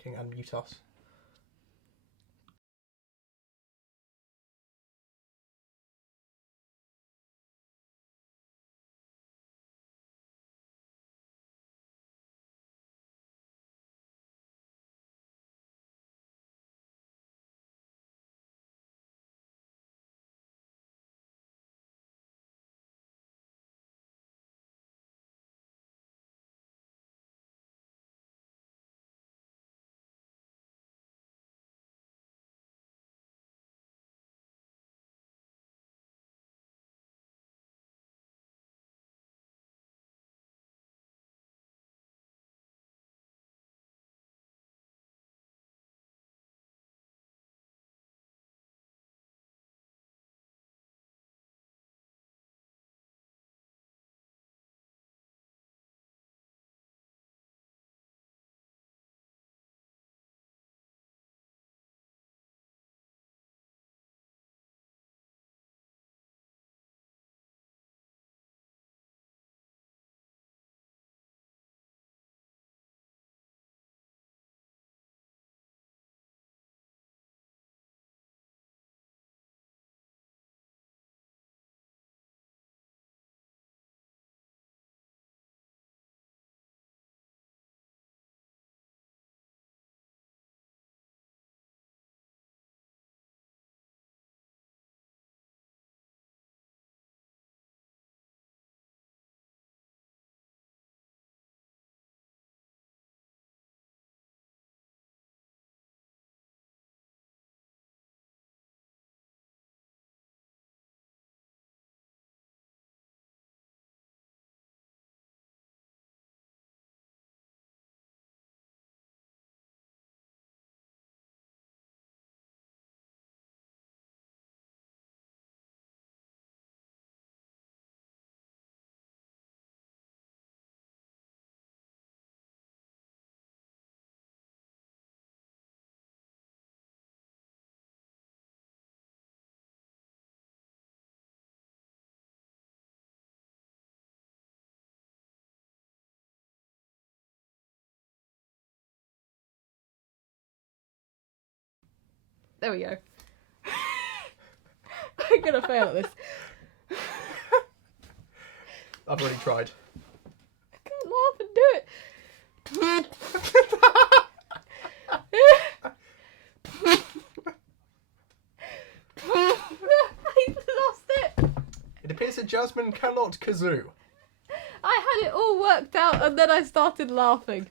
fucking unmute us. There we go. I'm gonna fail at this. I've already tried. I can't laugh and do it. I lost it. It appears that Jasmine cannot kazoo. I had it all worked out and then I started laughing.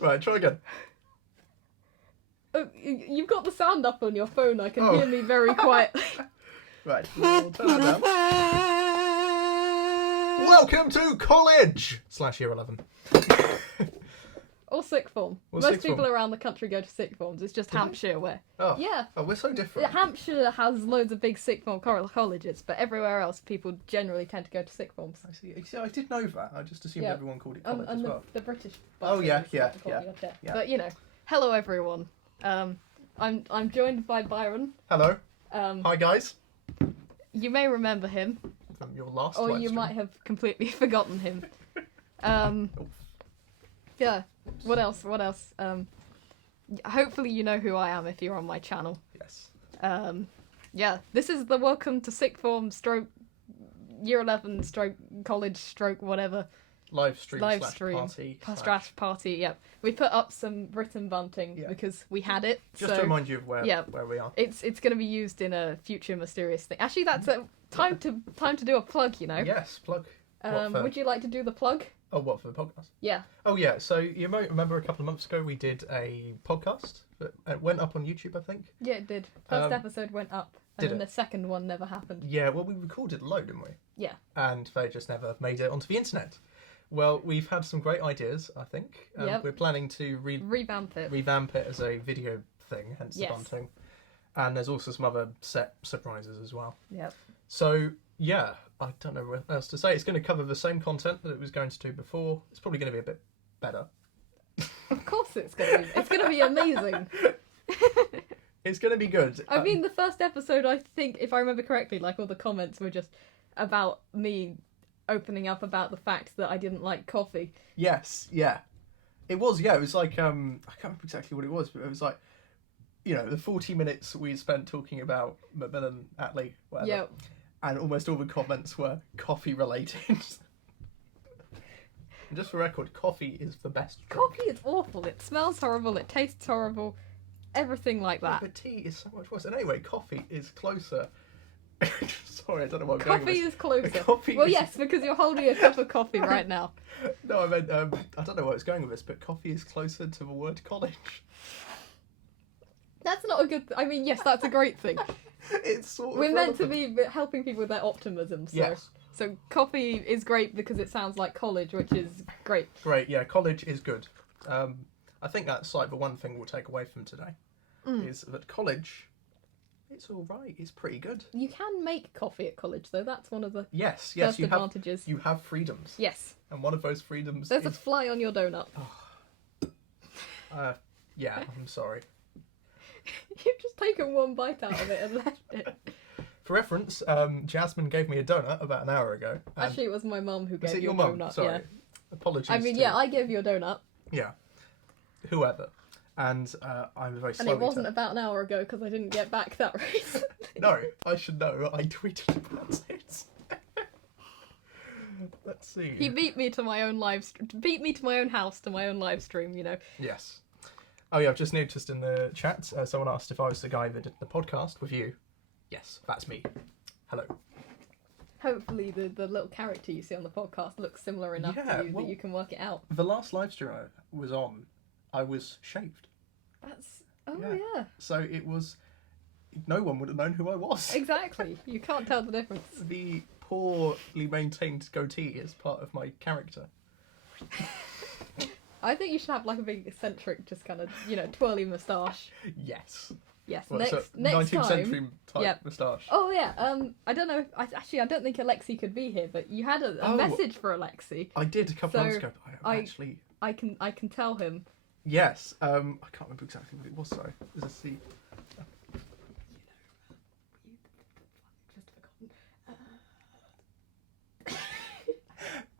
Right, try again. Oh, you've got the sound up on your phone. I can hear me very quietly. Right, we'll turn that down. Welcome to college! / year 11. Or sixth form. Or Most sixth people form. around the country go to sixth forms. It's just Hampshire where... Oh. Yeah. Oh, we're so different. Hampshire has loads of big sixth form colleges, but everywhere else people generally tend to go to sixth forms. I see. I did know that. I just assumed everyone called it college and as well. the British. Oh, yeah. Yeah. But you know, hello everyone. I'm joined by Byron. Hello. Hi, guys. You may remember him, From your last or live you stream. might have completely forgotten him. Yeah. What else? Hopefully you know who I am if you're on my channel. Yes. Yeah. This is the welcome to sixth form / year 11 / college / whatever. Live stream / party. Yep. We put up some written bunting because we had it. Just to remind you of where we are. It's going to be used in a future mysterious thing. Actually, that's a time to do a plug. You know. Yes, plug. Would you like to do the plug? Oh, what, for the podcast? Yeah. Oh, yeah. So you might remember a couple of months ago we did a podcast. It went up on YouTube, I think. Yeah, it did. First episode went up, and then the second one never happened. Yeah, well, we recorded a load, didn't we? Yeah. And they just never made it onto the internet. Well, we've had some great ideas, I think. We're planning to revamp it as a video thing, hence the bunting. And there's also some other set surprises as well. Yep. So, yeah, I don't know what else to say. It's going to cover the same content that it was going to do before. It's probably going to be a bit better. Of course it's going to be. It's going to be amazing. It's going to be good. I mean, the first episode, I think, if I remember correctly, like all the comments were just about me opening up about the fact that I didn't like coffee. Yes, yeah. It was, yeah. It was like I can't remember exactly what it was, but it was like, the 40 minutes we spent talking about Macmillan, Attlee, whatever. Yeah. And almost all the comments were coffee related. And just for record, coffee is the best drink. Coffee is awful. It smells horrible. It tastes horrible. Everything like that. But tea is so much worse. And anyway, coffee is closer. Sorry, I don't know what I'm going with Coffee this. is closer. Coffee Well, is- yes, because you're holding a cup of coffee right now. No, I meant, I don't know where it's going with this, but coffee is closer to the word college. That's not a good... I mean, yes, that's a great thing. It's sort of We're meant to relevant. be helping people with their optimism, so... Yes. So coffee is great because it sounds like college, which is great. Great, yeah, college is good. I think that's like the one thing we'll take away from today, is that college, it's all right, it's pretty good. You can make coffee at college, though. That's one of the Yes, first you advantages. have freedoms. Yes. And one of those freedoms There's a is... fly on your donut. yeah, I'm sorry. You've just taken one bite out of it and left it. For reference, Jasmine gave me a donut about an hour ago. And Actually, it was my mum who was gave it you your a mum? donut. Sorry. Yeah. Apologies I mean, to... yeah, I gave you a donut. Yeah. Whoever. And I'm very And slowly... it wasn't about an hour ago because I didn't get back that recently. No, I should know. I tweeted about it. Let's see. He beat me to my own beat me to my own house to my own live stream, Yes. Oh yeah, I've just noticed in the chat, someone asked if I was the guy that did the podcast with you. Yes, that's me. Hello. Hopefully the little character you see on the podcast looks similar enough Yeah, to you well- that you can work it out. The last live stream I was on, I was shaved. That's... Oh, Yeah. yeah. So it was... No one would have known who I was. Exactly. You can't tell the difference. The poorly maintained goatee is part of my character. I think you should have like a big eccentric, just kind of, twirly moustache. Yes. Yes. Well, next it's a next 19th time. century type Yep. moustache. Oh yeah. I don't know. I don't think Alexi could be here, but you had a Oh. message for Alexi. I did a couple So, months ago. I- Actually... I can tell him. Yes. I can't remember exactly what it was, though. Is this the...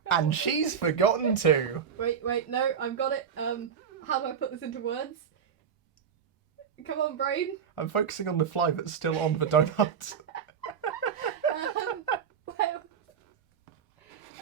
And she's forgotten to. Wait, no, I've got it. How do I put this into words? Come on, brain. I'm focusing on the fly that's still on the donut. Well,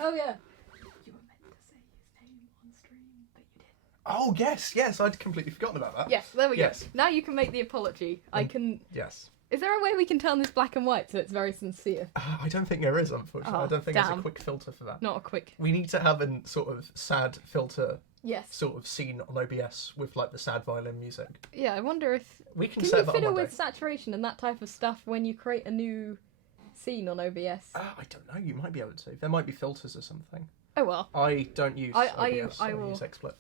oh yeah. You were meant to say his name on stream, but you didn't. Oh, yes, I'd completely forgotten about that. Yes, there we Yes. go. Now you can make the apology. I can. Yes. Is there a way we can turn this black and white so it's very sincere? I don't think there is, unfortunately. Oh, I don't think there's a damn. quick filter for that. Not a quick. We need to have a sort of sad filter Yes. sort of scene on OBS with like the sad violin music. Yeah, I wonder if. We can Can set you that fiddle on one with day. saturation and that type of stuff when you create a new scene on OBS? I don't know. You might be able to. There might be filters or something. Oh well. I don't use I OBS. I will- use XSplit.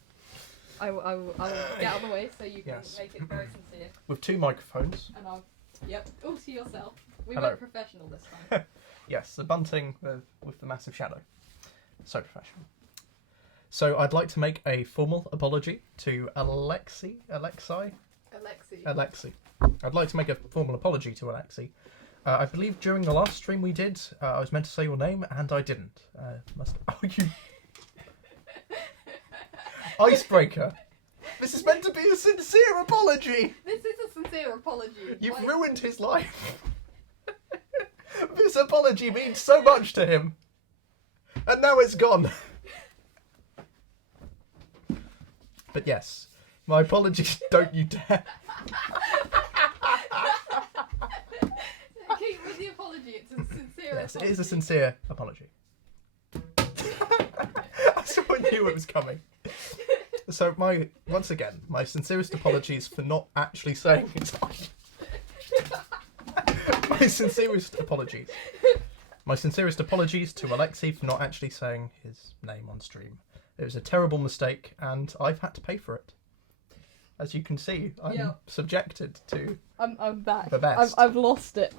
I will get out of the way so you can Yes. make it very sincere. With two microphones. And I'll. Yep. All to yourself. We Hello. went professional this time. Yes, the bunting with the massive shadow. So professional. So I'd like to make a formal apology to Alexi. Alexi. I'd like to make a formal apology to Alexi. I believe during the last stream we did, I was meant to say your name and I didn't. Oh, you... Icebreaker. This is meant to be a sincere apology. This is a sincere apology. You've Why- ruined his life. This apology means so much to him. And now it's gone. But yes, my apologies, don't you dare. Keep with the apology. It's a sincere Yes, it apology. is a sincere apology. Someone knew it was coming. So once again, my sincerest apologies for not actually saying his My sincerest apologies. My sincerest apologies to Alexi for not actually saying his name on stream. It was a terrible mistake, and I've had to pay for it. As you can see, I'm Yeah. subjected to... I'm back. The best. I've lost it.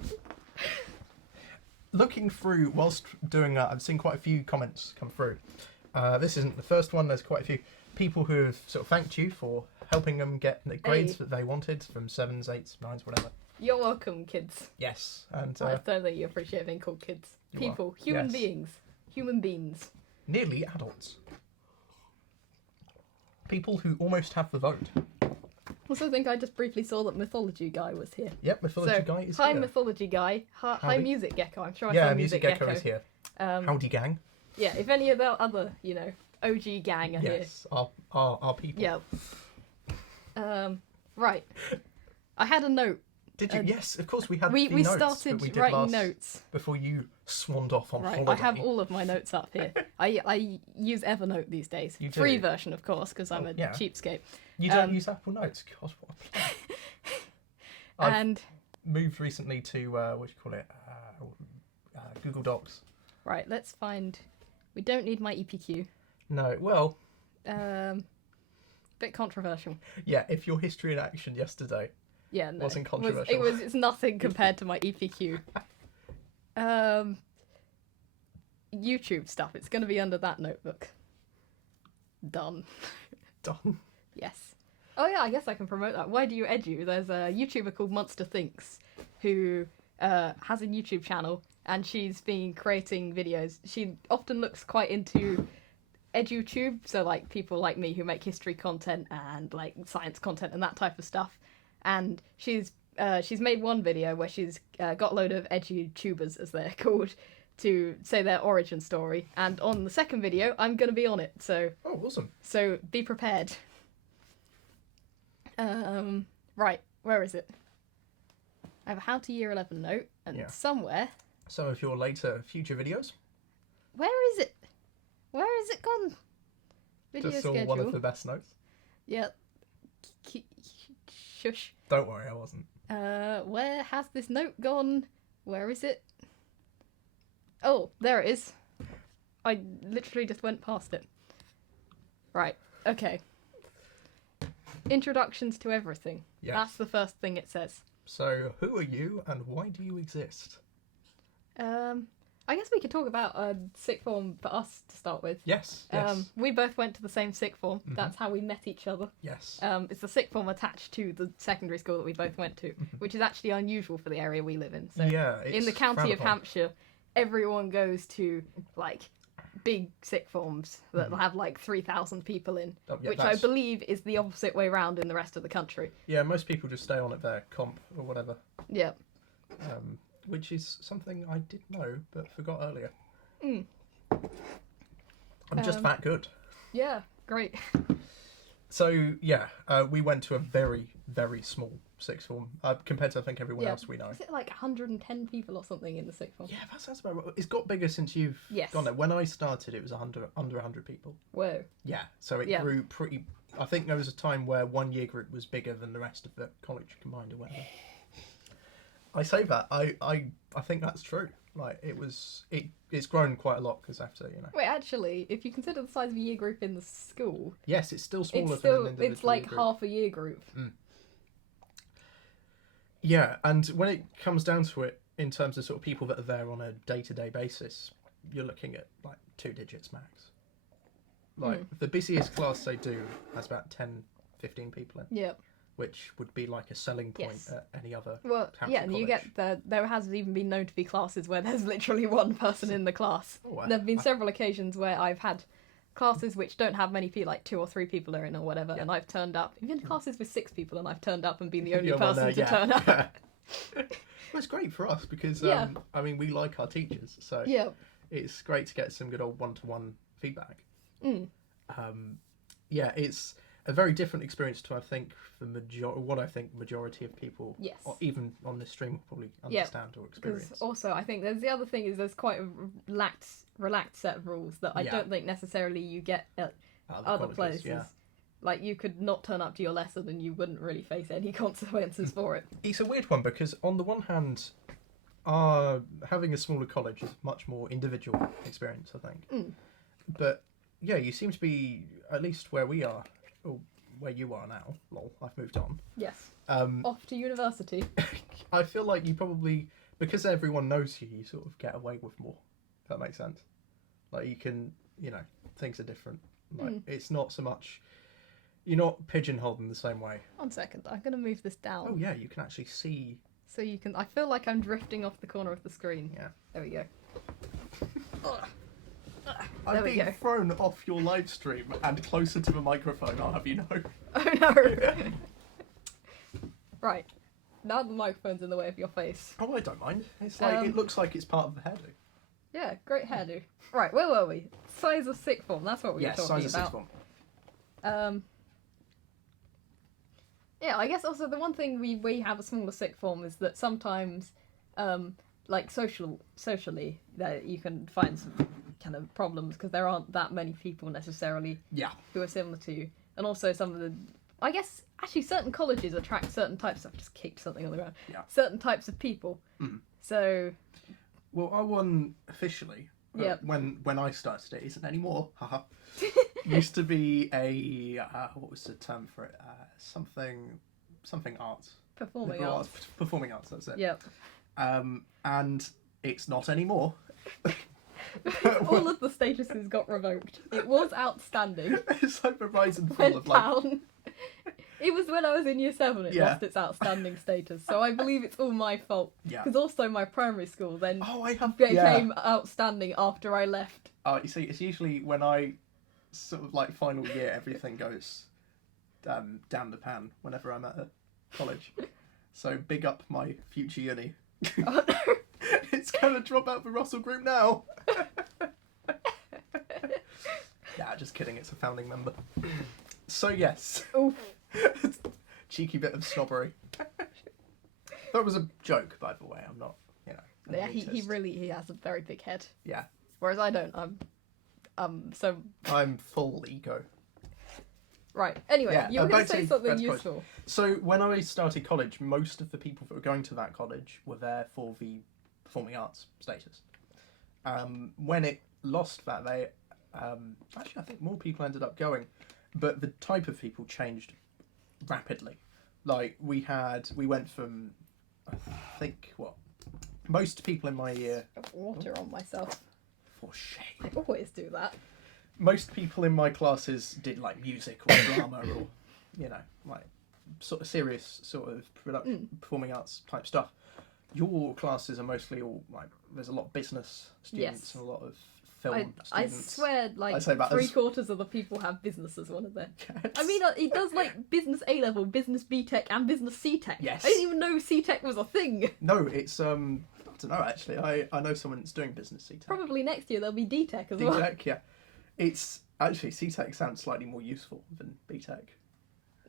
Looking through, whilst doing that, I've seen quite a few comments come through. This isn't the first one, there's quite a few people who have sort of thanked you for helping them get the grades Hey. that they wanted, from 7s, 8s, 9s, whatever. You're welcome, kids. Yes, and I don't think you appreciate being called kids. You People, are. human Yes. beings, human beings. nearly adults. people who almost have the vote. Also, I think I just briefly saw that Mythology Guy was here. Yep, Mythology Guy is hi, here. Mythology Guy. Hi, Howdy. Music Gecko. I'm sure I Yeah, saw Music Gecko is here. Howdy, gang. Yeah, if any of the other, OG gang are here. Yes, our people. Yeah. Right. I had a note. Did you? Yes, of course we had. We notes started that we did writing notes. before you swanned off on Right, holiday. I have all of my notes up here. I use Evernote these days. You do? Free version, of course, because I'm a yeah. cheapskate. You don't use Apple Notes? God, what a plan. And moved recently to what do you call it? Google Docs. right, let's find. We don't need my EPQ. No, well, Bit controversial. yeah. If your history in action yesterday Yeah, no. wasn't controversial, It's nothing compared to my EPQ. YouTube stuff. It's going to be under that notebook. Done. done. Yes. Oh yeah, I guess I can promote that. Why do you edu? There's a YouTuber called Monster Thinks who has a YouTube channel, and she's been creating videos. She often looks quite into edutube, so like people like me who make history content and like science content and that type of stuff. And she's made one video where she's got a load of edutubers, as they're called, to say their origin story. And on the second video, I'm going to be on it. So Oh, awesome. So be prepared. Right, where is it? I have a How to Year 11 note, and somewhere... Some of your later future videos. Where is it? Where is it gone? Video Just saw schedule. one of the best notes. Yeah. Shush. Don't worry, I wasn't. Where has this note gone? Where is it? Oh, there it is. I literally just went past it. Right, okay. Introductions to everything. Yes. That's the first thing it says. So, who are you and why do you exist? I guess we could talk about sixth form for us to start with. Yes. We both went to the same sixth form. Mm-hmm. That's how we met each other. Yes. It's the sixth form attached to the secondary school that we both went to, which is actually unusual for the area we live in. So yeah. in the county of Hampshire, everyone goes to like big sixth forms that have like 3,000 people in, which I believe is the opposite way round in the rest of the country. Yeah, most people just stay on at their comp or whatever. Yeah. Which is something I did know but forgot earlier. I'm just that good. Yeah, great. So, we went to a very, very small sixth form compared to, I think, everyone else we know. Is it like 110 people or something in the sixth form? Yeah, that sounds about right. It's got bigger since you've gone there. When I started, it was under 100 people. Whoa. Yeah, so it grew pretty... I think there was a time where one year group was bigger than the rest of the college combined or whatever. I say that. I think that's true. Like, it's grown quite a lot because after, Wait, actually, if you consider the size of a year group in the school... Yes, it's still smaller than an individual it's like year group. half a year group. Yeah, and when it comes down to it, in terms of sort of people that are there on a day-to-day basis, you're looking at, like, 2 digits max. Like, the busiest class they do has about 10, 15 people in. Yeah. Which would be like a selling point at any other yeah, and you get there has even been known to be classes where there's literally one person in the class. There have been several occasions where I've had classes which don't have many people, like 2 or 3 people are in or whatever, and I've turned up. Even classes with 6 people, and I've turned up and been the only person to turn up. Well, it's great for us because I mean we like our teachers, so it's great to get some good old one-to-one feedback. It's a very different experience to, I think, what I think majority of people, or even on this stream, will probably understand or experience. Because also, I think there's the other thing is there's quite a relaxed set of rules that I don't think necessarily you get at other places. Yeah. Like, you could not turn up to your lesson and you wouldn't really face any consequences for it. It's a weird one because, on the one hand, having a smaller college is a much more individual experience, I think. But, yeah, you seem to be, at least where we are, or where you are now, lol, I've moved on. Yes. Off to university. I feel like you probably, because everyone knows you, you sort of get away with more, if that makes sense. Like, you can, things are different. Like, it's not so much, you're not pigeonholed in the same way. 1 second, I'm going to move this down. Oh yeah, you can actually see. So you can, I feel like I'm drifting off the corner of the screen. Yeah. There we go. I'm we being go. thrown off your live stream and closer to the microphone, I'll have you know. Oh no! Right. Now the microphone's in the way of your face. Oh, I don't mind. It's like, it looks like it's part of the hairdo. Yeah, great hairdo. Right, where were we? Size of sixth form, that's what we were Yes, talking size of about. sixth form. Yeah, I guess also the one thing we have a smaller sixth form is that sometimes, like socially, that you can find some kind of problems because there aren't that many people necessarily Yeah. who are similar to you, and also some of the, I guess actually certain colleges attract certain types. I've just kicked something on the ground. Yeah. Certain types of people. Mm. So. Well, I won officially. Yep. When I started, it isn't anymore. Haha. Used to be a what was the term for it? Something arts. Performing Liberal arts. Performing arts. That's it. Yep. And it's not anymore. All of the statuses got revoked. It was outstanding. It's like the rise and fall Went of like. down. It was when I was in year 7 it Yeah. lost its outstanding status, so I believe it's all my fault. Yeah. Because also my primary school then Oh, I have. became outstanding after I left. You see, it's usually when I sort of like final year, everything goes down the pan whenever I'm at a college. So big up my future uni. Oh, no. It's gonna drop out the Russell Group now. Nah, just kidding. It's a founding member. So yes, Oof. cheeky bit of snobbery. That was a joke, by the way. I'm not, you know. an Yeah, he elitist. really has a very big head. Yeah, Whereas I don't. So I'm full ego. right. Anyway, Yeah, you were going back to say to- something back to college. useful. So when I started college, most of the people that were going to that college were there for the performing arts status. When it lost that, they actually I think more people ended up going, but the type of people changed rapidly. Like we went from I think most people in my year. Water on myself. For shame. I always do that. Most people in my classes did like music or drama or, you know, like sort of serious sort of production, performing arts type stuff. Your classes are mostly all like there's a lot of business students Yes. and a lot of film I students. swear, like I say that as- 3/4 of the people have business as one of their. Yes. I mean, it does like business A level, business B Tech, and business C Tech. Yes. I didn't even know C Tech was a thing. No, it's I don't know actually. I know someone that's doing business C-Tech. Probably next year there'll be D Tech as well. D-Tech, yeah. It's actually C-Tech sounds slightly more useful than B-Tech.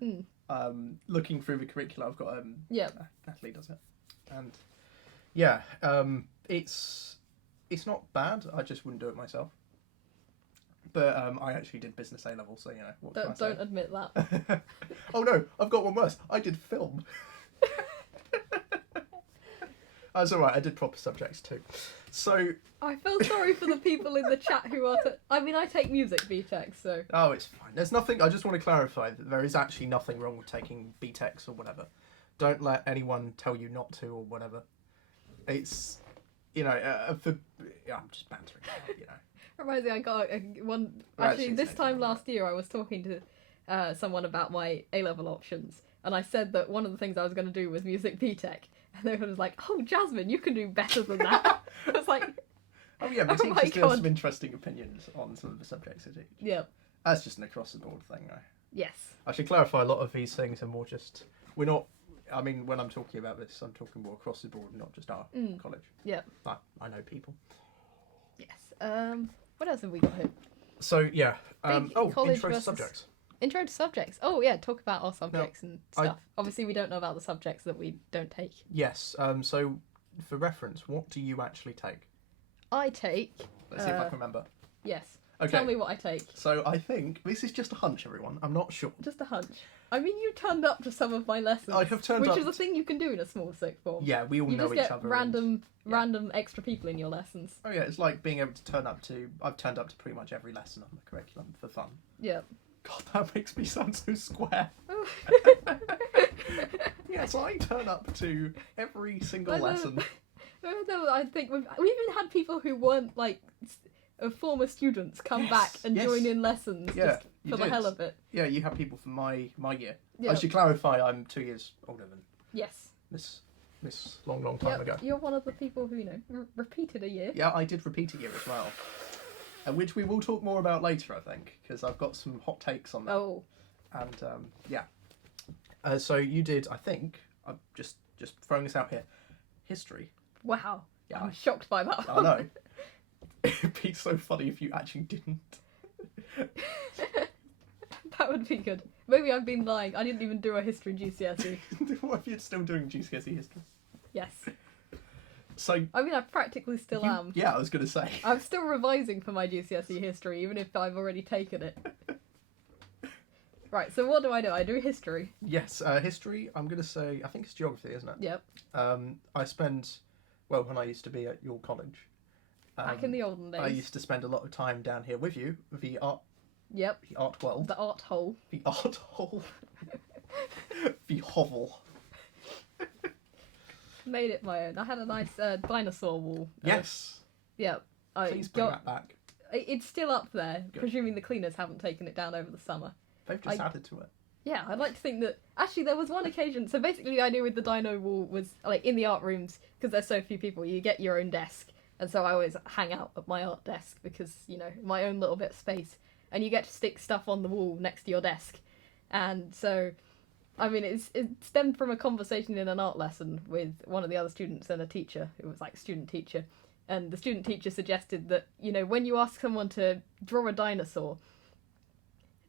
Mm. Looking through the curricula, I've got Yeah. Natalie does it, and yeah, it's not bad. I just wouldn't do it myself. But I actually did business A level, so you know what can I say? Don't admit that. Oh no, I've got one worse. I did film. That's alright, I did proper subjects too. So, I feel sorry for the people in the chat who are. I mean, I take music B Tech, so. oh, it's fine. There's nothing, I just want to clarify that there is actually nothing wrong with taking BTECs or whatever. Don't let anyone tell you not to or whatever. It's, you know, I'm just bantering out, you know. Reminds me, I got one. Well, Actually, this it's time last year, I was talking to someone about my A level options, and I said that one of the things I was going to do was music B Tech, and they were like, "Oh, Jasmine, you can do better than that." I was like, Oh yeah, but Oh my teachers do have God. some interesting opinions on some of the subjects they teach. "Yeah, That's just an across the board thing, right? yes, I should clarify a lot of these things are more just, we're not, I mean, when I'm talking about this, I'm talking more across the board, not just our college. yeah, I know people. yes." What else have we got here? So yeah, Big intro college to versus- subjects. Intro to subjects. Oh yeah, talk about our subjects and I- stuff. Obviously, we don't know about the subjects that we don't take. Yes. So for reference, what do you actually take? I take. Let's see if I can remember. Yes. Okay. Tell me what I take. So I think this is just a hunch, everyone. I'm not sure. Just a hunch. I mean, you turned up to some of my lessons. I have turned which up is a thing you can do in a small sixth form. Yeah, we all You know just each get other. random extra people in your lessons. Oh yeah, it's like being able to turn up to. I've turned up to pretty much every lesson on the curriculum for fun. Yeah. God, that makes me sound so square. Yes, I turn up to every single I know. lesson. No, I think we even had people who weren't like former students come Yes, back and yes. join in lessons Yeah, just you for the did. hell of it. Yeah, you have people from my year. Yeah. I should clarify, I'm 2 years older than Yes. this long time Yep, ago. you're one of the people who repeated a year. Yeah, I did repeat a year as well. which we will talk more about later, I think, because I've got some hot takes on that. Oh. And yeah. So you did, I think, I'm just throwing this out here, history. Wow. Yeah. I'm shocked by that. I know. It'd be so funny if you actually didn't. That would be good. Maybe I've been lying. I didn't even do a history GCSE. What if you're still doing GCSE history? Yes. So I mean, I practically still am. Yeah, I was going to say. I'm still revising for my GCSE history, even if I've already taken it. Right, so what do? I do history. Yes, history, I'm going to say, I think it's geography, isn't it? Yep. I spend, well, when I used to be at your college. Back in the olden days. I used to spend a lot of time down here with you, the art. Yep. The art world. The art hole. The art hole. The hovel. Made it my own. I had a nice dinosaur wall. Yes. Yep. Please bring that back. It's still up there, Good. presuming the cleaners haven't taken it down over the summer. They've just added to it. Yeah, I'd like to think that... Actually, there was one occasion... So basically the idea with the Dino Wall was, like, in the art rooms, because there's so few people, you get your own desk. And so I always hang out at my art desk because, you know, my own little bit of space. And you get to stick stuff on the wall next to your desk. And so, I mean, it stemmed from a conversation in an art lesson with one of the other students and a teacher, who was like a student teacher. And the student teacher suggested that, you know, when you ask someone to draw a dinosaur,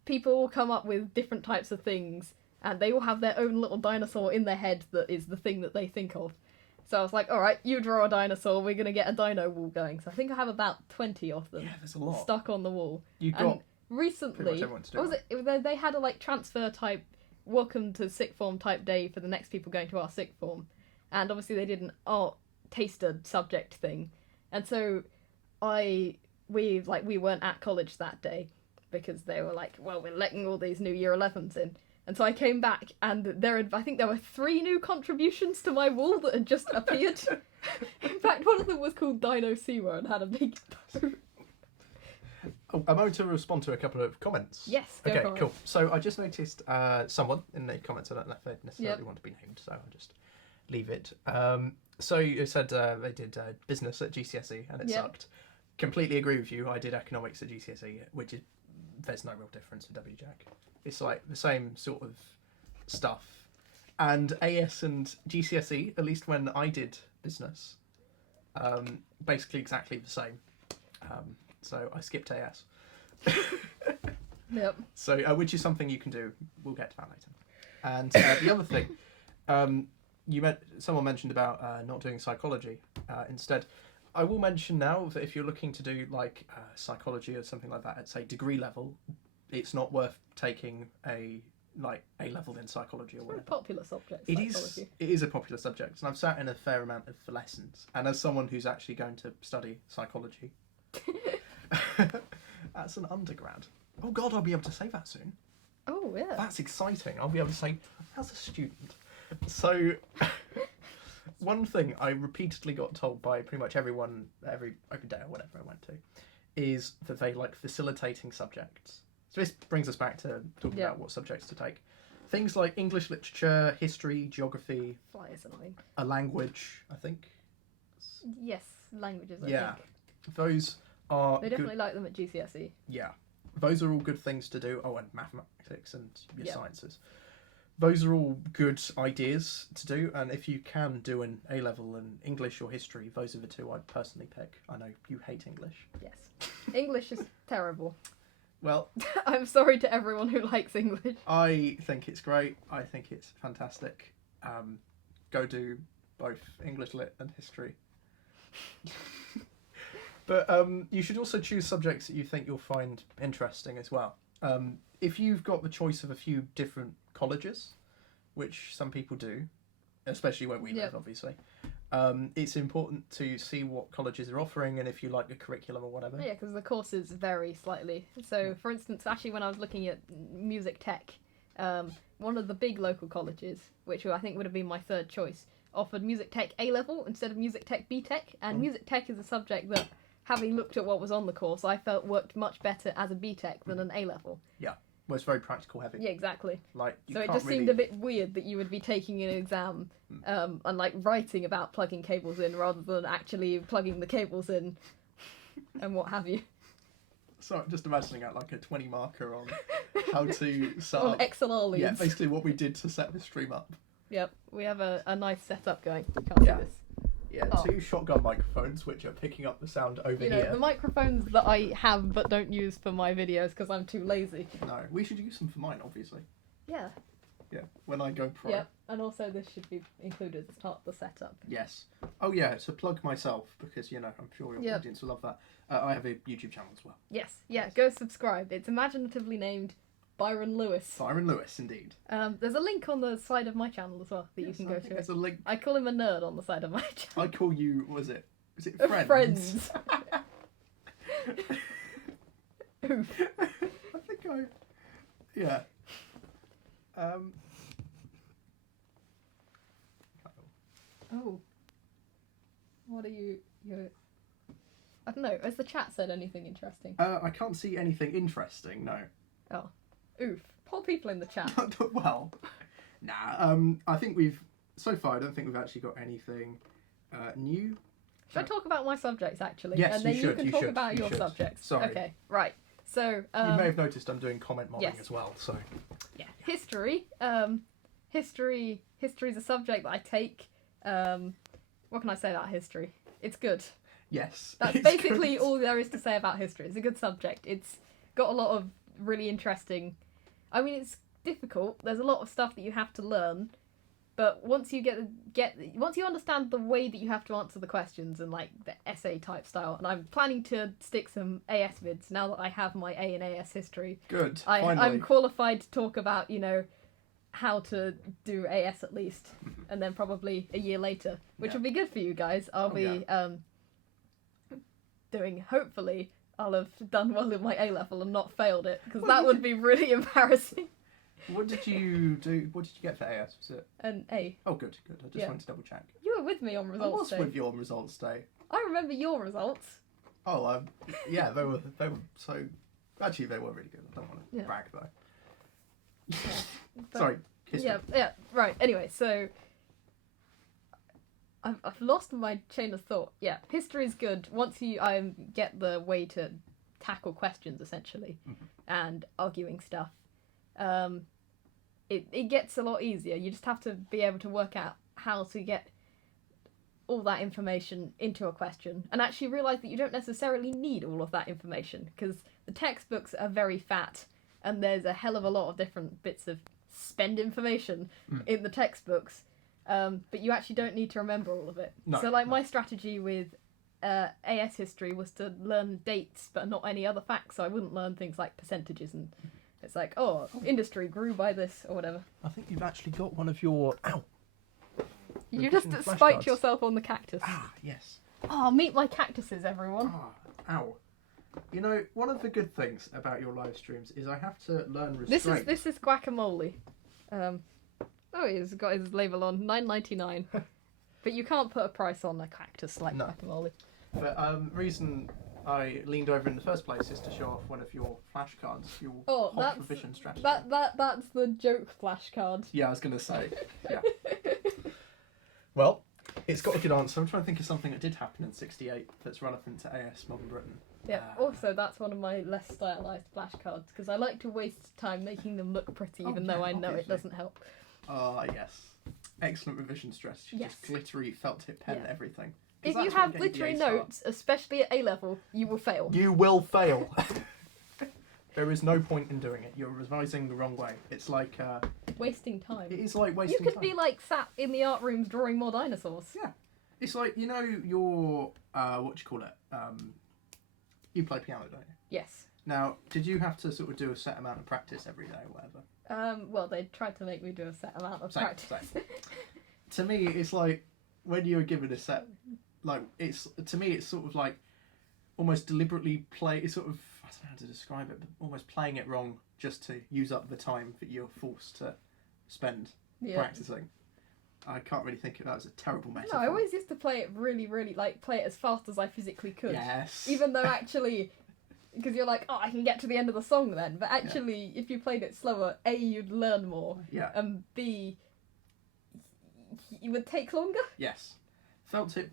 people all come up with different types of things, and they all have their own little dinosaur in their head that is the thing that they think of. So I was like, all right, you draw a dinosaur, we're going to get a dino wall going. So I think I have about 20 of them. Yeah, there's a lot. Stuck on the wall. You got and recently, what was it? They had a like transfer type, welcome to sixth form type day for the next people going to our sixth form. And obviously they did an art taster subject thing. And so we weren't at college that day because they were like, well, we're letting all these new year 11s in. And so I came back, and I think there were 3 new contributions to my wall that had just appeared. In fact, one of them was called Dino Sewer and had a big... Oh, I'm going to respond to a couple of comments. Yes, go okay, for it. cool. So I just noticed someone in the comments, I don't know if they necessarily want to be named, so I'll just leave it. So you said they did business at GCSE, and it sucked. Completely agree with you. I did economics at GCSE, which is... There's no real difference with WJAC. It's like the same sort of stuff. And AS and GCSE, at least when I did business, basically exactly the same. So I skipped AS. Yep. So, which is something you can do. We'll get to that later. And the other thing, someone mentioned about not doing psychology instead. I will mention now that if you're looking to do like psychology or something like that at say degree level, it's not worth taking a level in psychology or whatever. It's a popular subject. It is a popular subject, and I've sat in a fair amount of the lessons. And as someone who's actually going to study psychology, as an undergrad, oh god, I'll be able to say that soon. Oh yeah. That's exciting. I'll be able to say as a student. So. One thing I repeatedly got told by pretty much everyone, every open day or whatever I went to, is that they like facilitating subjects. So this brings us back to talking about what subjects to take. Things like English literature, history, geography. Fly is annoying. A language, I think. Yes, languages, I think. Those are They definitely like them at GCSE. Yeah. Those are all good things to do. Oh, and mathematics and your sciences. Those are all good ideas to do, and if you can do an A-level in English or history, those are the 2 I'd personally pick. I know you hate English. Yes. English is terrible. Well... I'm sorry to everyone who likes English. I think it's great. I think it's fantastic. Go do both English lit and history. But you should also choose subjects that you think you'll find interesting as well. If you've got the choice of a few different colleges, which some people do, especially where we live, obviously, it's important to see what colleges are offering and if you like the curriculum or whatever. Yeah, because the courses vary slightly. So, for instance, actually when I was looking at music tech, one of the big local colleges, which I think would have been my third choice, offered music tech A-level instead of music tech B-tech, and music tech is a subject that, having looked at what was on the course, I felt worked much better as a B-tech than an A-level. Yeah. Well, it's very practical heavy. Yeah, exactly. So it just seemed a bit weird that you would be taking an exam and like writing about plugging cables in rather than actually plugging the cables in and what have you. So I'm just imagining out like a 20 marker on how to set On up. XLR leads. Yeah, basically what we did to set this stream up. Yep, we have a nice setup going. You can't Yeah. see this. Yeah, Oh. 2 shotgun microphones which are picking up the sound over You know, here. the microphones that I have but don't use for my videos because I'm too lazy. No, we should use them for mine, obviously. Yeah. Yeah, when I go pro. Yep, and also this should be included as part of the setup. Yes. Oh yeah, to plug myself, because, you know, I'm sure your Yep. audience will love that. I have a YouTube channel as well. Yes, yeah, go subscribe. It's imaginatively named Byron Lewis. Byron Lewis, indeed. There's a link on the side of my channel as well that you Yes, can I go think to. there's a link. I call him a nerd on the side of my channel. I call you, was it Friends? Friends. Oof. I think yeah. Oh. What are you... I don't know, has the chat said anything interesting? I can't see anything interesting, no. Oh. Oof. Poor people in the chat. Well, nah, I think so far I don't think we've actually got anything new. Should I talk about my subjects, actually? Yes, and then you you should, can you talk should, about you your should. subjects. Sorry. Okay, right. So, You may have noticed I'm doing comment modding yes. as well, so... yeah, history. History is a subject that I take. What can I say about history? It's good. Yes. That's it's basically good. all there is to say about history. It's a good subject. It's got a lot of really interesting... I mean, it's difficult. There's a lot of stuff that you have to learn. But once you once you understand the way that you have to answer the questions and like the essay type style, and I'm planning to stick some AS vids now that I have my A in AS history. Good, I'm finally. qualified to talk about, you know, how to do AS at least, and then probably a year later, which will be good for you guys. I'll be doing, hopefully, I'll have done well in my A level and not failed it, because that would be really embarrassing. What did you do? What did you get for AS? Was it? An A. Oh, good. I just wanted to double check. You were with me on I results was day. with you on results day. I remember your results. Oh, yeah, they were so. Actually, they were really good. I don't want to brag though. But- Sorry, history. Yeah, right. Anyway, so I've lost my chain of thought. Yeah, history is good once you get the way to tackle questions essentially and arguing stuff. It gets a lot easier. You just have to be able to work out how to get all that information into a question and actually realise that you don't necessarily need all of that information, because the textbooks are very fat and there's a hell of a lot of different bits of spend information in the textbooks, but you actually don't need to remember all of it. No, so my strategy with AS history was to learn dates but not any other facts, so I wouldn't learn things like percentages and it's like, oh, industry grew by this or whatever. I think you've actually got one of your. Ow! You just Revision spiked flashcards. yourself on the cactus. Ah, yes. Oh, meet my cactuses, everyone. Ah, ow. You know, one of the good things about your live streams is I have to learn restraint. This is guacamole. He's got his label on, $9.99. But you can't put a price on a cactus like guacamole. But reason I leaned over in the first place is to show off one of your flashcards, your hot revision strategy. That's the joke flashcard. Yeah, I was gonna say. Yeah. Well, it's got a good answer. I'm trying to think of something that did happen in '68 that's relevant to AS Modern Britain. Yeah. Also, that's one of my less stylized flashcards because I like to waste time making them look pretty, even though I know it doesn't help. Ah, yes. Excellent revision strategy. Yes. Just glittery felt tip pen everything. If you have glittery notes, especially at A level, you will fail. You will fail. There is no point in doing it. You're revising the wrong way. It's like wasting time. It is like wasting time. You could be like sat in the art rooms drawing more dinosaurs. Yeah. It's like, you know, your what do you call it? You play piano, don't you? Yes. Now, did you have to sort of do a set amount of practice every day or whatever? Well, they tried to make me do a set amount of practice. Same. To me, it's like when you're given a set, like to me, it's sort of like almost deliberately play. It's sort of, I don't know how to describe it, but almost playing it wrong just to use up the time that you're forced to spend practicing. I can't really think of that as a terrible metaphor. No, I always used to play it really, like play it as fast as I physically could. Yes. Even though actually, because you're like, oh, I can get to the end of the song then. But actually, if you played it slower, A, you'd learn more. Yeah. And B, it would take longer. Yes. Felt tip,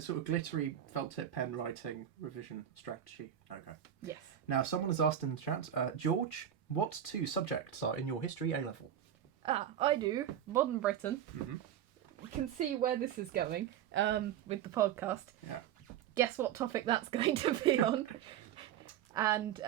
sort of glittery felt tip pen writing revision strategy. Okay. Yes. Now, someone has asked in the chat, George, what 2 subjects are in your history A-level? I do. Modern Britain. Mm-hmm. You can see where this is going with the podcast. Yeah. Guess what topic that's going to be on. And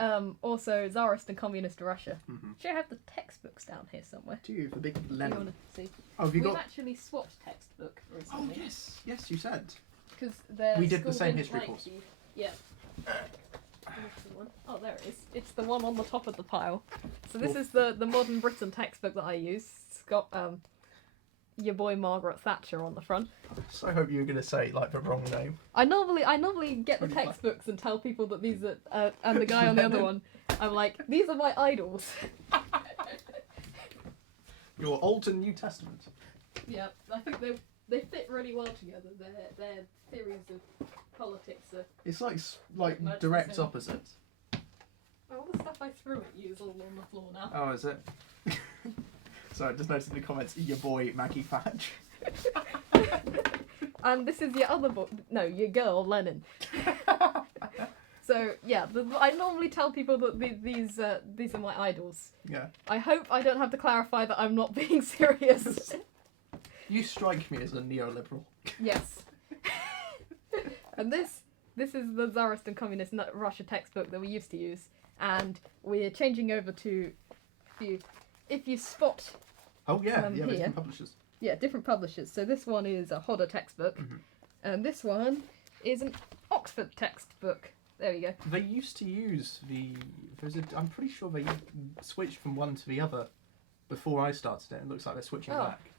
also Tsarist and Communist Russia. Mm-hmm. Should I have the textbooks down here somewhere? Do you, the big You lemon? want to see? Oh, have you We've got... actually swapped textbook Oh, recently. yes. Yes, you said. Because We did the same history course. Yeah. Oh, there it is. It's the one on the top of the pile. So this is the Modern Britain textbook that I use. It's got your boy Margaret Thatcher on the front. So I hope you were going to say, like, the wrong name. I normally get the textbooks and tell people that these are, and the guy on the other one, I'm like, these are my idols. Your Old and New Testament. Yeah, I think they fit really well together. Their theories of politics are... It's like Much direct the same. opposites. All the stuff I threw at you is all on the floor now. Oh, is it? Sorry, just noticed in the comments, your boy Maggie Thatch. And this is your other book. No, your girl, Lenin. So, yeah, I normally tell people that these are my idols. Yeah. I hope I don't have to clarify that I'm not being serious. You strike me as a neoliberal. Yes. And this is the Tsarist and Communist Russia textbook that we used to use. And we're changing over to, if you spot... Oh, yeah, yeah, here. different publishers. Yeah, different publishers. So this one is a Hodder textbook. Mhm. And this one is an Oxford textbook. There we go. They used to use I'm pretty sure they switched from one to the other before I started it. It looks like they're switching Oh. back.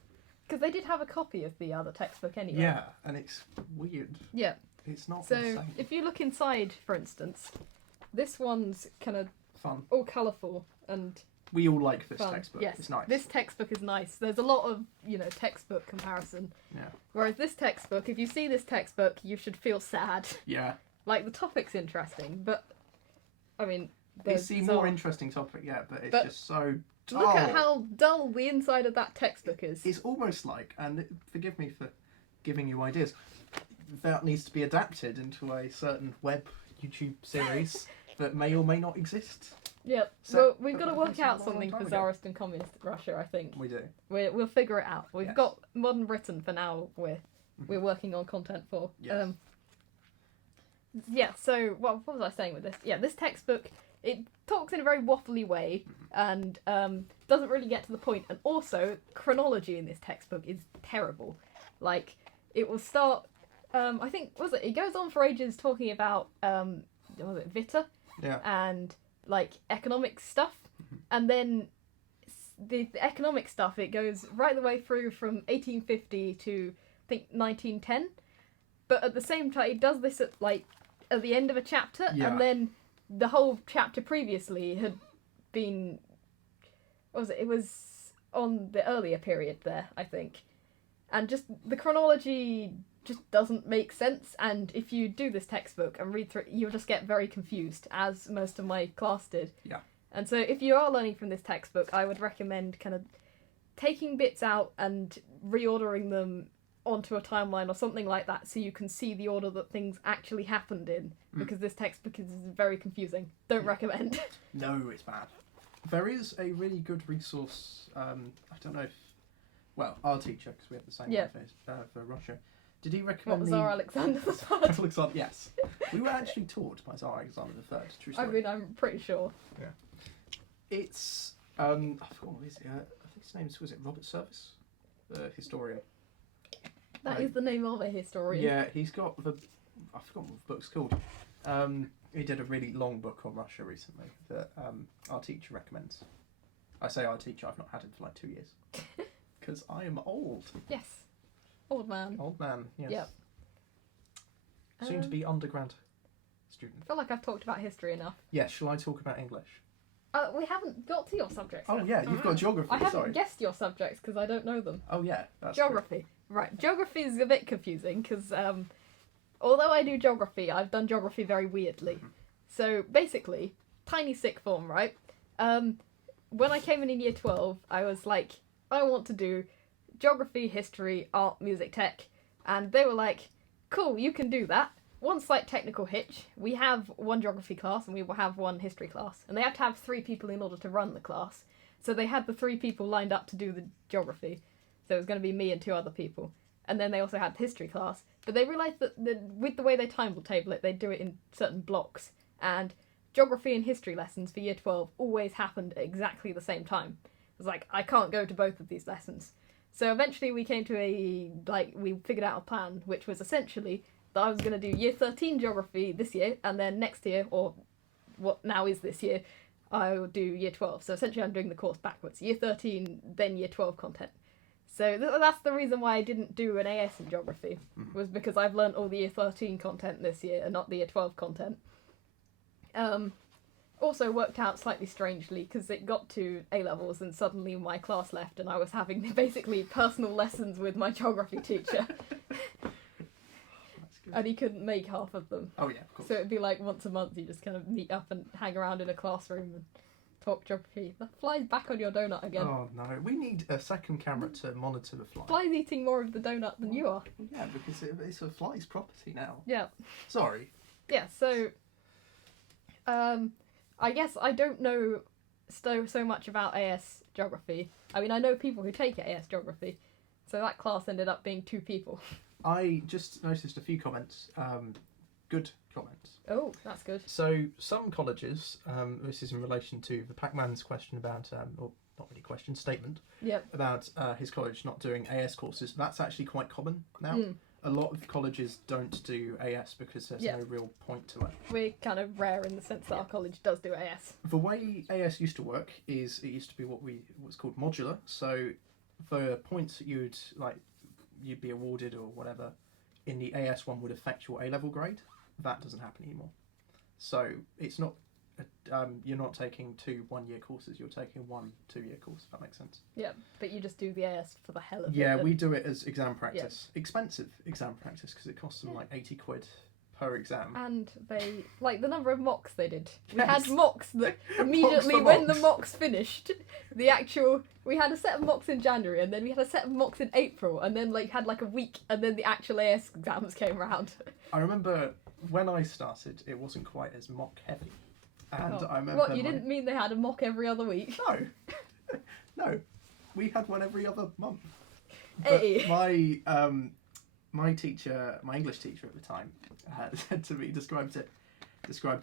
Because they did have a copy of the other textbook anyway. Yeah, and it's weird. Yeah. It's not So the same. if you look inside, for instance, this one's kind of Fun. all colourful and We all like this fun. textbook. Yes, It's nice. this textbook is nice. There's a lot of, textbook comparison. Yeah. Whereas this textbook, if you see this textbook, you should feel sad. Yeah. Like, the topic's interesting, but, I mean... It's the bizarre. more interesting topic, yeah, but it's But just so dull. Look at how dull the inside of that textbook is. It's almost like, and forgive me for giving you ideas, that needs to be adapted into a certain web YouTube series that may or may not exist. Yeah, So- well, we've got to but work that's out a long something time for ago. Tsarist and Communist Russia, I think. We do. We'll figure it out. We've Yes. got Modern Britain for now. We're working on content for. Yes. Yeah. So what was I saying with this? Yeah, this textbook, it talks in a very waffly way and doesn't really get to the point. And also, chronology in this textbook is terrible. Like, it will start. I think it goes on for ages talking about was it Vita? Yeah. And like economic stuff, and then the economic stuff, it goes right the way through from 1850 to I think 1910, but at the same time it does this at the end of a chapter, Yeah. and then the whole chapter previously had been it was on the earlier period there, I think, and just the chronology just doesn't make sense. And if you do this textbook and read through it, you'll just get very confused, as most of my class did. Yeah. And so if you are learning from this textbook, I would recommend kind of taking bits out and reordering them onto a timeline or something like that, so you can see the order that things actually happened in, because this textbook is very confusing. Don't recommend. No, it's bad. There is a really good resource. I don't know if, our teacher, because we have the same Yeah. one for Russia. Did he What recommend was the Tsar Alexander III? Alexander? Yes, we were actually taught by Tsar Alexander III. True I story. mean, I'm pretty sure. It's I forgot what is it. I think his name was it Robert Service, the historian. That is the name of a historian. Yeah, he's got I forgot what the book's called. He did a really long book on Russia recently that our teacher recommends. I say our teacher, I've not had him for like 2 years. Because I am old. Yes. Old man. Old man, yes. Yep. Soon to be undergrad student. I feel like I've talked about history enough. Yeah, shall I talk about English? We haven't got to your subjects. Oh yet. yeah, you've got geography, I haven't sorry. guessed your subjects because I don't know them. Oh yeah, that's true. Geography. Right, geography is a bit confusing because although I do geography, I've done geography very weirdly. So basically, tiny sick form, right? When I came in year 12, I was like, I want to do geography, history, art, music, tech, And they were like, cool, you can do that. One slight technical hitch. We have one geography class and we will have one history class. And they have to have 3 people in order to run the class. So they had the 3 people lined up to do the geography. So it was going to be me and 2 other people. And then they also had the history class. But they realised that with the way they timetable it, they'd do it in certain blocks. And geography and history lessons for year 12 always happened at exactly the same time. It was like, I can't go to both of these lessons. So eventually we came to we figured out a plan, which was essentially that I was going to do year 13 geography this year, and then next year, or what now is this year, I will do year 12. So essentially I'm doing the course backwards. Year 13, then year 12 content. So that's the reason why I didn't do an AS in geography, was because I've learnt all the year 13 content this year and not the year 12 content. Also worked out slightly strangely because it got to A-levels and suddenly my class left and I was having basically personal lessons with my geography teacher. And he couldn't make half of them. Oh yeah, of course. So it'd be like once a month you just kind of meet up and hang around in a classroom and talk geography. The fly's back on your donut again. Oh no, we need a second camera to monitor the fly. Fly's eating more of the donut than you are. Yeah, because it's a fly's property now. Yeah. Sorry. Yeah, so I guess I don't know so much about AS geography. I mean, I know people who take AS geography, so that class ended up being 2 people. I just noticed a few comments, good comments. Oh, that's good. So some colleges, this is in relation to the Pac-Man's question about, or not really question, statement, Yep. about his college not doing AS courses. That's actually quite common now. A lot of colleges don't do AS because there's no real point to it. We're kind of rare in the sense that our college does do AS. The way AS used to work is it used to be what's called modular. So for points that you'd be awarded or whatever in the AS one would affect your A-level grade. That doesn't happen anymore. So it's not you're not taking 2 1-year courses, you're taking 1 2-year course, if that makes sense. Yeah, but you just do the AS for the hell of it. Yeah, we do it as exam practice. Expensive exam practice because it costs them like 80 quid per exam. And they, like the number of mocks they did. We Yes. had mocks that immediately when the mocks. mocks finished, we had a set of mocks in January and then we had a set of mocks in April and then had a week and then the actual AS exams came around. I remember when I started, it wasn't quite as mock heavy. And Oh. I remember What, you didn't mean they had a mock every other week? No. No. We had one every other month. Hey. But my teacher, my English teacher at the time, said to me, described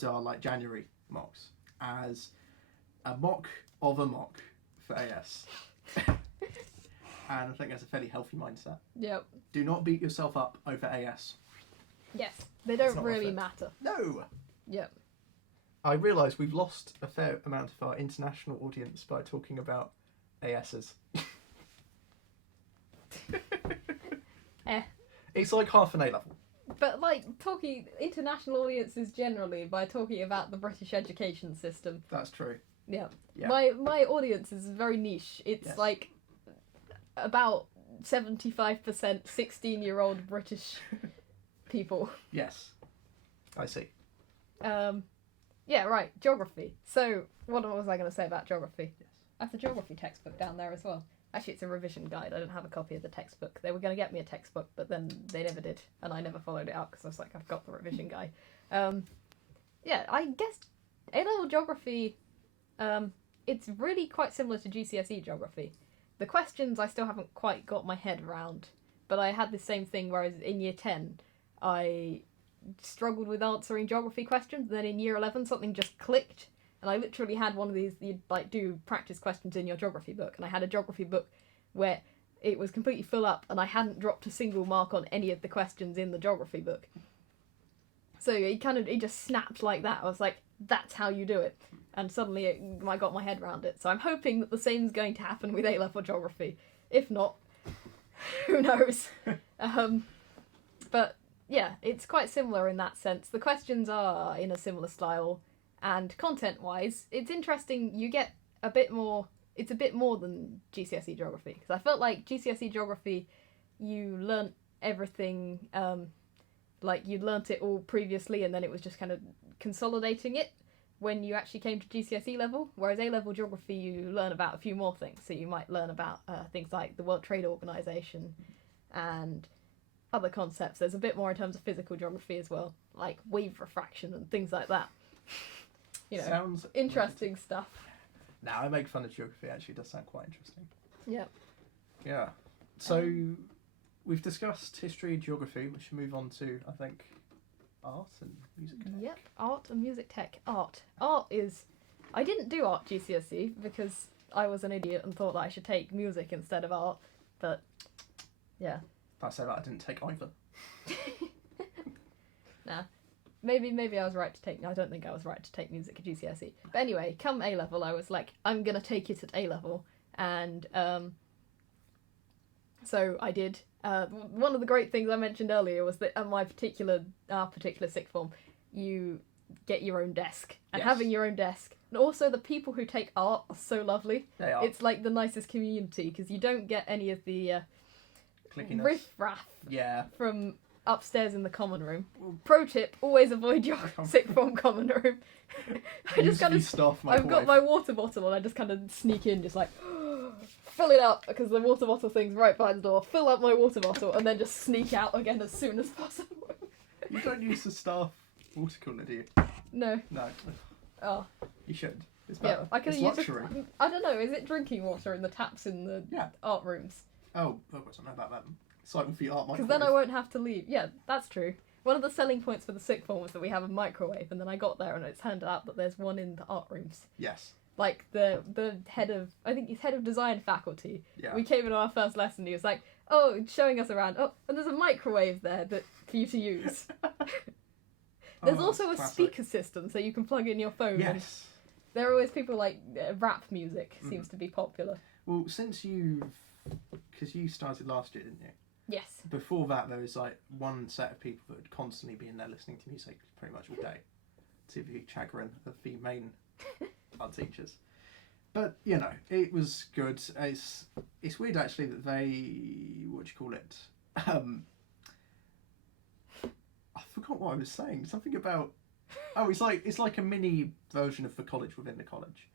our January mocks as a mock of a mock for AS. And I think that's a fairly healthy mindset. Yep. Do not beat yourself up over AS. Yes. They It's don't not really worth it. matter. No. Yep. I realise we've lost a fair amount of our international audience by talking about ASs. Eh. It's like half an A-level. But talking international audiences generally by talking about the British education system. That's true. Yeah. Yeah. My audience is very niche. It's Yes. About 75% 16-year-old British people. Yes. I see. Yeah, right. Geography. So, what was I going to say about geography? Yes. I have the geography textbook down there as well. Actually, it's a revision guide. I don't have a copy of the textbook. They were going to get me a textbook, but then they never did, and I never followed it out because I was like, I've got the revision guide. Yeah, I guess A-level geography, it's really quite similar to GCSE geography. The questions I still haven't quite got my head around, but I had the same thing, whereas in year 10, I struggled with answering geography questions, and then in year 11 something just clicked, and I literally had one of these, you'd do practice questions in your geography book, and I had a geography book where it was completely full up and I hadn't dropped a single mark on any of the questions in the geography book. So it just snapped like that. I was like, that's how you do it. And suddenly I got my head around it. So I'm hoping that the same's going to happen with A-level geography. If not, who knows? But yeah, it's quite similar in that sense. The questions are in a similar style, and content-wise, it's interesting. You get a bit more. It's a bit more than GCSE geography, because I felt like GCSE geography, you learnt everything. You'd learnt it all previously, and then it was just kind of consolidating it when you actually came to GCSE level. Whereas A-level geography, you learn about a few more things. So you might learn about things like the World Trade Organization and other concepts. There's a bit more in terms of physical geography as well, like wave refraction and things like that. You know, Sounds interesting stuff. Now I make fun of geography. Actually, it does sound quite interesting. Yeah. Yeah. So we've discussed history, geography. We should move on to, I think, art and music tech. Yep, art and music tech. Art is... I didn't do art GCSE because I was an idiot and thought that I should take music instead of art, but yeah. I say that I didn't take either. Nah. Maybe I was right to take... I don't think I was right to take music at GCSE. But anyway, come A-level, I was like, I'm going to take it at A-level. And so I did. One of the great things I mentioned earlier was that at our particular sixth form, you get your own desk. And Yes. having your own desk... And also the people who take art are so lovely. They are. It's like the nicest community because you don't get any of the Clickiness. riff-raff Yeah. from upstairs in the common room. Pro tip, always avoid your sixth form common room. I just kind of... I've got my water bottle and I just kind of sneak in, just like... fill it up, because the water bottle thing's right behind the door. Fill up my water bottle and then just sneak out again as soon as possible. You don't use the staff water cooler, do you? No. No. Oh. You should. It's Yeah, better. I could It's use luxury. I don't know, is it drinking water in the taps in the art rooms? Oh, I don't know about that. Cycle for your art Because microwave. then I won't have to leave. Yeah, that's true. One of the selling points for the sixth form was that we have a microwave, and then I got there and it turned out that there's one in the art rooms. Yes. Like the head of, I think he's head of design faculty. Yeah. We came in on our first lesson, he was like, oh, showing us around. Oh, and there's a microwave there for you to use. There's Oh, also a classic. speaker system so you can plug in your phone. And Yes. there are always people like rap music seems to be popular. Well, since because you started last year, didn't you? Yes. Before that, there was like one set of people that would constantly be in there listening to music pretty much all day, to the chagrin of the main art teachers. But you know, it was good. It's weird actually that they I forgot what I was saying. Something about it's like a mini version of the college within the college,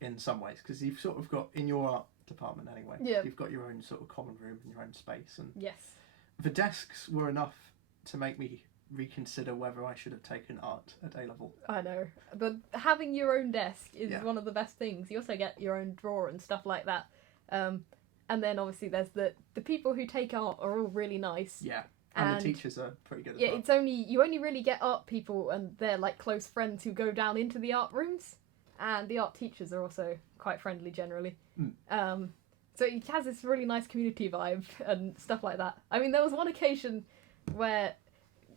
in some ways, because you've sort of got in your art department anyway. Yeah. You've got your own sort of common room and your own space, and Yes. the desks were enough to make me reconsider whether I should have taken art at A level. I know. But having your own desk is Yeah. one of the best things. You also get your own drawer and stuff like that. And then obviously there's the people who take art are all really nice. Yeah. And And- the teachers are pretty good as Yeah, well. you only really get art people and they're like close friends who go down into the art rooms. And the art teachers are also quite friendly generally. So it has this really nice community vibe and stuff like that. I mean, there was one occasion where,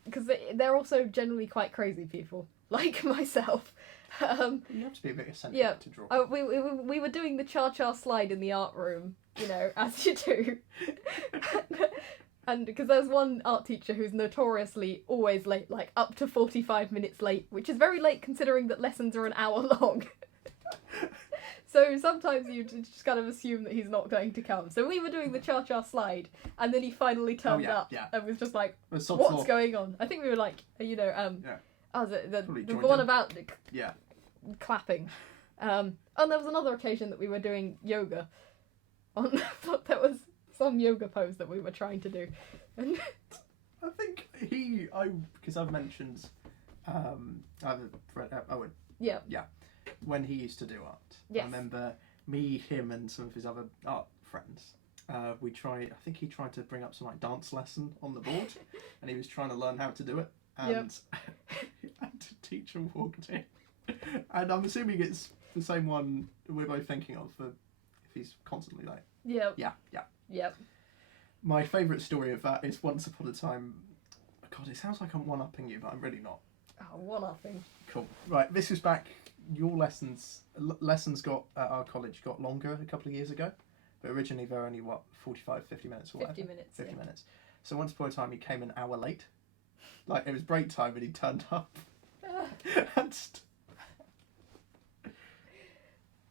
because they're also generally quite crazy people, like myself. You have to be a bit eccentric Yeah. to draw. We were doing the cha-cha slide in the art room, you know, as you do. And because there's one art teacher who's notoriously always late, like up to 45 minutes late, which is very late considering that lessons are an hour long. So sometimes you just kind of assume that he's not going to come. So we were doing the cha-cha slide, and then he finally turned up and was just like, what's going on? I think we were like, you know, the one about clapping. And there was another occasion that we were doing yoga. There was some yoga pose that we were trying to do. And I think because I've mentioned Owen. Yeah. Yeah. When he used to do art. Yes. I remember me, him and some of his other art friends. I think he tried to bring up some like dance lesson on the board and he was trying to learn how to do it. And and a teacher walked in. And I'm assuming it's the same one we're both thinking of if he's constantly late. Yeah. Yeah. Yep. My favourite story of that is once upon a time. God, it sounds like I'm one-upping you, but I'm really not. Oh, one-upping. Cool. Right, this is back. Your lessons got at our college got longer a couple of years ago, but originally they were only 45, 50 minutes or 50 whatever. minutes. 50 minutes. So once upon a time, he came an hour late. Like it was break time, and he turned up.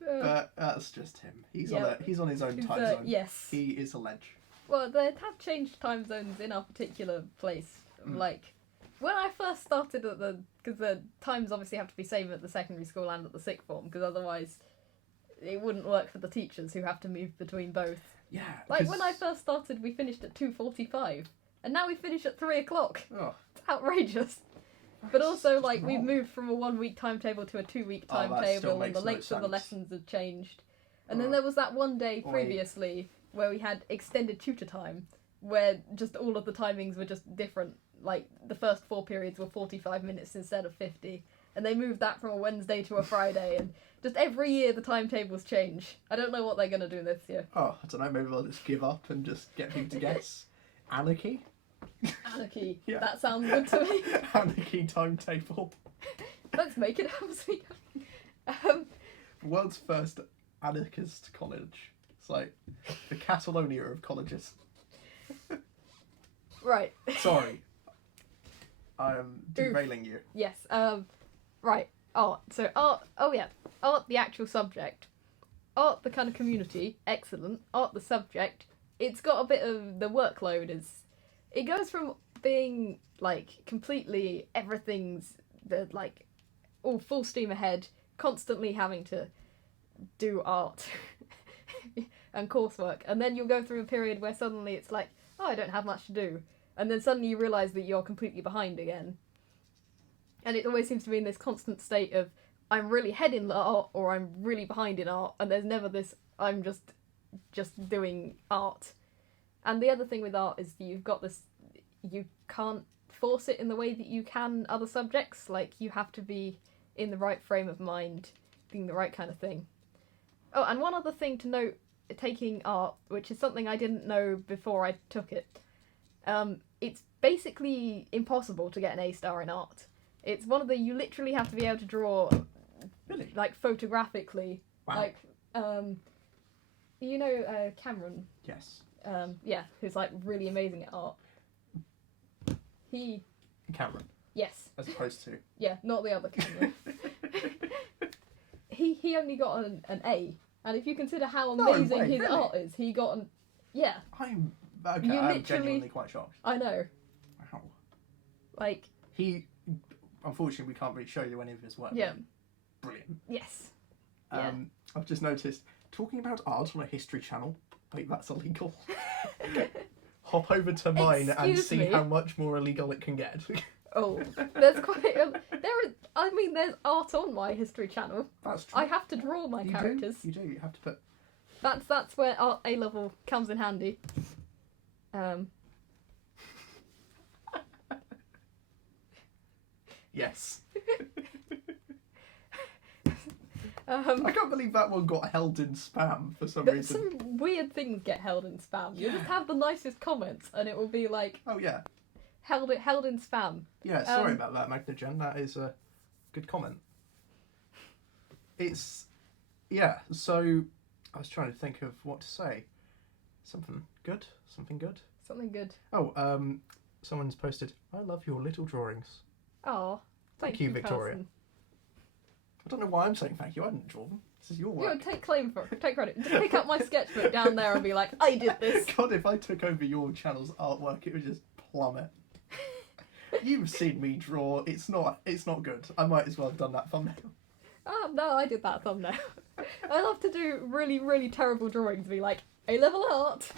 But that's just him. He's on his own time zone. Yes. He is a ledge. Well, they have changed time zones in our particular place. Like, when I first started because the times obviously have to be same at the secondary school and at the sixth form, because otherwise it wouldn't work for the teachers who have to move between both. Yeah. Like, when I first started, we finished at 2:45. and now we finish at 3 o'clock. Oh, It's outrageous. But also, like, we've wrong. moved from a 1-week timetable to a 2-week Oh, that still timetable, and makes the no length of the sense. lessons have changed. And then Oh. there was that one day Oi. previously where we had extended tutor time, where just all of the timings were just different. Like, the first 4 periods were 45 minutes instead of 50. And they moved that from a Wednesday to a Friday, and just every year the timetables change. I don't know what they're going to do this year. Oh, I don't know, maybe they'll just give up and just get people to guess. Anarchy? Anarchy. Yeah. That sounds good to me. Anarchy timetable. Let's make it happen. World's first anarchist college. It's like the Catalonia of colleges. Right. Sorry. I am derailing you. Yes. Right. Art. So art. Oh yeah. Art, the actual subject. Art, the kind of community. Excellent. Art, the subject. It's got a bit of the workload. It goes from being like completely everything's like all full steam ahead, constantly having to do art and coursework, and then you'll go through a period where suddenly it's like, oh, I don't have much to do, and then suddenly you realise that you're completely behind again. And it always seems to be in this constant state of I'm really ahead in art or I'm really behind in art, and there's never this I'm just doing art. And the other thing with art is you've got this, you can't force it in the way that you can other subjects. Like, you have to be in the right frame of mind, doing the right kind of thing. Oh, and one other thing to note, taking art, which is something I didn't know before I took it. It's basically impossible to get an A star in art. It's one of the, you literally have to be able to draw, Really? like, photographically. Wow. Like, you know Cameron? Yes. Yeah, who's like really amazing at art. He, Cameron, yes, as opposed to. yeah, not the other Cameron. he only got an A, and if you consider how No amazing way, his really? art is, he got an, yeah, I'm okay. You I'm literally- genuinely quite shocked. I know, Wow. like, He, unfortunately, we can't really show you any of his work. yeah, Brilliant. yes, yeah. I've just noticed talking about art on a history channel. Wait, that's illegal. Hop over to mine and Excuse see me? how much more illegal it can get. Oh, there's quite there's art on my history channel. That's true. I have to draw my you characters. Do. You do. You have to put. That's where art A level comes in handy. Yes. I I can't believe that one got held in spam for some But reason. some weird things get held in spam. You just Yeah. have the nicest comments, and it will be like Oh yeah. held in spam. Yeah. Sorry Um, about that, Magnagen. That is a good comment. It's yeah. So I was trying to think of what to say. Something good. Something good. Something good. Oh, someone's posted. I love your little drawings. Oh, Thank you, Victoria. person. I don't know why I'm saying thank you. I didn't draw them. This is your You work. take credit. Just pick up my sketchbook down there and be like, I did this. God, if I took over your channel's artwork, it would just plummet. You've seen me draw. It's not good. I might as well have done that thumbnail. Oh no, I did that thumbnail. I love to do really, really terrible drawings. Be like A-level art.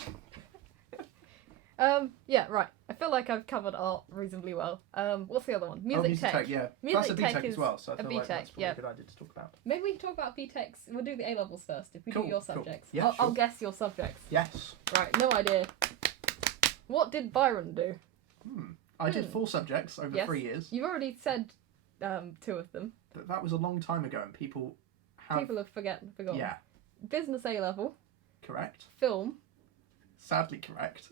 Yeah, right. I feel like I've covered art reasonably well. What's the other one? Music tech. Yeah. Music That's a tech BTEC is as well, so I a feel like BTEC, that's probably yeah. a good idea to talk about. Maybe we can talk about BTECs. We'll do the A-levels first, if we Cool, do your cool. subjects. Yeah, I'll sure. guess your subjects. Yes. Right, no idea. What did Byron do? I did 4 subjects over Yes. 3 years, You've already said 2 of them. but that was a long time ago, and people have. People have forgotten. Yeah, Business A-level, correct. film, Sadly correct.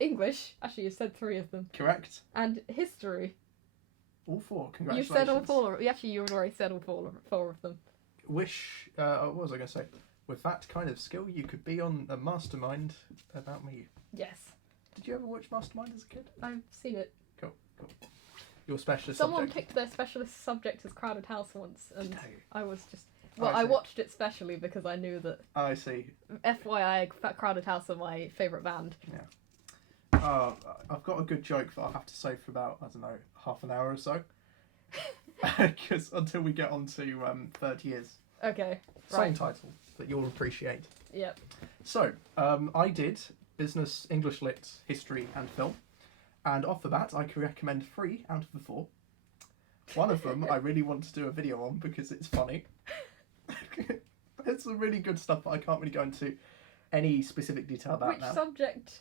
English. Actually, you said 3 of them. Correct. And history. All 4. You Congratulations. said all 4. Actually, you had already said all 4 of them. Wish. What was I going to say? With that kind of skill, you could be on a mastermind about me. Yes, Did you ever watch Mastermind as a kid? I've seen it. Cool. Your specialist Someone subject. picked their specialist subject as Crowded House once, and No. I was just. Well, I I see. watched it specially because I knew that. I see. FYI, Crowded House are my favourite band. I've got a good joke that I'll have to say for about, I don't know, half an hour or so. Because until we get on to third years. Okay. Same Right. title that you'll appreciate. Yep. So, I did business, English lit, history, and film. And off the bat, I can recommend 3 out of the 4. One of them I really want to do a video on because it's funny. It's some really good stuff, but I can't really go into any specific detail about Which now. subject?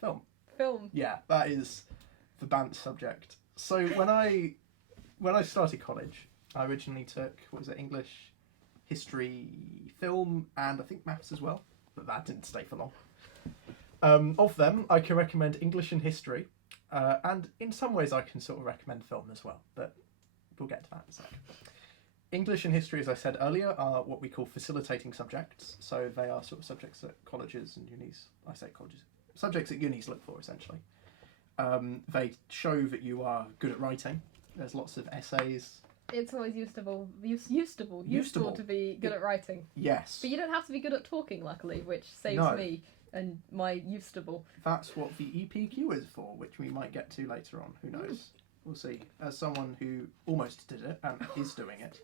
Film. Film. Yeah, that is the BANT subject. So when I started college, I originally took, English, history, film, and I think maths as well, but that didn't stay for long. Of them, I can recommend English and history, and in some ways I can sort of recommend film as well, but we'll get to that in a sec. English and history, as I said earlier, are what we call facilitating subjects, so they are sort of subjects that colleges and unis, I say colleges, subjects that unis look for, essentially. They show that you are good at writing. There's lots of essays. It's always useful to be good at writing. Yes. But you don't have to be good at talking, luckily, which saves me and my useful. That's what the EPQ is for, which we might get to later on. Who knows? We'll see. As someone who almost did it and is doing it.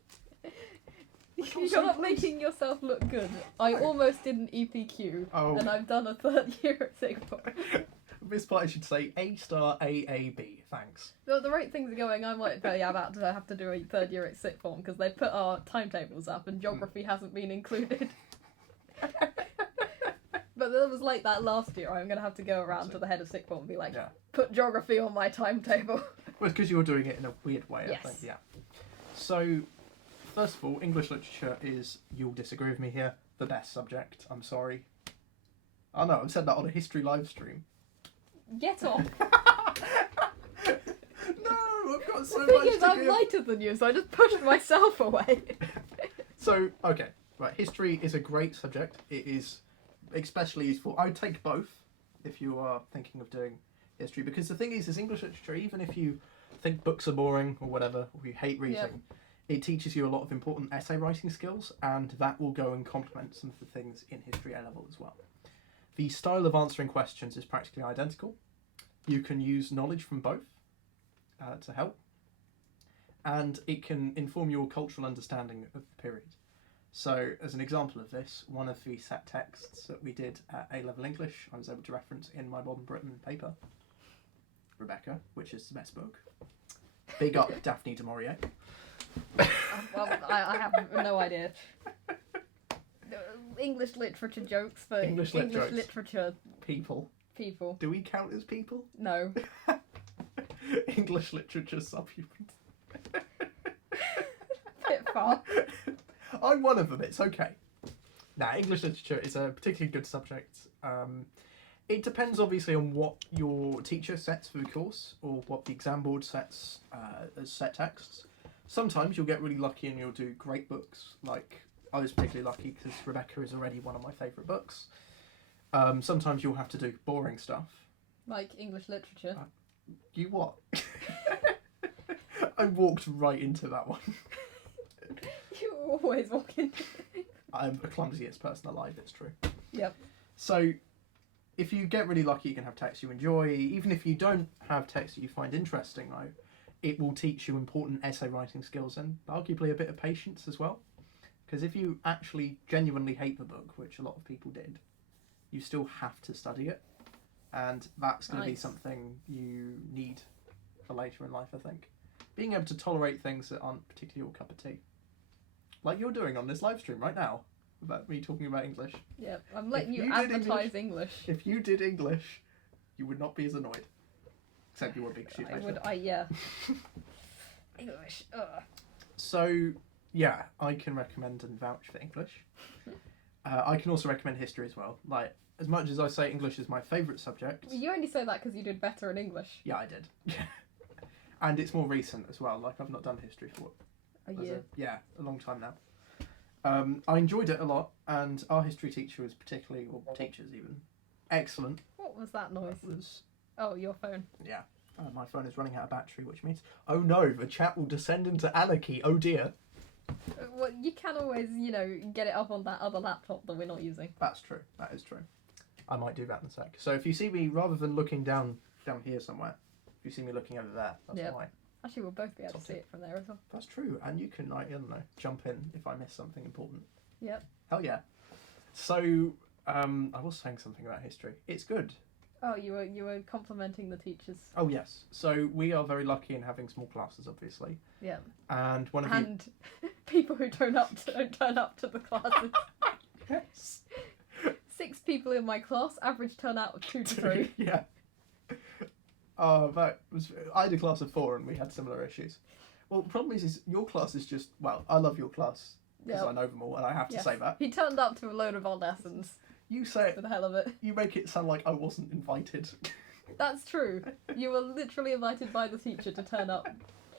You're not making yourself look good. I almost did an EPQ, and I've done a 3rd year at sixth form. This part I should say A star AAB. Thanks. The rate things are going, I might about to have to do a 3rd year at sixth form because they put our timetables up and geography hasn't been included. But it was like that last year. I'm going to have to go around to the head of sixth form and be like, put geography on my timetable. Well, it's because you're doing it in a weird way, yes. I think. Yeah. So, first of all, English literature is, you'll disagree with me here, the best subject. I'm sorry. Oh no, I've said that on a history live stream. Get off. No, I've got so the much thing is, to I'm give. lighter than you, so I just pushed myself away. So, okay. Right, history is a great subject. It is especially useful. I would take both if you are thinking of doing history, because the thing is English literature, even if you think books are boring or whatever, or you hate reading, it teaches you a lot of important essay writing skills, and that will go and complement some of the things in history A level as well. The style of answering questions is practically identical. You can use knowledge from both to help, and it can inform your cultural understanding of the period. So, as an example of this, one of the set texts that we did at A-level English, I was able to reference in my Modern Britain paper, Rebecca, which is the best book. Big up Daphne du Maurier. Well, I have no idea. English literature jokes for English literature people. Do we count as people? No. English literature subhumans. Bit far. I'm one of them, it's okay. Now, English literature is a particularly good subject. It depends obviously on what your teacher sets for the course, or what the exam board sets as set texts. Sometimes you'll get really lucky and you'll do great books, like I was particularly lucky because Rebecca is already one of my favourite books. Sometimes you'll have to do boring stuff. Like English literature. You what? I walked right into that one. You always walk into it. I'm the clumsiest person alive, it's true. Yep. So, if you get really lucky, you can have text you enjoy. Even if you don't have text that you find interesting, though, it will teach you important essay writing skills and arguably a bit of patience as well. Because if you actually genuinely hate the book, which a lot of people did, you still have to study it. And that's going to be something you need for later in life, I think. Being able to tolerate things that aren't particularly your cup of tea. Like you're doing on this live stream right now, about me talking about English. Yeah, I'm letting you advertise English. If you did English, you would not be as annoyed. Except you would be, because yeah. English, ugh. So, yeah, I can recommend and vouch for English. I can also recommend history as well. Like, as much as I say English is my favourite subject... You only say that because you did better in English. Yeah, I did. And it's more recent as well. Like, I've not done history for... A year. A long time now. I enjoyed it a lot, and our history teacher was particularly, or teachers even, excellent. What was that noise? That was... Oh, your phone. Yeah. My phone is running out of battery, which means, oh no, the chat will descend into anarchy, oh dear. Well, you can always, get it up on that other laptop that we're not using. That's true. That is true. I might do that in a sec. So if you see me, rather than looking down here somewhere, if you see me looking over there, that's why. Actually, we'll both be able to see it from there as well. That's true. And you can, I don't know, jump in if I miss something important. Yep. Hell yeah. So, I was saying something about history. It's good. Oh, you were complimenting the teachers. Oh yes. So we are very lucky in having small classes, obviously. Yeah. And one of And people who don't turn up to the classes. Yes. 6 people in my class, average turnout of 2 to 3. Yeah. Oh, that was. I had a class of 4, and we had similar issues. Well, the problem is your class is just. Well, I love your class because I know them all, and I have to say that. He turned up to a load of our lessons. You say it for the hell of it. You make it sound like I wasn't invited. That's true. You were literally invited by the teacher to turn up.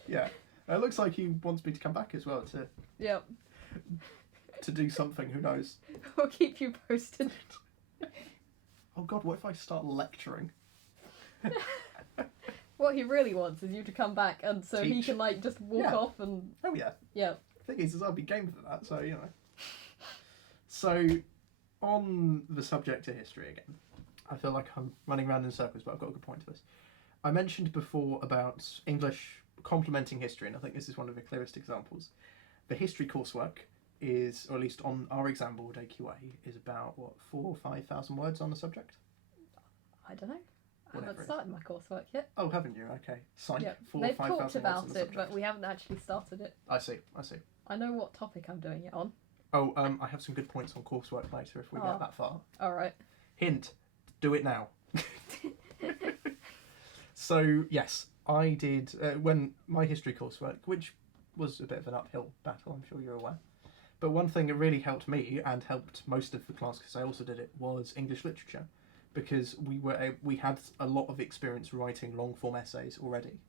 Yeah. It looks like he wants me to come back as well to. Yep. To do something. Who knows? We'll keep you posted. Oh God! What if I start lecturing? What he really wants is you to come back, and so he can like just walk off and. Oh yeah. Yeah. Thing is I'd be game for that. So you know. So. On the subject of history again, I feel like I'm running around in circles, but I've got a good point to this. I mentioned before about English complementing history, and I think this is one of the clearest examples. The history coursework is, or at least on our exam board AQA, is about, 4,000 or 5,000 words on the subject? I don't know. I Whatever haven't started my coursework yet. Oh, haven't you? Okay. Psych. Yep. 4,000 or 5,000 They've talked words on about the it, subject. but we haven't actually started it. I see. I know what topic I'm doing it on. Oh, I have some good points on coursework later if we get that far. Alright. Hint, do it now. So, yes, I did, when my history coursework, which was a bit of an uphill battle, I'm sure you're aware. But one thing that really helped me, and helped most of the class, because I also did it, was English literature. Because we had a lot of experience writing long-form essays already.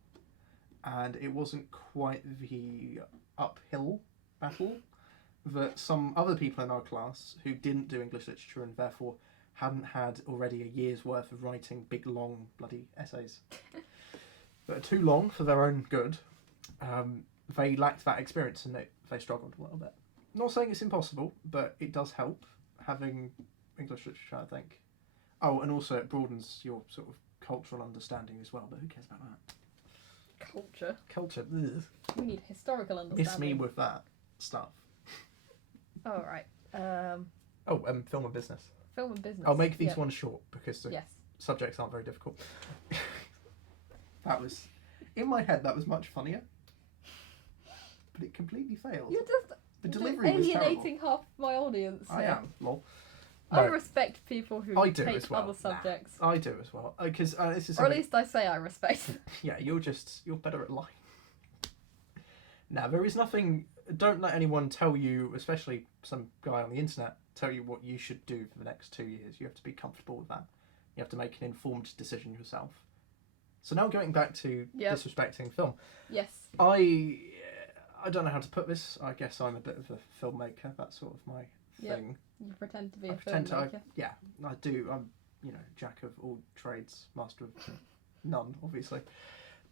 And it wasn't quite the uphill battle that some other people in our class who didn't do English literature and therefore hadn't had already a year's worth of writing big long bloody essays that are too long for their own good, they lacked that experience and they struggled a little bit. Not saying it's impossible, but it does help having English literature, I think. Oh, and also it broadens your sort of cultural understanding as well, but who cares about that? Culture. Ugh. We need historical understanding. Miss me with that stuff. Oh, right. Film and business. Film and business. I'll make these ones short because the yes. subjects aren't very difficult. That was, in my head, that was much funnier. But it completely failed. You're just the delivery was terrible. alienating half my audience. I am, lol. I respect people who take well. other subjects. I do as well. Because this is or at least I say I respect. Yeah, you're better at lying. Now, there is nothing... Don't let anyone tell you, especially some guy on the internet, tell you what you should do for the next 2 years. You have to be comfortable with that. You have to make an informed decision yourself. So now going back to disrespecting film. Yes. I don't know how to put this. I guess I'm a bit of a filmmaker. That's sort of my thing. You pretend to be a filmmaker. I do. I'm, jack of all trades, master of none, obviously.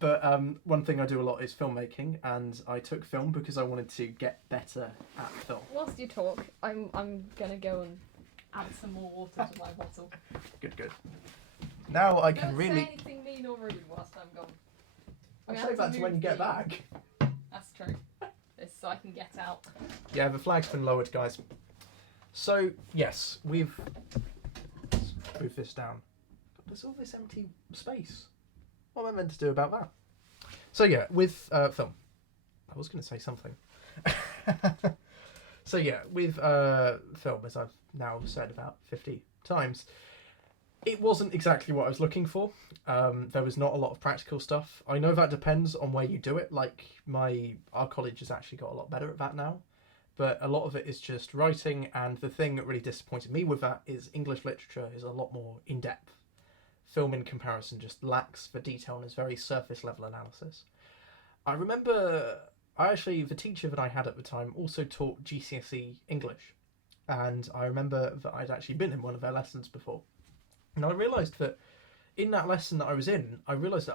But one thing I do a lot is filmmaking, and I took film because I wanted to get better at film. Whilst you talk, I'm gonna go and add some more water to my bottle. Good. Now I can Don't really... say anything mean or rude whilst I'm gone. I'll save that to when you get back. That's true. It's so I can get out. Yeah, the flag's been lowered, guys. So, yes, we've... Let's move this down. There's all this empty space. What am I meant to do about that? So yeah, with film. I was going to say something. So yeah, with film, as I've now said about 50 times, it wasn't exactly what I was looking for. There was not a lot of practical stuff. I know that depends on where you do it. Like our college has actually got a lot better at that now. But a lot of it is just writing, and the thing that really disappointed me with that is English literature is a lot more in-depth. Film in comparison just lacks the detail and is very surface level analysis. I remember the teacher that I had at the time also taught GCSE English, and I remember that I'd actually been in one of their lessons before. And I realised that in that lesson that I was in, I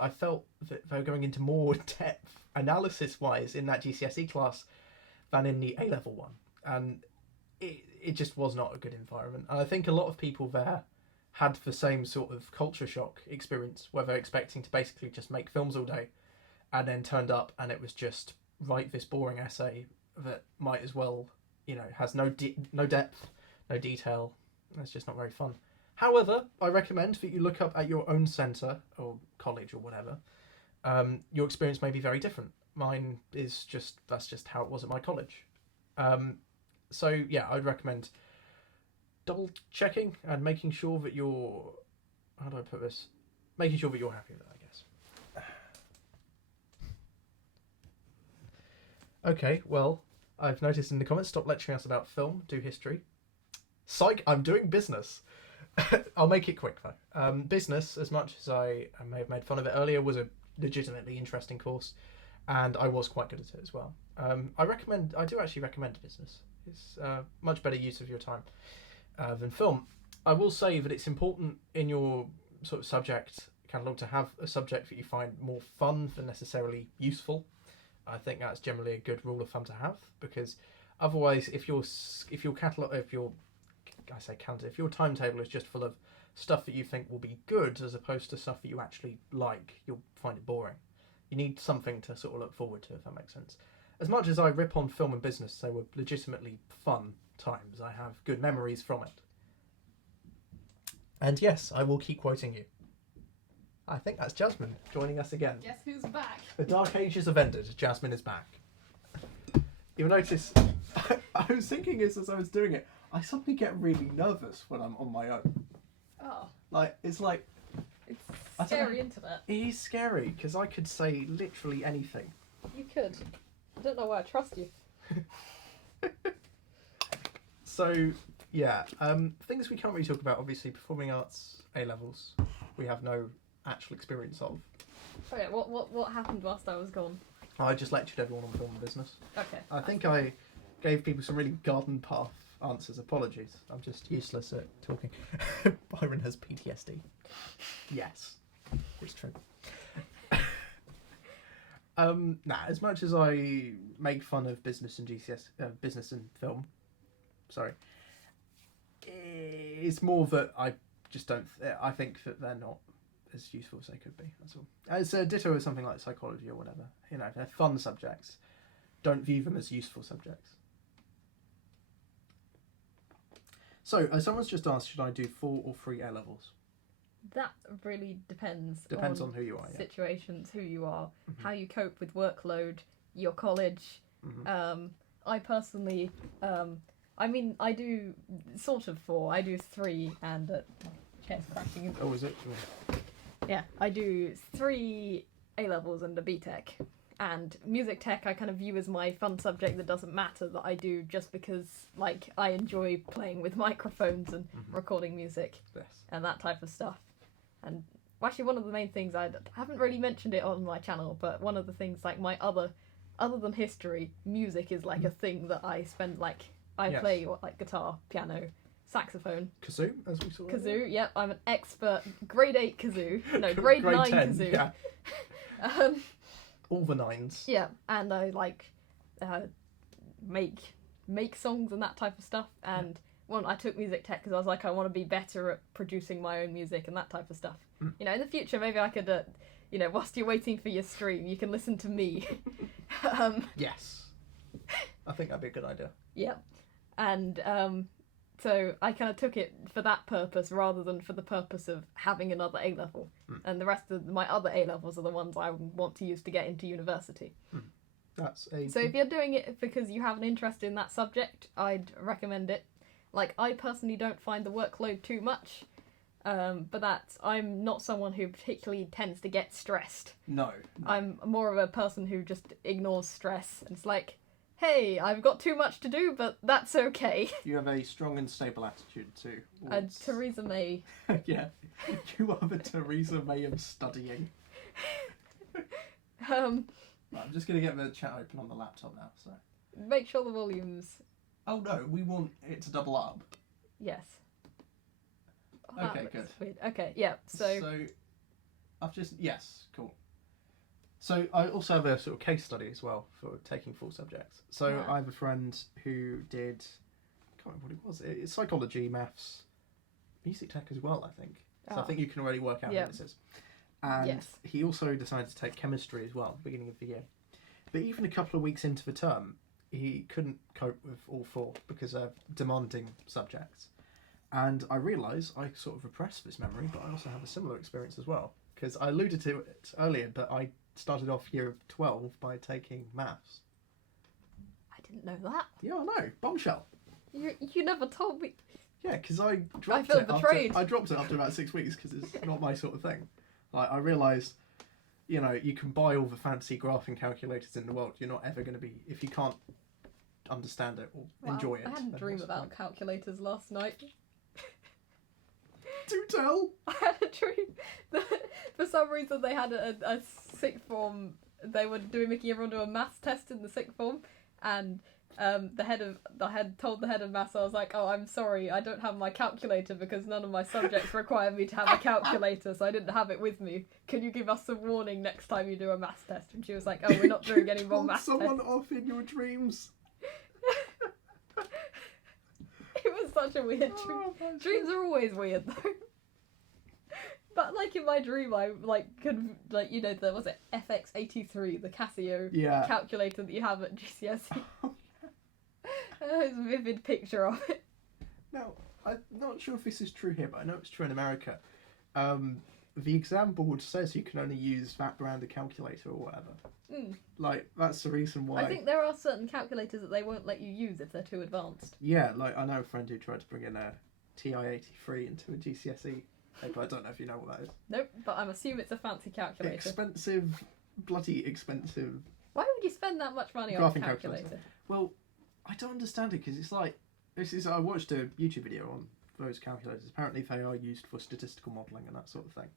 felt that they were going into more depth analysis wise in that GCSE class than in the A-level one. And it just was not a good environment. And I think a lot of people there had the same sort of culture shock experience where they're expecting to basically just make films all day and then turned up and it was just write this boring essay that might as well, has no depth, no detail, That's just not very fun. However, I recommend that you look up at your own centre or college or whatever. Your experience may be very different. Mine is that's just how it was at my college. So yeah, I'd recommend double checking and making sure that you're, how do I put this? Making sure that you're happy with it, I guess. Okay, well, I've noticed in the comments, stop lecturing us about film, do history. Psych, I'm doing business. I'll make it quick though. Business, as much as I may have made fun of it earlier, was a legitimately interesting course, and I was quite good at it as well. I do actually recommend business. It's much better use of your time than film. I will say that it's important in your sort of subject catalogue to have a subject that you find more fun than necessarily useful. I think that's generally a good rule of thumb to have, because otherwise, if your timetable is just full of stuff that you think will be good as opposed to stuff that you actually like, you'll find it boring. You need something to sort of look forward to, if that makes sense. As much as I rip on film and business, they were legitimately fun times. I have good memories from it. And yes, I will keep quoting you. I think that's Jasmine joining us again. Guess who's back? The Dark Ages have ended. Jasmine is back. You'll notice, I was thinking as I was doing it, I suddenly get really nervous when I'm on my own. Oh. It's like... It's scary internet. It is scary, because I could say literally anything. You could. I don't know why I trust you. So, yeah. Things we can't really talk about, obviously, performing arts, A-levels, we have no actual experience of. Okay, what happened whilst I was gone? I just lectured everyone on film and business. Okay. I think I gave people some really garden path answers. Apologies. I'm just useless at talking. Byron has PTSD. Yes, it's true. As much as I make fun of business and GCS, business and film, it's more that I just don't. I think that they're not as useful as they could be. That's all. It's a ditto with something like psychology or whatever. You know, they're fun subjects. Don't view them as useful subjects. So, someone's just asked, should I do 4 or 3 A-levels? That really depends. Depends on who you are, yeah. Situations, who you are, how you cope with workload, your college. I personally, I do sort of 4. I do 3 and chair's crashing. Oh, is it? Yeah, I do 3 A-levels and a B-Tech. And music tech I kind of view as my fun subject that doesn't matter, that I do just because, like, I enjoy playing with microphones and recording music and that type of stuff. And actually one of the main things, I haven't really mentioned it on my channel, but one of the things, like, my other than history, music is like a thing that I spend, like, I play like guitar, piano, saxophone. Kazoo, as we saw. Kazoo, yep, I'm an expert grade 8 kazoo. No, grade 9 10, kazoo. Yeah. All the 9s. Yeah, and I like make songs and that type of stuff. And I took music tech because I was like, I want to be better at producing my own music and that type of stuff. You know, in the future, maybe I could, whilst you're waiting for your stream, you can listen to me. Yes, I think that'd be a good idea. Yeah, and so I kind of took it for that purpose rather than for the purpose of having another A-level. And the rest of my other A-levels are the ones I want to use to get into university. So if you're doing it because you have an interest in that subject, I'd recommend it. Like, I personally don't find the workload too much, but I'm not someone who particularly tends to get stressed. No. I'm more of a person who just ignores stress, and it's like, hey, I've got too much to do, but that's okay. You have a strong and stable attitude too. Theresa May. Yeah, you are the Theresa May of studying. Right, I'm just going to get the chat open on the laptop now. So make sure the volume's... Oh no, we want it to double up. Yes. Oh, okay, good. Weird. Okay, yeah, so I've just... Yes, cool. So I also have a sort of case study as well for taking 4 subjects. So I have a friend who did, I can't remember what it was. It's psychology, maths, music tech as well, I think. So I think you can already work out what this is. And he also decided to take chemistry as well at the beginning of the year. But even a couple of weeks into the term, he couldn't cope with all 4 because they're demanding subjects. And I realise I sort of repressed this memory, but I also have a similar experience as well. Because I alluded to it earlier, but I started off year 12 by taking maths. I didn't know that. Yeah, I know. Bombshell. You never told me. Yeah, because I dropped feel it. betrayed. I dropped it after about 6 weeks because it's not my sort of thing. Like I realised, you know, you can buy all the fancy graphing calculators in the world. You're not ever going to be, if you can't understand it or enjoy it. I had a then dream what's the about point? calculators last night. Do tell. I had a dream that for some reason they had a sixth form. They were making everyone do a maths test in the sixth form, and I had told the head of maths, I was like, oh, I'm sorry, I don't have my calculator because none of my subjects require me to have a calculator, so I didn't have it with me. Can you give us some warning next time you do a maths test? And she was like, oh, we're not doing any more maths tests. Someone off in your dreams. It was such a weird dream. Dreams are always weird though. But like in my dream, I you know, there was it FX83, the Casio calculator that you have at GCSE. There's a vivid picture of it. Now, I'm not sure if this is true here, but I know it's true in America. The exam board says you can only use that brand of calculator or whatever. Mm. Like, that's the reason why. I think there are certain calculators that they won't let you use if they're too advanced. Yeah, like, I know a friend who tried to bring in a TI-83 into a GCSE paper. I don't know if you know what that is. Nope, but I'm assuming it's a fancy calculator. Expensive, bloody expensive. Why would you spend that much money on a calculator? Well, I don't understand it because it's like, I watched a YouTube video on those calculators. Apparently they are used for statistical modelling and that sort of thing.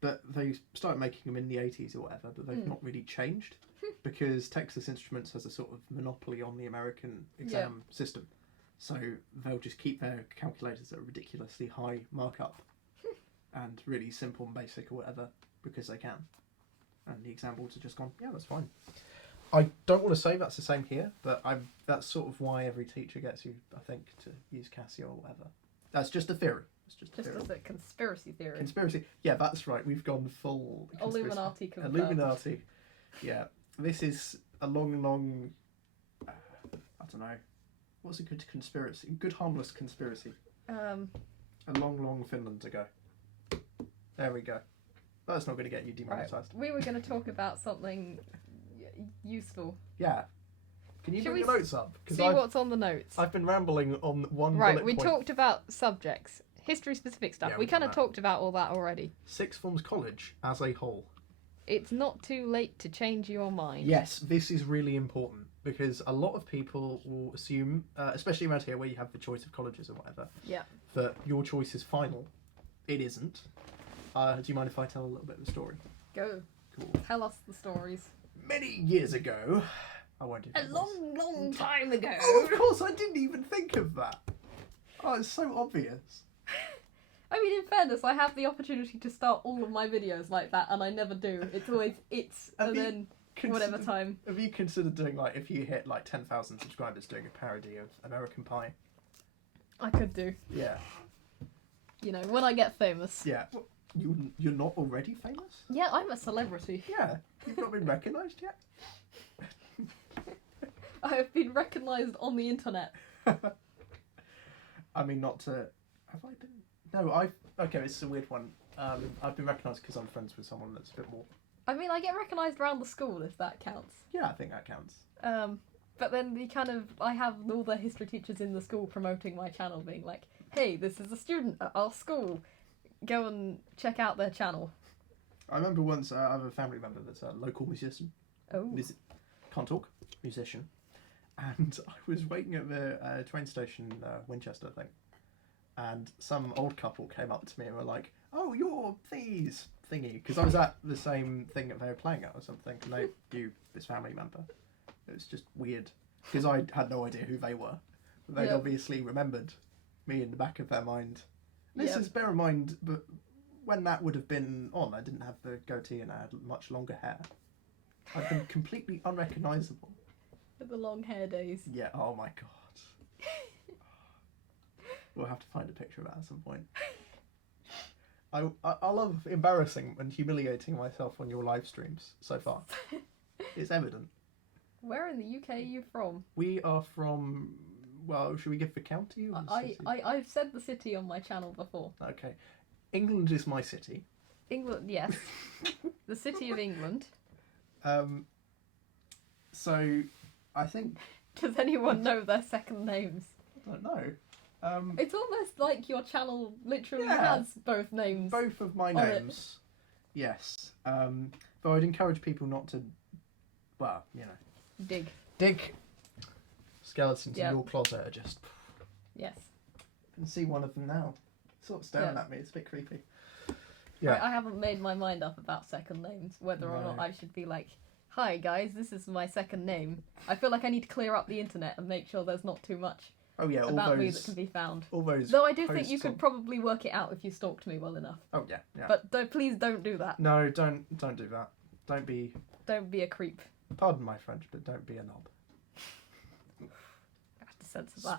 But they started making them in the 80s or whatever, but they've not really changed because Texas Instruments has a sort of monopoly on the American exam system. So they'll just keep their calculators at a ridiculously high markup and really simple and basic or whatever because they can. And the exam boards have just gone, yeah, that's fine. I don't want to say that's the same here, but that's sort of why every teacher gets you, I think, to use Casio or whatever. That's just a theory. It's just as a conspiracy theory. Conspiracy. Yeah, that's right. We've gone full Illuminati confirmed. Illuminati. Yeah. This is a long, I don't know. What's a good conspiracy? Good harmless conspiracy. A long Finland ago. There we go. That's not going to get you demonetised. Right. We were going to talk about something useful. Yeah. Can you bring your notes up? See what's on the notes. I've been rambling on one Right, bullet we point. talked about subjects. History-specific stuff. Yeah, we kind of talked about all that already. Sixth Forms College as a whole. It's not too late to change your mind. Yes, this is really important because a lot of people will assume, especially around here where you have the choice of colleges or whatever, that your choice is final. It isn't. Do you mind if I tell a little bit of the story? Go. Cool. Tell us the stories. Many years ago, I won't do that. A long time ago. Oh, of course, I didn't even think of that. Oh, it's so obvious. I mean, in fairness, I have the opportunity to start all of my videos like that, and I never do. It's always and then whatever time. Have you considered doing, like, if you hit, like, 10,000 subscribers, doing a parody of American Pie? I could do. Yeah. You know, when I get famous. Yeah. Well, you're not already famous? Yeah, I'm a celebrity. Yeah. You've not been recognised yet? I have been recognised on the internet. I mean, not to... Have I been... No, okay, it's a weird one. I've been recognised because I'm friends with someone that's a bit more... I mean, I get recognised around the school, if that counts. Yeah, I think that counts. But then I have all the history teachers in the school promoting my channel, being like, hey, this is a student at our school. Go and check out their channel. I remember once I have a family member that's a local musician. Oh. Can't talk. Musician. And I was waiting at the train station in Winchester, I think. And some old couple came up to me and were like, oh, you're thingy. Because I was at the same thing that they were playing at or something. And they knew this family member. It was just weird. Because I had no idea who they were. But they'd obviously remembered me in the back of their mind. This is, bear in mind, but when that would have been on, I didn't have the goatee and I had much longer hair. I've been completely unrecognisable. For the long hair days. Yeah, oh my god. We'll have to find a picture of that at some point. I love embarrassing and humiliating myself on your live streams so far. It's evident. Where in the UK are you from? We are from Well, should we give the county or the city? I've said the city on my channel before. Okay. England is my city. England, yes. The city of England. So, I think... Does anyone know their second names? I don't know. It's almost like your channel literally Yeah. has both names. Both of my on it. names. Yes. Though I'd encourage people not to, well, you know. Dig. Dig skeletons Yeah. in your closet are just... Yes. I can see one of them now. Sort of staring Yeah. at me. It's a bit creepy. Yeah. I haven't made my mind up about second names, whether or not No. I should be like, hi guys, this is my second name. I feel like I need to clear up the internet and make sure there's not too much Oh yeah, all about me that those... can be found. All those Though I do think you posts could on- probably work it out if you stalked me well enough. Oh yeah, yeah. But please don't do that. No, don't do that. Don't be... Don't be a creep. Pardon my French, but don't be a knob. I have to censor that.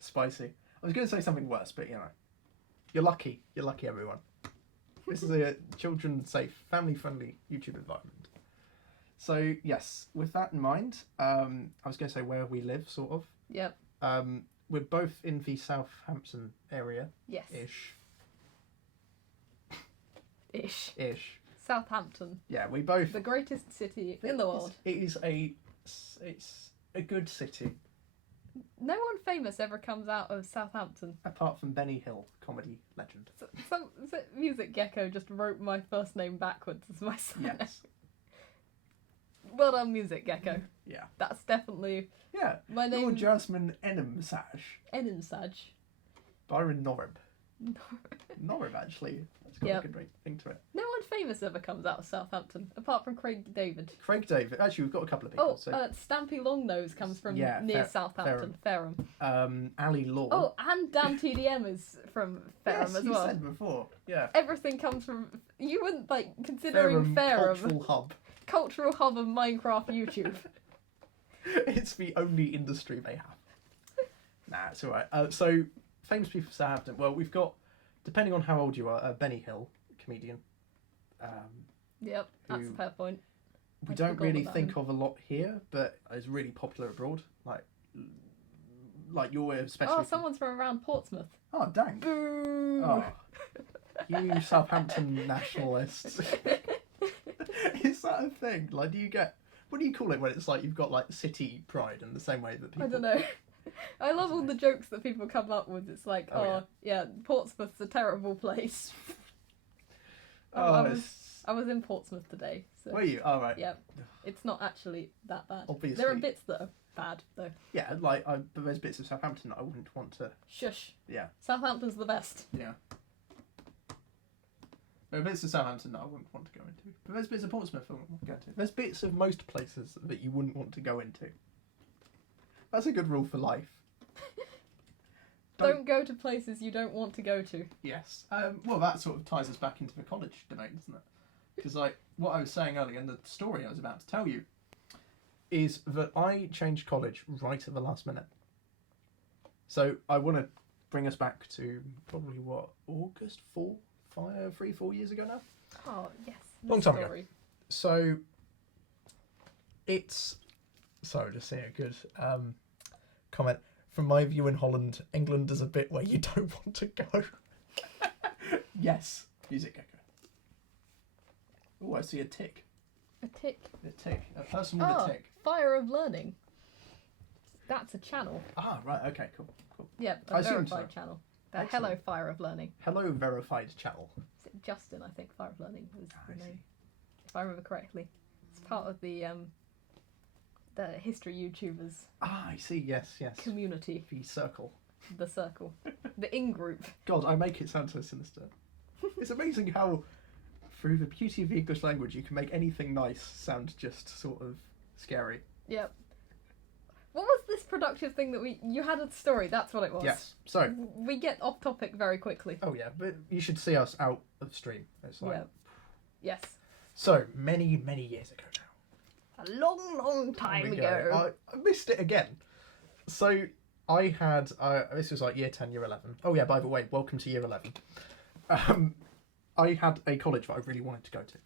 Spicy. I was going to say something worse, but you know. You're lucky. You're lucky, everyone. This is a children-safe, family-friendly YouTube environment. So, yes, with that in mind, I was going to say where we live, sort of. Yep. We're both in the Southampton area. Yes. Ish. Southampton, Yeah, we both... the greatest city in the world. It's a good city, No one famous ever comes out of Southampton. apart from Benny Hill, comedy legend. Some Music Gecko just wrote my first name backwards as my surname. Yes. Well done, Music Gecko. Yeah. That's definitely Yeah. my Lord name. Jasmine Enumsaj. Enensaj. Byron Norrib. Norrib, actually. That's got Yep. a good thing to it. No one famous ever comes out of Southampton, apart from Craig David. Craig David. Actually, we've got a couple of people. Stampy Longnose comes from Yeah, near Southampton, Fareham. Ali Law. Oh, and Dan TDM is from Fareham yes, as you well. said before. Yeah. Everything comes from. You wouldn't like considering Fareham Cultural hub. cultural hub of Minecraft YouTube. It's the only industry they have. Nah, it's alright. So, famous people for Southampton. Well, we've got, depending on how old you are, Benny Hill, comedian. Yep, that's a Who- fair point. We I'd don't forgotten really about think him. of a lot here, but is really popular abroad. Like you're especially. Oh, someone's from around Portsmouth. Oh, dang. Boo! Oh, you Southampton nationalists. Is that a thing? Like, do you get... What do you call it when it's like you've got, like, city pride in the same way that people... I don't know. I love all the jokes that people come up with. It's like, Oh, yeah, Portsmouth's a terrible place. Oh, I was in Portsmouth today. So. Were you? Oh, right. Yeah, it's not actually that bad. Obviously. There are bits that are bad, though. Yeah, like, but there's bits of Southampton that I wouldn't want to... Shush. Yeah. Southampton's the best. Yeah. There are bits of Southampton that I wouldn't want to go into. But there's bits of Portsmouth I wouldn't want to go into. There's bits of most places that you wouldn't want to go into. That's a good rule for life. Don't go to places you don't want to go to. Yes. Well, that sort of ties us back into the college debate, doesn't it? Because, like, what I was saying earlier, and the story I was about to tell you, is that I changed college right at the last minute. So I want to bring us back to probably, what, August 4 years ago now? Oh, yes. Long time ago. So it's... So just seeing a good comment. From my view in Holland, England is a bit where you don't want to go. Yes. Music Gecko. Oh, I see a tick. A tick. A tick. A person with a tick. Fire of Learning. That's a channel. Ah, right. Okay, cool. Yep, I a assumed verified so. channel. The Excellent. Hello Fire of Learning. Hello, verified channel. Is it Justin, I think, Fire of Learning was I the see. name. If I remember correctly. It's part of the history YouTubers Ah, I see. Yes. community. The circle. The circle. The in-group. God, I make it sound so sinister. It's amazing how, through the beauty of the English language, you can make anything nice sound just sort of scary. Yep. What was this productive thing that you had a story, that's what it was. Yes. So, We get off topic very quickly. oh yeah, but you should see us out of stream. It's like... Yeah. Yes. So, many years ago now. A long time There we ago. go. I missed it again. So, I had... this was like year 10, year 11. Oh yeah, by the way, welcome to year 11. I had a college that I really wanted to go to.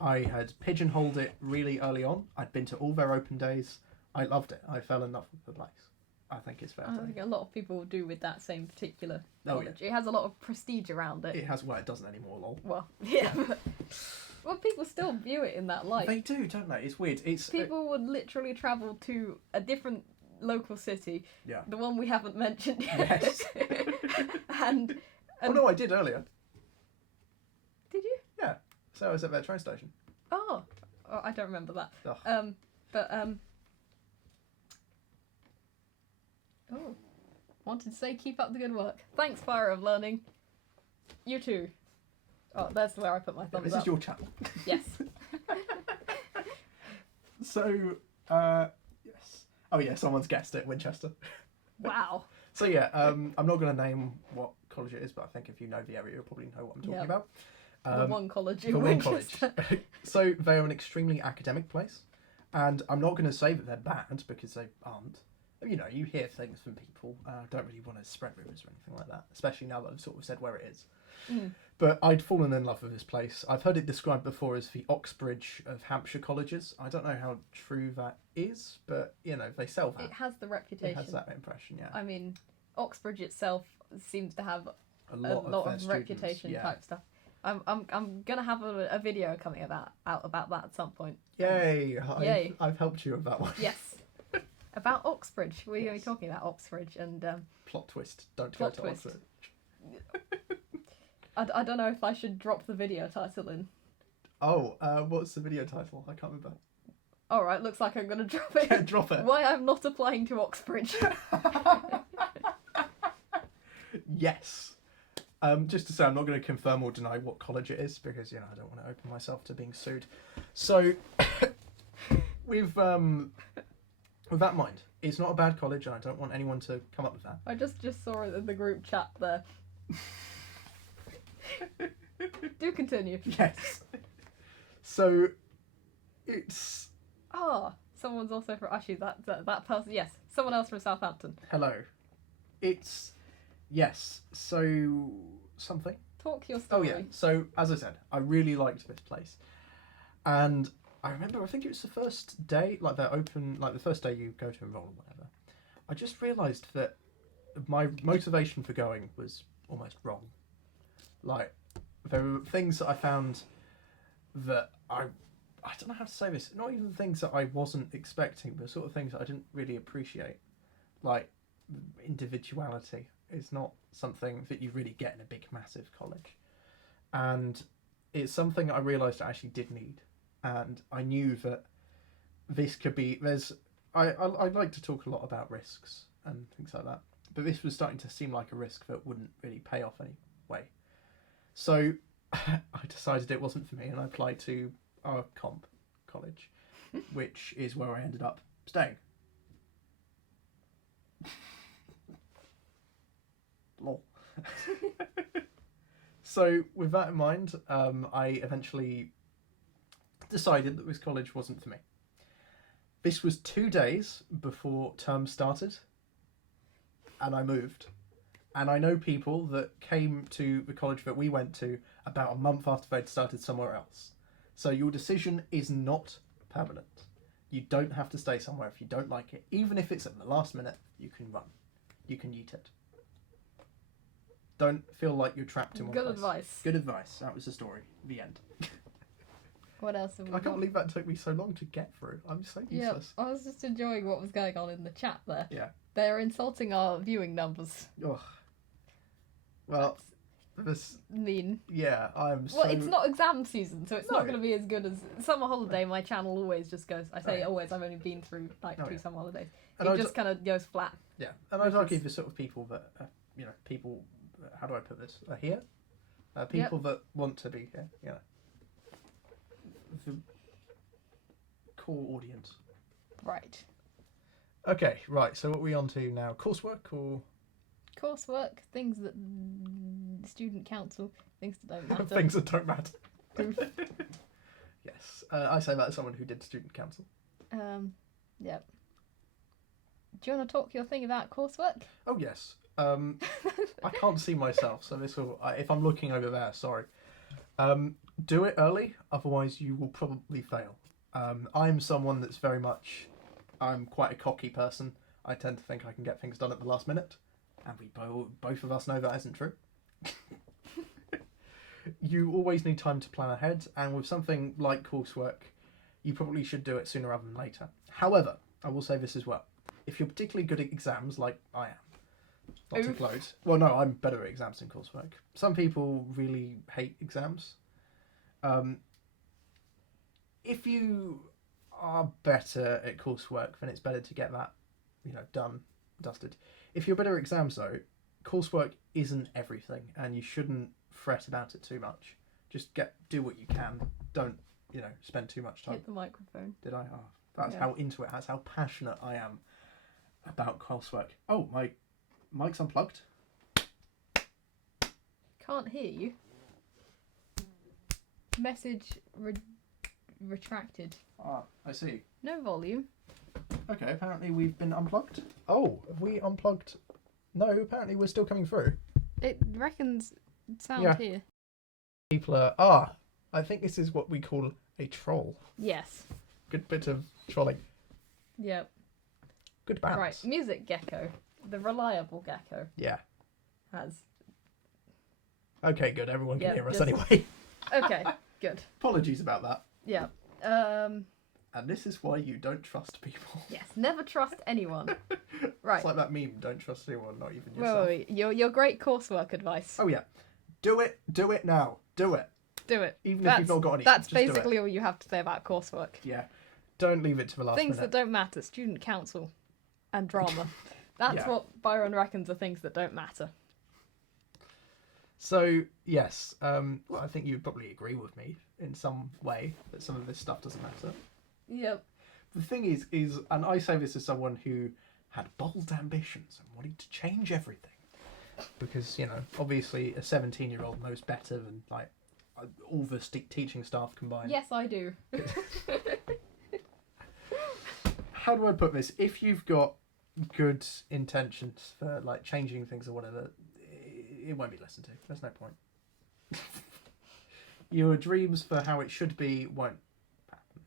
I had pigeonholed it really early on. I'd been to all their open days. I loved it. I fell in love with the place. I think it's fair. I think a lot of people do with that same particular Oh, college. It has a lot of prestige around it. It has. Well, it doesn't anymore. Lol. Well, yeah. But, well, people still view it in that light. They do, don't they? It's weird. It's People would literally travel to a different local city. Yeah. The one we haven't mentioned yet. Yes. and Oh no, I did earlier. Did you? Yeah. So I was at that train station. Oh, I don't remember that. Ugh. Oh, wanted to say keep up the good work. Thanks, Fire of Learning. You too. Oh, that's where I put my thumbs This up. is your channel. Yes. So, yes. Oh yeah, someone's guessed it. Winchester. Wow. So yeah, I'm not going to name what college it is, but I think if you know the area, you'll probably know what I'm talking about. The one college in The one college. Winchester. So they are an extremely academic place, and I'm not going to say that they're bad because they aren't. You know, you hear things from people. I don't really want to spread rumours or anything like that, especially now that I've sort of said where it is. Mm. But I'd fallen in love with this place. I've heard it described before as the Oxbridge of Hampshire colleges. I don't know how true that is, but, you know, they sell that. It has the reputation. It has that impression, yeah. I mean, Oxbridge itself seems to have A lot of their reputation students, yeah. type stuff. I'm gonna have a video coming out about that at some point. Yay! Yay. I've helped you with that one. Yes. About Oxbridge. We're going to be talking about Oxbridge and Plot twist. Don't Plot go to twist. Oxford. I don't know if I should drop the video title in. Oh, what's the video title? I can't remember. Alright, looks like I'm going to drop it. Yeah, drop it. Why I'm not applying to Oxbridge. Yes. Just to say, I'm not going to confirm or deny what college it is because, you know, I don't want to open myself to being sued. So, with that in mind, it's not a bad college and I don't want anyone to come up with that. I just saw it in the group chat there. Do continue. Yes. So, it's... Oh, someone's also from... Actually, that person... Yes, someone else from Southampton. Hello. It's... Yes. So... Something. Talk your Oh story. yeah. So, as I said, I really liked this place. And I remember, I think it was the first day, like they're open, like the first day you go to enroll or whatever. I just realised that my motivation for going was almost wrong. Like, there were things that I found that I don't know how to say this, not even things that I wasn't expecting, but sort of things that I didn't really appreciate. Like, individuality is not something that you really get in a big, massive college. And it's something I realised I actually did need. And I knew that this could be... I like to talk a lot about risks and things like that. But this was starting to seem like a risk that wouldn't really pay off anyway. So I decided it wasn't for me and I applied to our comp college, which is where I ended up staying. Lol. So with that in mind, I eventually decided that this college wasn't for me. This was 2 days before term started, and I moved. And I know people that came to the college that we went to about a month after they'd started somewhere else. So your decision is not permanent. You don't have to stay somewhere if you don't like it. Even if it's at the last minute, you can run. You can yeet it. Don't feel like you're trapped in one place. Good advice. Good advice. That was the story. The end. What else have we I can't got? believe that took me so long to get through. I'm so Yeah, useless. I was just enjoying what was going on in the chat there. Yeah. They're insulting our viewing numbers. Ugh. Well, this... Mean. Yeah, I'm so... Well, it's not exam season, so it's No. not going to be as good as summer holiday. My channel always just goes. I say Oh, yeah. always. I've only been through like Oh, two yeah. summer holidays. And It I'd- just kind of goes flat. Yeah, and I'd Because- argue the sort of people that, you know, people... How do I put this? Are here? People that want to be here, you know. The core audience. Right. Okay, right, so what are we on to now? Coursework or... Coursework, things that student council, things that don't matter. Things that don't matter. Oof. Yes, I say that as someone who did student council. Yep. Do you want to talk your thing about coursework? Oh, yes. I can't see myself, so this will... if I'm looking over there, sorry. Do it early, otherwise you will probably fail. I'm someone that's very much... I'm quite a cocky person. I tend to think I can get things done at the last minute, and we both of us know that isn't true. You always need time to plan ahead, and with something like coursework, you probably should do it sooner rather than later. However, I will say this as well. If you're particularly good at exams, like I am, not to gloat. Well, no, I'm better at exams than coursework. Some people really hate exams. If you are better at coursework, then it's better to get that, done, dusted. If you're better at exams, though, coursework isn't everything, and you shouldn't fret about it too much. Just do what you can. Don't, spend too much time. Hit the microphone. Did I? Oh, that's how into it. That's how passionate I am about coursework. Oh, my mic's unplugged. Can't hear you. Message retracted. Ah, I see. No volume. Okay, apparently we've been unplugged. Oh, have we unplugged? No, apparently we're still coming through. It reckons sound here. People are... I think this is what we call a troll. Yes. Good bit of trolling. Yep. Good bounce. Right, Music Gecko, the reliable gecko, Yeah. has... Okay, good. Everyone can hear us just- anyway. Okay, good. Apologies about that. Yeah. And this is why you don't trust people. Yes, never trust anyone. Right. It's like that meme, don't trust anyone, not even yourself. Wait. Your great coursework advice. Oh yeah. Do it now. Do it. Do it. Even if you've not got any. That's just do it. basically all you have to say about coursework. Yeah. Don't leave it to the last Things minute. that don't matter, student council and drama. That's Yeah. what Byron reckons are things that don't matter. So, yes, well, I think you'd probably agree with me in some way that some of this stuff doesn't matter. Yep. The thing is, and I say this as someone who had bold ambitions and wanted to change everything. Because, obviously a 17-year-old knows better than, like, all the teaching staff combined. Yes, I do. How do I put this? If you've got good intentions for, like, changing things or whatever, it won't be listened to. There's no point. Your dreams for how it should be won't happen.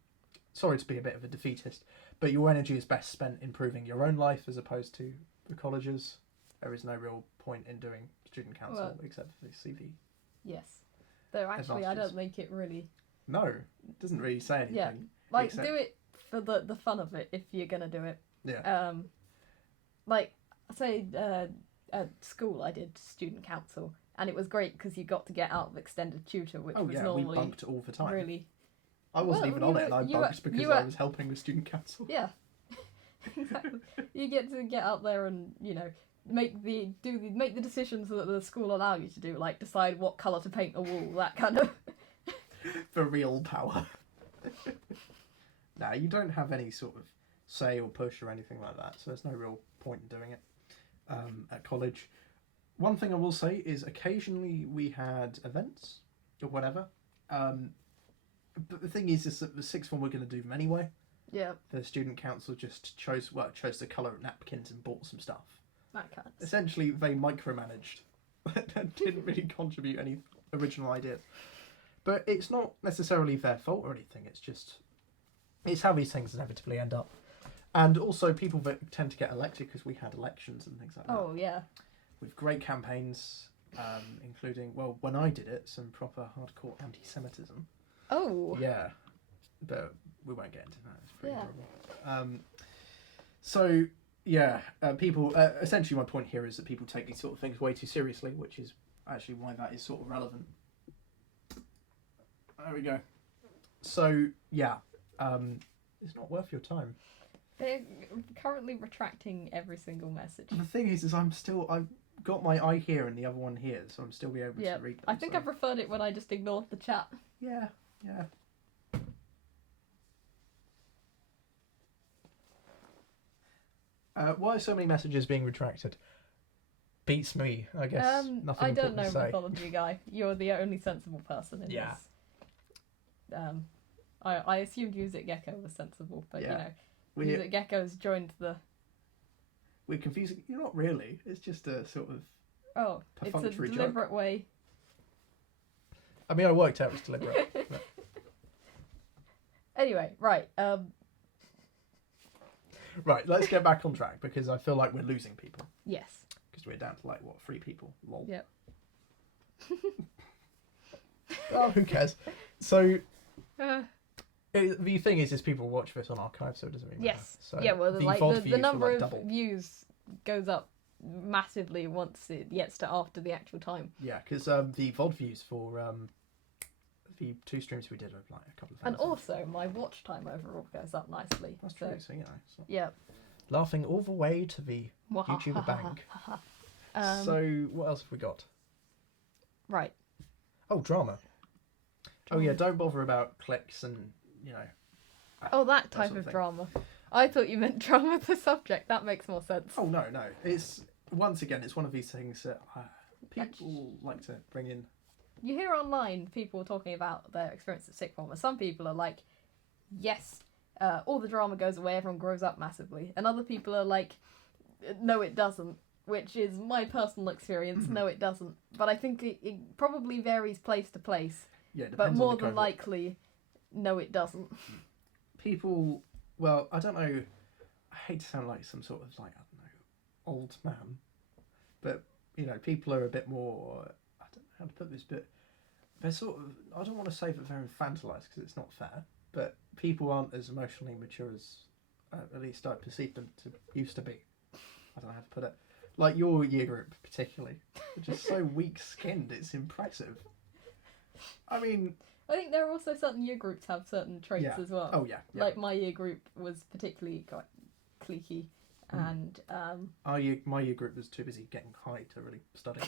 Sorry to be a bit of a defeatist, but your energy is best spent improving your own life as opposed to the college's. There is no real point in doing student council except for the CV. Yes. Though actually, I advantages. don't think it really... No, it doesn't really say anything. Yeah, like, except... do it for the fun of it if you're going to do it. Yeah. Like, say, at school I did student council, and it was great because you got to get out of extended tutor, which was normally we bunked all the time. really... I wasn't Well, even on it, and I bunked because I was helping with student council. Yeah. Exactly. You get to get out there and, make the decisions that the school allow you to do, like decide what colour to paint a wall, that kind of... For real power. Nah, you don't have any sort of say or push or anything like that, so there's no real point in doing it at college. One thing I will say is occasionally we had events or whatever, but the thing is that the sixth one we're going to do them anyway. Yeah, The student council just chose the colour of napkins and bought some stuff. that kind of... Essentially, they micromanaged and didn't really contribute any original ideas. But it's not necessarily their fault or anything. It's how these things inevitably end up. And also people that tend to get elected because we had elections and things like that. Oh, yeah. With great campaigns, including, well, when I did it, some proper hardcore anti-Semitism. Oh. Yeah. But we won't get into that. It's pretty Yeah. horrible. So, yeah, people... essentially my point here is that people take these sort of things way too seriously, which is actually why that is sort of relevant. There we go. So, yeah, it's not worth your time. They're currently retracting every single message. The thing is I've got my eye here and the other one here, so I'm still be able to read them. I think I've referred it when I just ignored the chat. Yeah. Why are so many messages being retracted? Beats me, I guess. Nothing I don't important know, to say. mythology guy. You're the only sensible person in Yeah. this. I assumed Music Gecko was sensible, but Music Gecko's joined the... We're confusing. You're not really. It's just a sort of... Oh, it's a perfunctory deliberate way. I mean, I worked out it was deliberate. But... Anyway, right. Right, let's get back on track because I feel like we're losing people. Yes. Because we're down to like, what, 3 people? Lol. Yep. Oh, who cares? So, Uh, the thing is people watch this on archive, so it doesn't really matter. yes. So Yeah, well, the like VOD the views number will, of double. views goes up massively once it gets to after the actual time. Yeah, because the VOD views for the 2 streams we did are like a couple of And thousand. also, my watch time overall goes up nicely. That's true, so you know. So. Yeah. Laughing all the way to the YouTuber bank. So, what else have we got? Right. Oh, drama. Oh, yeah, don't bother about clicks and, you know. Oh, that type sort of of thing. drama. I thought you meant drama the subject. That makes more sense. Oh, no. It's, once again, it's one of these things that people like to bring in. You hear online people talking about their experience at sixth form, and some people are like, yes, all the drama goes away, everyone grows up massively. And other people are like, no, it doesn't, which is my personal experience. No, it doesn't. But I think it probably varies place to place. Yeah, it But depends more on the than cohort. likely, no, it doesn't. People, well, I don't know, I hate to sound like some sort of, like, I don't know, old man, but, you know, people are a bit more, I don't know how to put this, but they're sort of, I don't want to say that they're infantilized because it's not fair, but people aren't as emotionally mature as, at least I perceive them to used to be. I don't know how to put it. Like your year group, particularly, which is so weak-skinned, it's impressive. I mean... I think there are also certain year groups have certain traits Yeah. as well. Oh, yeah. Like my year group was particularly quite cliquey, and My year group was too busy getting high to really study.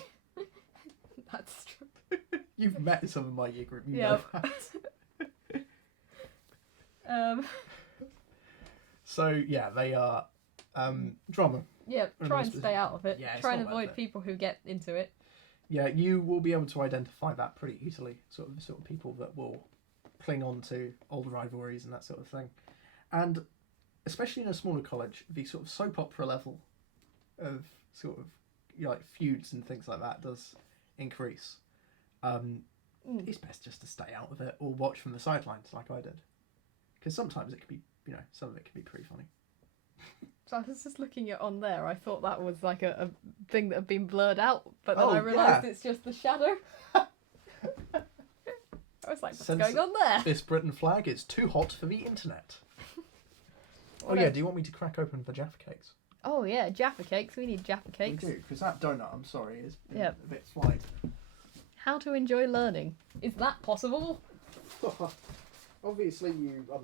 that's true. You've met some of my year group, you Yeah. know that. So, yeah, they are drama. Yeah, Or try more and stay out of it. Yeah, it's Try and not worth avoid it. people who get into it. Yeah, you will be able to identify that pretty easily, sort of people that will cling on to old rivalries and that sort of thing. And especially in a smaller college, the sort of soap opera level of sort of, you know, like feuds and things like that does increase. It's best just to stay out of it or watch from the sidelines like I did. Because sometimes it can be, you know, some of it can be pretty funny. So I was just looking at on there. I thought that was like a thing that had been blurred out, but then Oh, I realised yeah. it's just the shadow. I was like, what's going on there? This Britain flag is too hot for the internet. Oh yeah, do you want me to crack open the Jaffa cakes? Oh yeah, Jaffa cakes. We need Jaffa cakes. We do, because that donut, I'm sorry, is Yep. a bit flight. How to enjoy learning. Is that possible? Obviously you, I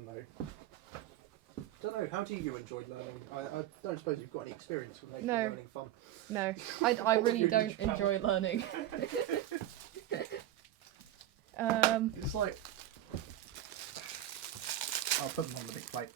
don't know, how do you enjoy learning? I don't suppose you've got any experience with making No. learning fun. No, I really you don't each travel. enjoy learning. It's like... I'll put them on the big plate.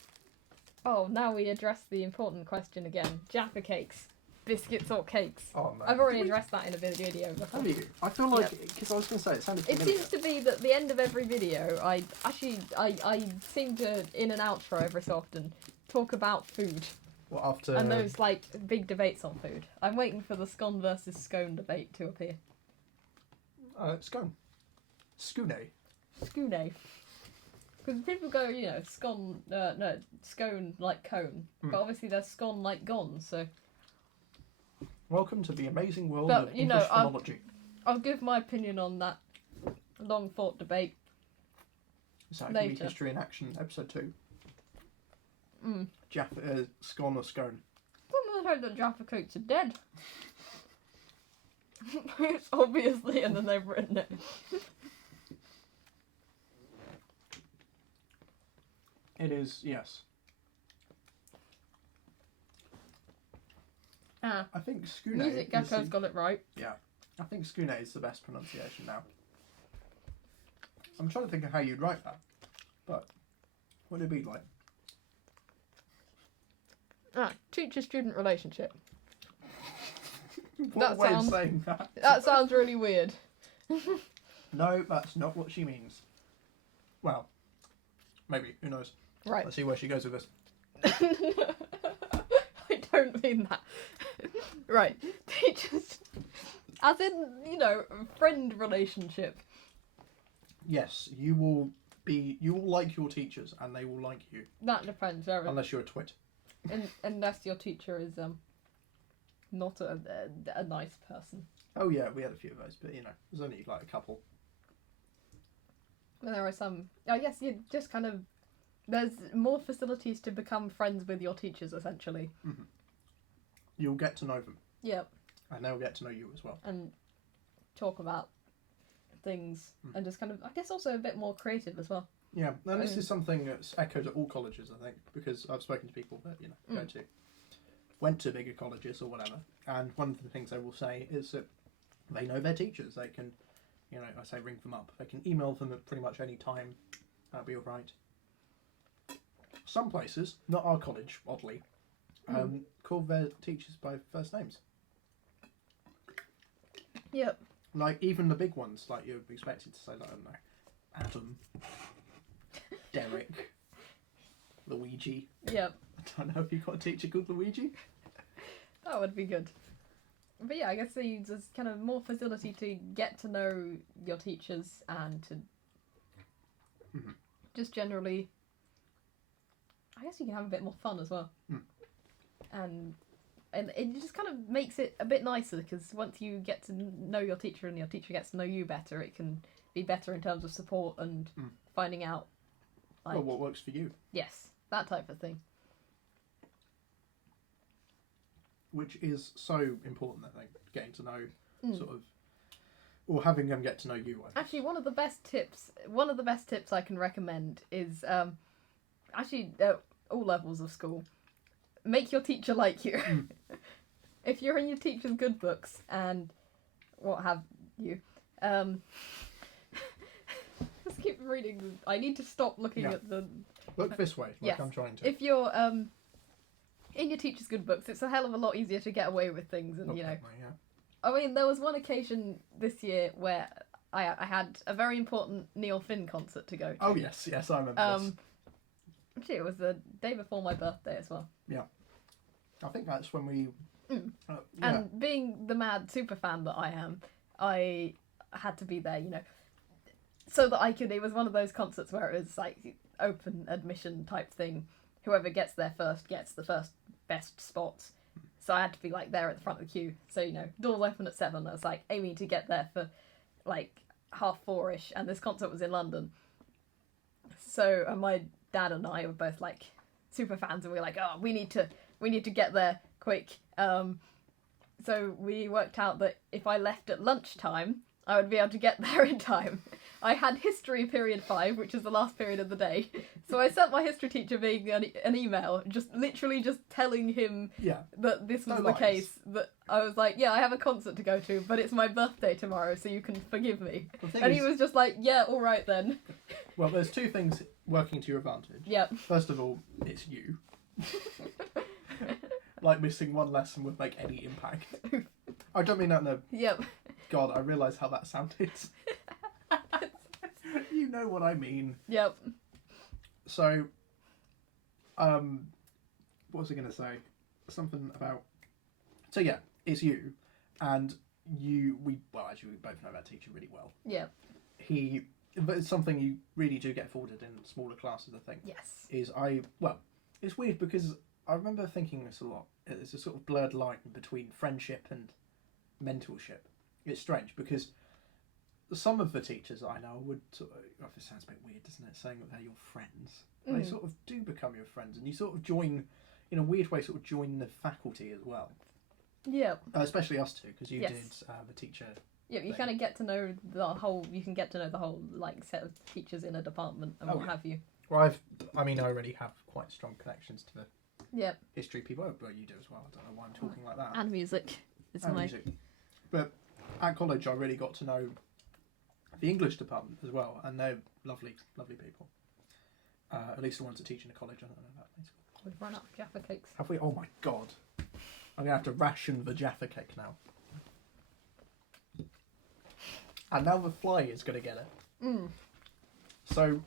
Oh, now we address the important question again. Jaffa cakes. Biscuits or cakes? Oh no. I've already addressed that in a video before. Have you? I feel like, because I was going to say, it sounded It familiar. seems to be that the end of every video, I seem to, in an outro every so often, talk about food. Well, after... And those, like, big debates on food. I'm waiting for the scone versus scone debate to appear. Scone. Scone. Scone. Because people go, you know, scone, no, scone like cone. But obviously there's scone like gone, so... Welcome to the amazing world But, of you know, English phonology. I'll give my opinion on that long fought debate. So it can be later. History in Action, episode 2. Mm. Jaffa, scone or scone? Someone heard that Jaffa cakes are dead. It's obviously, and then they've written it. It is, yes. Ah, I think scone Music is Gecko's got it right. Yeah. I think scone is the best pronunciation now. I'm trying to think of how you'd write that. But what would it be like? Ah, teacher-student relationship. What That way sounds- of saying that? That sounds really weird. No, that's not what she means. Well, maybe. Who knows? Right. Let's see where she goes with this. I don't mean that. Right. Teachers... As in, you know, friend relationship. Yes, you will like your teachers and they will like you. That depends. Unless you're a twit. Unless your teacher is not a nice person. Oh yeah, we had a few of those, but there's only like a couple. And there are some. I guess you just kind of. There's more facilities to become friends with your teachers, essentially. Mm-hmm. You'll get to know them. Yep. And they'll get to know you as well. And talk about things, and just kind of, I guess, also a bit more creative as well. Yeah, and this is something that's echoed at all colleges, I think, because I've spoken to people that went to bigger colleges or whatever, and one of the things they will say is that they know their teachers. They can, I say ring them up. They can email them at pretty much any time. That'll be all right. Some places, not our college, oddly, call their teachers by first names. Yep. Like, even the big ones, like, you're expected to say, like, I don't know, Adam, Derek, Luigi. Yep. I don't know if you've got a teacher called Luigi. That would be good. But yeah, I guess there's kind of more facility to get to know your teachers and to just generally, I guess you can have a bit more fun as well. And it just kind of makes it a bit nicer, because once you get to know your teacher and your teacher gets to know you better, it can be better in terms of support and finding out, like, well, what works for you. Yes, that type of thing. Which is so important, I think, getting to know sort of, or having them get to know you. Actually, one of the best tips I can recommend is actually all levels of school. Make your teacher like you. If you're in your teacher's good books and what have you, just keep reading. I need to stop looking at the. Look this way, like I'm trying to. If you're in your teacher's good books, it's a hell of a lot easier to get away with things, and I mean, there was one occasion this year where I had a very important Neil Finn concert to go to. Oh yes, I remember this. Actually, it was the day before my birthday as well. Yeah. I think that's when we... And being the mad super fan that I am, I had to be there, so that I could... It was one of those concerts where it was like open admission type thing. Whoever gets there first gets the first best spots. So I had to be like there at the front of the queue. So, doors open at 7. I was like aiming to get there for like 4:30ish, and this concert was in London. So my dad and I were both like super fans, and we were like, oh, we need to get there quick. So we worked out that if I left at lunchtime, I would be able to get there in time. I had history period 5, which is the last period of the day. So I sent my history teacher an email, literally just telling him that this was the case. That I was like, I have a concert to go to, but it's my birthday tomorrow, so you can forgive me. And he was just like, yeah, all right then. Well, there's two things working to your advantage. Yep. First of all, it's you. Like, missing one lesson would make any impact. I don't mean that in a... Yep. God, I realise how that sounded. You know what I mean. Yep. So, what was I going to say? Something about... So yeah, it's you. And we both know that teacher really well. Yep. But it's something you really do get afforded in smaller classes, I think. Yes. It's weird because I remember thinking this a lot. It's a sort of blurred line between friendship and mentorship. It's strange because some of the teachers I know would sort of, it sounds a bit weird, doesn't it, saying that they're your friends. They sort of do become your friends, and you sort of join, in a weird way, join the faculty as well. Yeah. Especially us two, because you did the teacher. Yeah, you kind of get to know the whole. You can get to know the whole set of teachers in a department and what have you. Well, I already have quite strong connections to the history people. Well, you do as well. I don't know why I'm talking like that. And music. Music. But at college, I really got to know the English department as well, and they're lovely, lovely people. At least the ones that teach in a college. I don't know about high school. We've run out of Jaffa cakes. Have we? Oh my god! I'm gonna have to ration the Jaffa cake now. And now the fly is going to get it. So,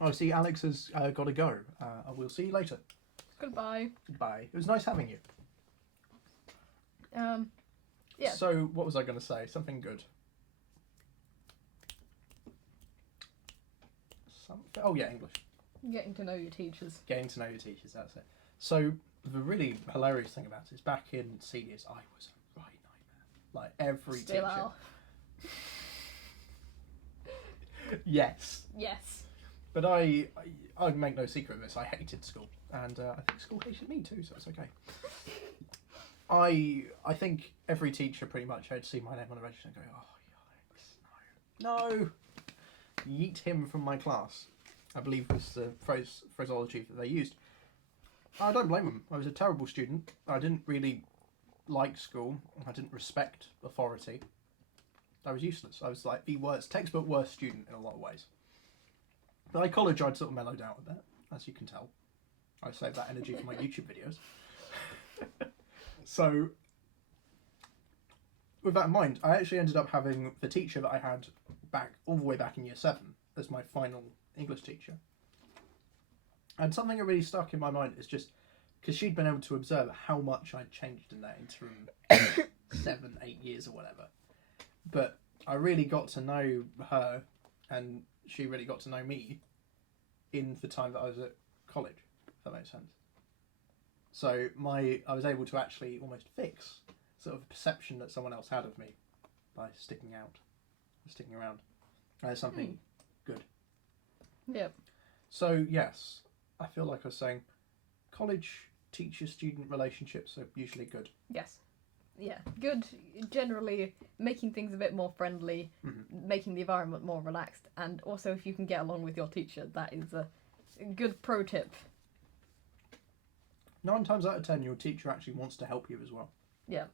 I see Alex has got to go. I will see you later. Goodbye. Goodbye. It was nice having you. Yeah. So, what was I going to say? Something good. Oh yeah, English. Getting to know your teachers. Getting to know your teachers, that's it. So the really hilarious thing about it is back in seniors, I was a right nightmare. Like every Still teacher. are. Yes. Yes. But I make no secret of this. I hated school, and I think school hated me too, so it's okay. I think every teacher pretty much had see my name on the register and go, oh yikes, no, yeet him from my class. I believe was the phraseology that they used. I don't blame them. I was a terrible student. I didn't really like school. I didn't respect authority. I was useless. I was like the worst, textbook worst student in a lot of ways. But at college, I'd sort of mellowed out a bit, as you can tell. I saved that energy for my YouTube videos. So, with that in mind, I actually ended up having the teacher that I had all the way back in year 7 as my final English teacher. And something that really stuck in my mind is just because she'd been able to observe how much I'd changed in that interim 7, 8 years or whatever. But I really got to know her, and she really got to know me in the time that I was at college, if that makes sense. So I was able to actually almost fix sort of a perception that someone else had of me by sticking around. As something good. Yep. So yes, I feel like I was saying, college teacher-student relationships are usually good. Yes. Yeah, good. Generally, making things a bit more friendly, making the environment more relaxed, and also if you can get along with your teacher, that is a good pro tip. 9 times out of 10, your teacher actually wants to help you as well. Yeah.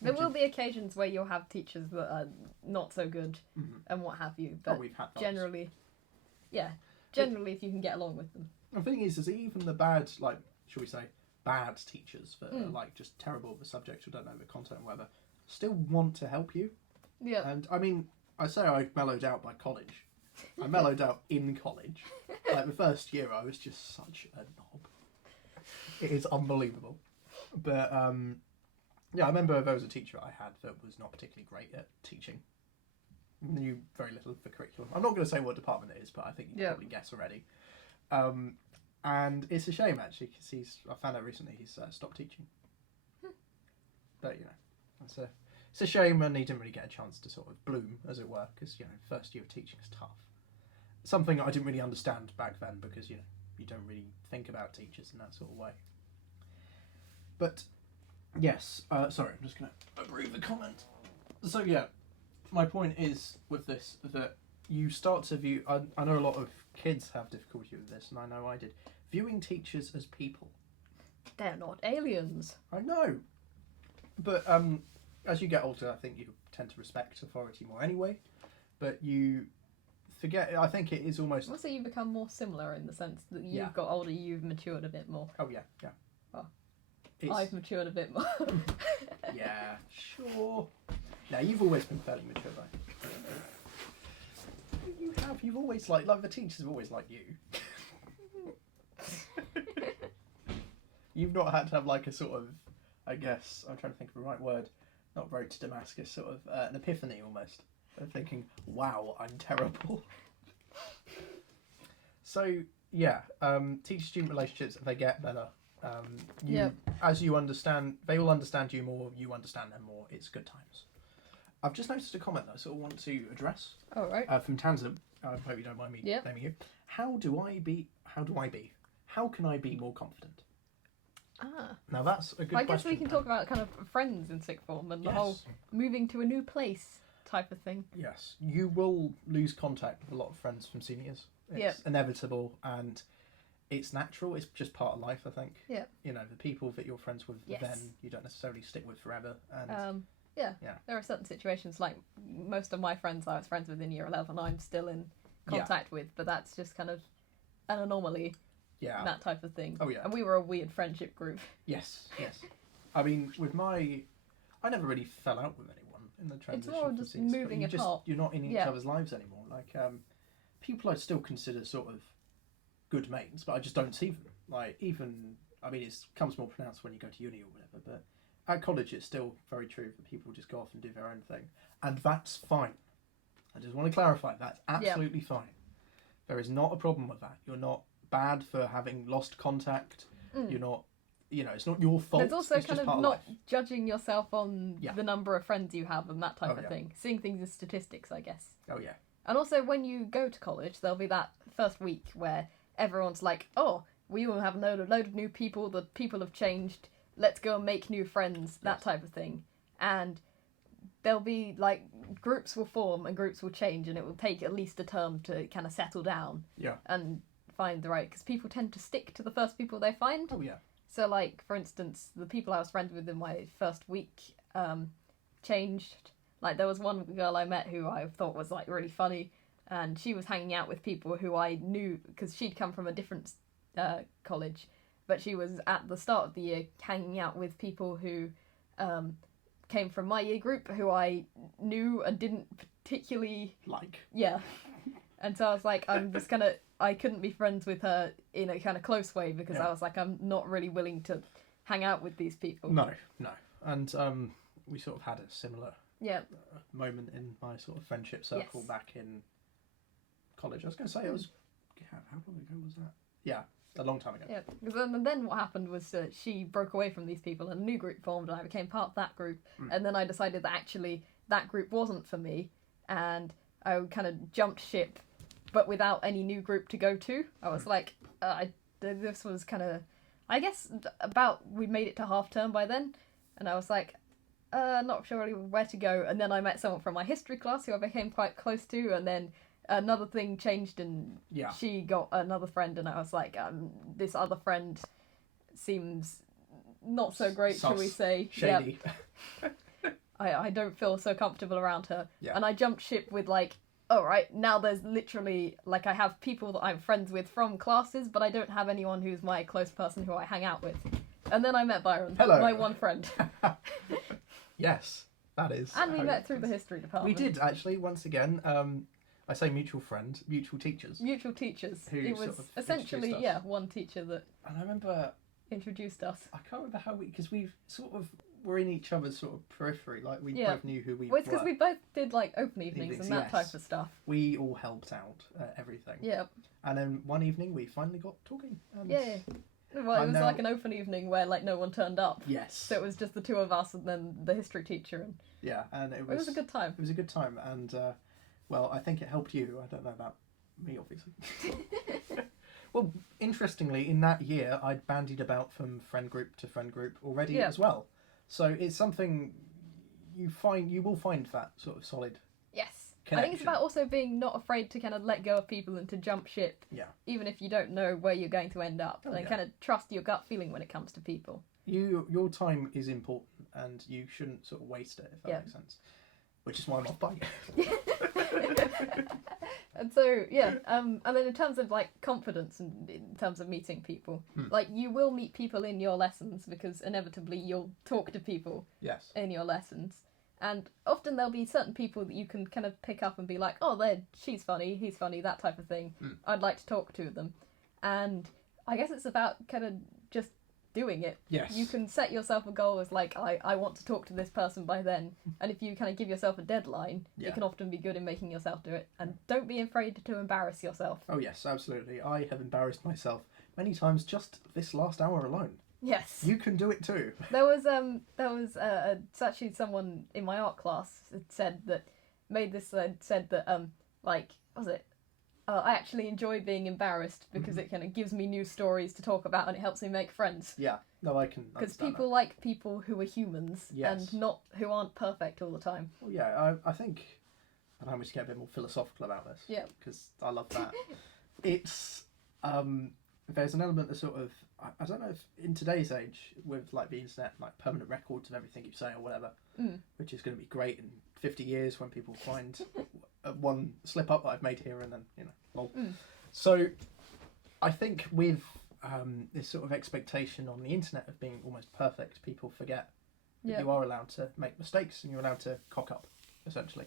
There will be occasions where you'll have teachers that are not so good and what have you, but we've had those. Generally, if you can get along with them. The thing is even the bad, like, shall we say, bad teachers that are like just terrible at the subject or don't know the content or whatever, still want to help you. Yeah. And I mean, I say I mellowed out by college. I mellowed out in college. Like the first year, I was just such a knob. It is unbelievable. But yeah, I remember there was a teacher I had that was not particularly great at teaching. Knew very little of the curriculum. I'm not going to say what department it is, but I think you can probably guess already. And it's a shame actually because I found out recently he's stopped teaching. But you know, it's a shame, and he didn't really get a chance to sort of bloom, as it were, because you know, first year of teaching is tough. Something I didn't really understand back then because you know you don't really think about teachers in that sort of way. But yes, sorry, I'm just going to approve the comment. So yeah, my point is with this that you start to view. I know a lot of kids have difficulty with this, and I know I did. Viewing teachers as people. They're not aliens. I know, but as you get older, I think you tend to respect authority more anyway. But you forget. I think it is almost. Also, you become more similar in the sense that you've got older, you've matured a bit more. Oh yeah. Oh. I've matured a bit more. Yeah, sure. Now you've always been fairly mature, though. You have. You've always like the teachers have always liked you. You've not had to have like a sort of, I guess, I'm trying to think of the right word, not road to Damascus, sort of an epiphany almost, of thinking, wow, I'm terrible. So, yeah, teacher-student relationships, they get better. As you understand, they will understand you more, you understand them more, it's good times. I've just noticed a comment that I sort of want to address. All right. From Tanzan. I hope you don't mind me naming you. How can I be more confident? Now that's a good question. I guess we can talk about kind of friends in sixth form and the whole moving to a new place type of thing. Yes, you will lose contact with a lot of friends from seniors. It's inevitable and it's natural. It's just part of life, I think. Yeah. You know, the people that you're friends with then you don't necessarily stick with forever. And there are certain situations like most of my friends I was friends with in year 11 I'm still in contact with, but that's just kind of an anomaly. Yeah. That type of thing. Oh, yeah. And we were a weird friendship group. Yes. I mean, I never really fell out with anyone in the transition. It's more just moving apart. You're not in each other's lives anymore. Like, people I still consider sort of good mates, but I just don't see them. Like, even, I mean, it comes more pronounced when you go to uni or whatever, but at college it's still very true that people just go off and do their own thing. And that's fine. I just want to clarify, that's absolutely fine. There is not a problem with that. You're not bad for having lost contact. You're not, it's not your fault. There's also it's kind just of part not of life. judging yourself on Yeah. the number of friends you have and that type Oh, of yeah. thing. Seeing things as statistics, I guess. Oh yeah. And also, when you go to college, there'll be that first week where everyone's like, oh, we all have a load of new people, the people have changed, let's go and make new friends, that Yes. type of thing. And there'll be, like, groups will form and groups will change, and it will take at least a term to kind of settle down Yeah. and find the right... Because people tend to stick to the first people they find. Oh yeah. So, like, for instance, the people I was friends with in my first week changed. Like, there was one girl I met who I thought was, like, really funny, and she was hanging out with people who I knew, because she'd come from a different college, but she was, at the start of the year, hanging out with people who came from my year group, who I knew and didn't particularly... Like. Yeah. And so I was like, I'm just gonna... I couldn't be friends with her in a kind of close way because Yeah. I was like, I'm not really willing to hang out with these people. No. And we sort of had a similar Yeah. moment in my sort of friendship circle Yes. back in college. I was going to say it was... How long ago was that? Yeah, a long time ago. Yeah. Because then what happened was that she broke away from these people and a new group formed and I became part of that group. And then I decided that actually that group wasn't for me and I kind of jumped ship, but without any new group to go to. I was like, this was kind of... I guess we made it to half term by then, and I was like, not sure really where to go. And then I met someone from my history class who I became quite close to, and then another thing changed and Yeah. she got another friend, and I was like, this other friend seems not so great, shall we Sus. say. Shady. Yep. I don't feel so comfortable around her. Yeah. And I jumped ship with like, all right, now there's literally, like, I have people that I'm friends with from classes, but I don't have anyone who's my close person who I hang out with. And then I met Byron, Hello. my one friend. Yes, that is. And we how met it through the is. history department. We did actually. Once again, I say mutual friend, mutual teachers. Mutual teachers. Who It was sort of essentially, introduced us. one teacher that And I remember, introduced us. I can't remember how because we sort of were in each other's sort of periphery, like we Yeah. both knew who we Well, it's because were. we both did, like, open evenings Evenings, and that yes. type of stuff. We all helped out everything. Yeah. And then one evening we finally got talking. And Yeah. Well, I it was know- like an open evening where, like, no one turned up. Yes. So it was just the two of us and then the history teacher, and Yeah, and it it was a good time. It was a good time, and well, I think it helped you. I don't know about me, obviously. Well, interestingly, in that year, I'd bandied about from friend group to friend group already Yeah. as well. So it's something you will find that sort of solid. Yes. I think it's Connection. about also being not afraid to kind of let go of people and to jump ship, Yeah. even if you don't know where you're going to end up, Oh, and yeah. kind of trust your gut feeling when it comes to people. Your time is important, and you shouldn't sort of waste it, if that Yeah. makes sense. Which is why I'm off bike. And so, and then in terms of, like, confidence and in terms of meeting people, like, you will meet people in your lessons because inevitably you'll talk to people Yes. in your lessons. And often there'll be certain people that you can kind of pick up and be like, oh, she's funny, he's funny, that type of thing. I'd like to talk to them. And I guess it's about kind of just doing it. Yes. You can set yourself a goal as like, I want to talk to this person by then. And if you kind of give yourself a deadline, Yeah. you can often be good in making yourself do it. And don't be afraid to embarrass yourself. Oh yes, absolutely. I have embarrassed myself many times just this last hour alone. Yes. You can do it too. There was it's actually someone in my art class that said that like, what was it? I actually enjoy being embarrassed because it kind of gives me new stories to talk about and it helps me make friends. Yeah. No, I can. Because understand people like people who are humans Yes. and not who aren't perfect all the time. Well, yeah, I think I don't know, we should get a bit more philosophical about this. Yeah. Because I love that. It's there's an element of sort of I don't know if in today's age with like the internet, like permanent records of everything you say or whatever, which is going to be great in 50 years when people find one slip up that I've made here and then lol. So I think with this sort of expectation on the internet of being almost perfect, people forget that you are allowed to make mistakes and you're allowed to cock up, essentially.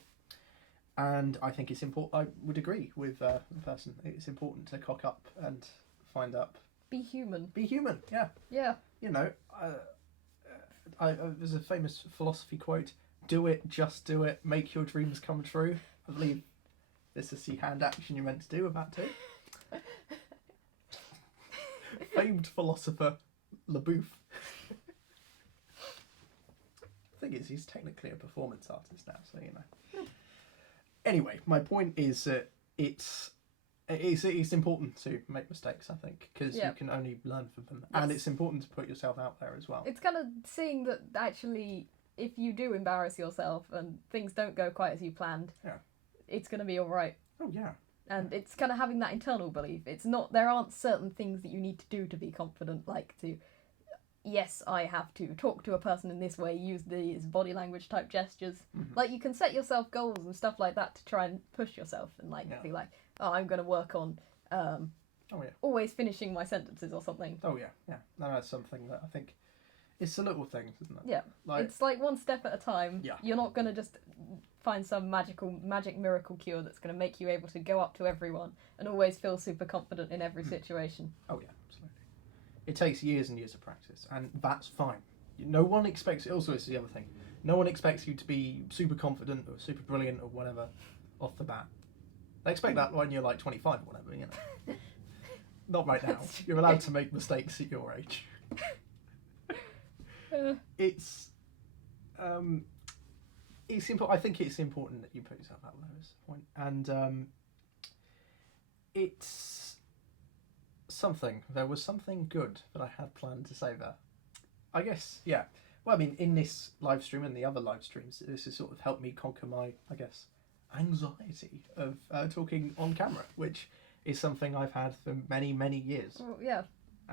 And I think it's important. I would agree with the person. It's important to cock up and find up. Be human. Be human. Yeah. Yeah. There's a famous philosophy quote: "Do it, just do it. Make your dreams come true." I believe this is the hand action you're meant to do with that too. famed philosopher LaBouffe. Thing is, he's technically a performance artist now, so you know. Anyway, my point is that it's important to make mistakes, I think, because you can only learn from them, and it's important to put yourself out there as well. It's kind of seeing that actually, if you do embarrass yourself and things don't go quite as you planned, it's going to be all right. Oh yeah. And it's kind of having that internal belief. It's not, there aren't certain things that you need to do to be confident, like to, yes, I have to talk to a person in this way, use these body language type gestures. Mm-hmm. Like, you can set yourself goals and stuff like that to try and push yourself and, like, be like, oh, I'm going to work on always finishing my sentences or something. Oh, yeah, yeah. No, that's something that I think, it's the little things, isn't it? Yeah. Like, it's like one step at a time. Yeah. You're not going to just find some magic miracle cure that's going to make you able to go up to everyone and always feel super confident in every situation. Oh yeah, absolutely. It takes years and years of practice, and that's fine. No one expects. Also, it's the other thing. No one expects you to be super confident or super brilliant or whatever off the bat. They expect that when you're like 25 or whatever, you know. Not right now. You're allowed to make mistakes at your age. It's important. I think it's important that you put yourself out there. Is the point, and it's something. There was something good that I had planned to say there. I guess, yeah. Well, I mean, in this live stream and the other live streams, this has sort of helped me conquer my, I guess, anxiety of talking on camera, which is something I've had for many, many years. Well, yeah.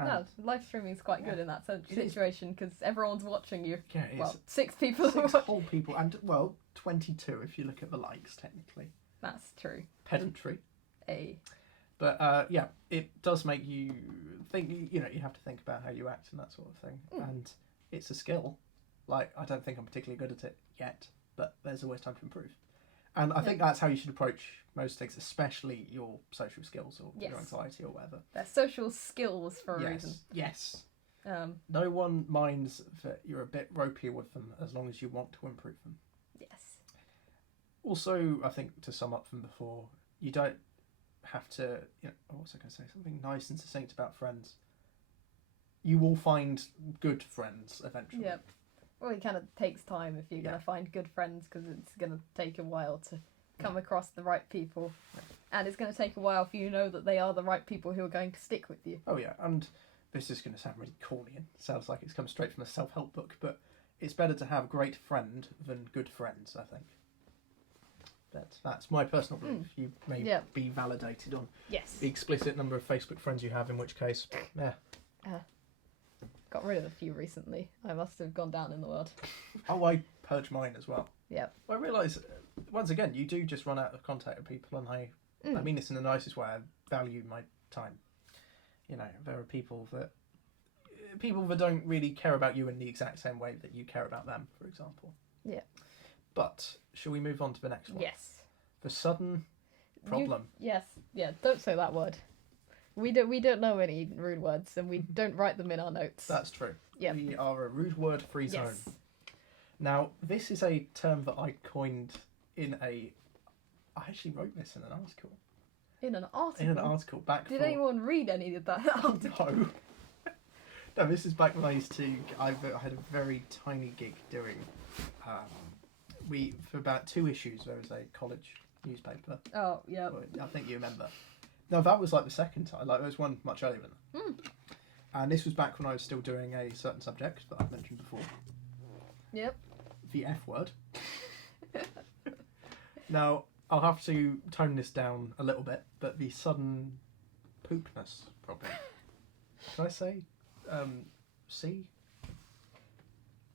No, live streaming is quite good in that situation because everyone's watching you. Yeah, well, 6 people. 6 whole people, and well, 22 if you look at the likes technically. That's true. Pedantry. A. But yeah, it does make you think. You know, you have to think about how you act and that sort of thing, and it's a skill. Like, I don't think I'm particularly good at it yet, but there's always time to improve. And I think that's how you should approach most things, especially your social skills or your anxiety or whatever. They're social skills for a reason. Yes. No one minds that you're a bit ropier with them as long as you want to improve them. Yes. Also, I think to sum up from before, you don't have to, you know, what was I going to say? Something nice and succinct about friends. You will find good friends eventually. Yep. Well, it kind of takes time if you're going to find good friends because it's going to take a while to come across the right people. Yeah. And it's going to take a while for you to know that they are the right people who are going to stick with you. Oh, yeah. And this is going to sound really corny and sounds like it's come straight from a self-help book, but it's better to have a great friend than good friends, I think. That's my personal belief. You may be validated on the explicit number of Facebook friends you have, in which case, got rid of a few recently. I must have gone down in the world. Oh, I purged mine as well. Yep. Well, I realise, once again, you do just run out of contact with people, and I mean this in the nicest way. I value my time. You know, there are people that don't really care about you in the exact same way that you care about them, for example. Yeah. But shall we move on to the next one? Yes. The sudden problem. Yes. Yeah. Don't say that word. We don't know any rude words, and we don't write them in our notes. That's true. Yeah. We are a rude word free zone. Yes. Now, this is a term that I coined I actually wrote this in an article. In an article? In an article back. Did anyone read any of that article? No. No, this is back when I used to. I had a very tiny gig doing. For about 2 issues, there was a college newspaper. Oh yeah. I think you remember. No, that was like the second time. Like, there was one much earlier than that. And this was back when I was still doing a certain subject that I've mentioned before. Yep. The F word. Now, I'll have to tone this down a little bit, but the sudden poopness problem. Can I say C?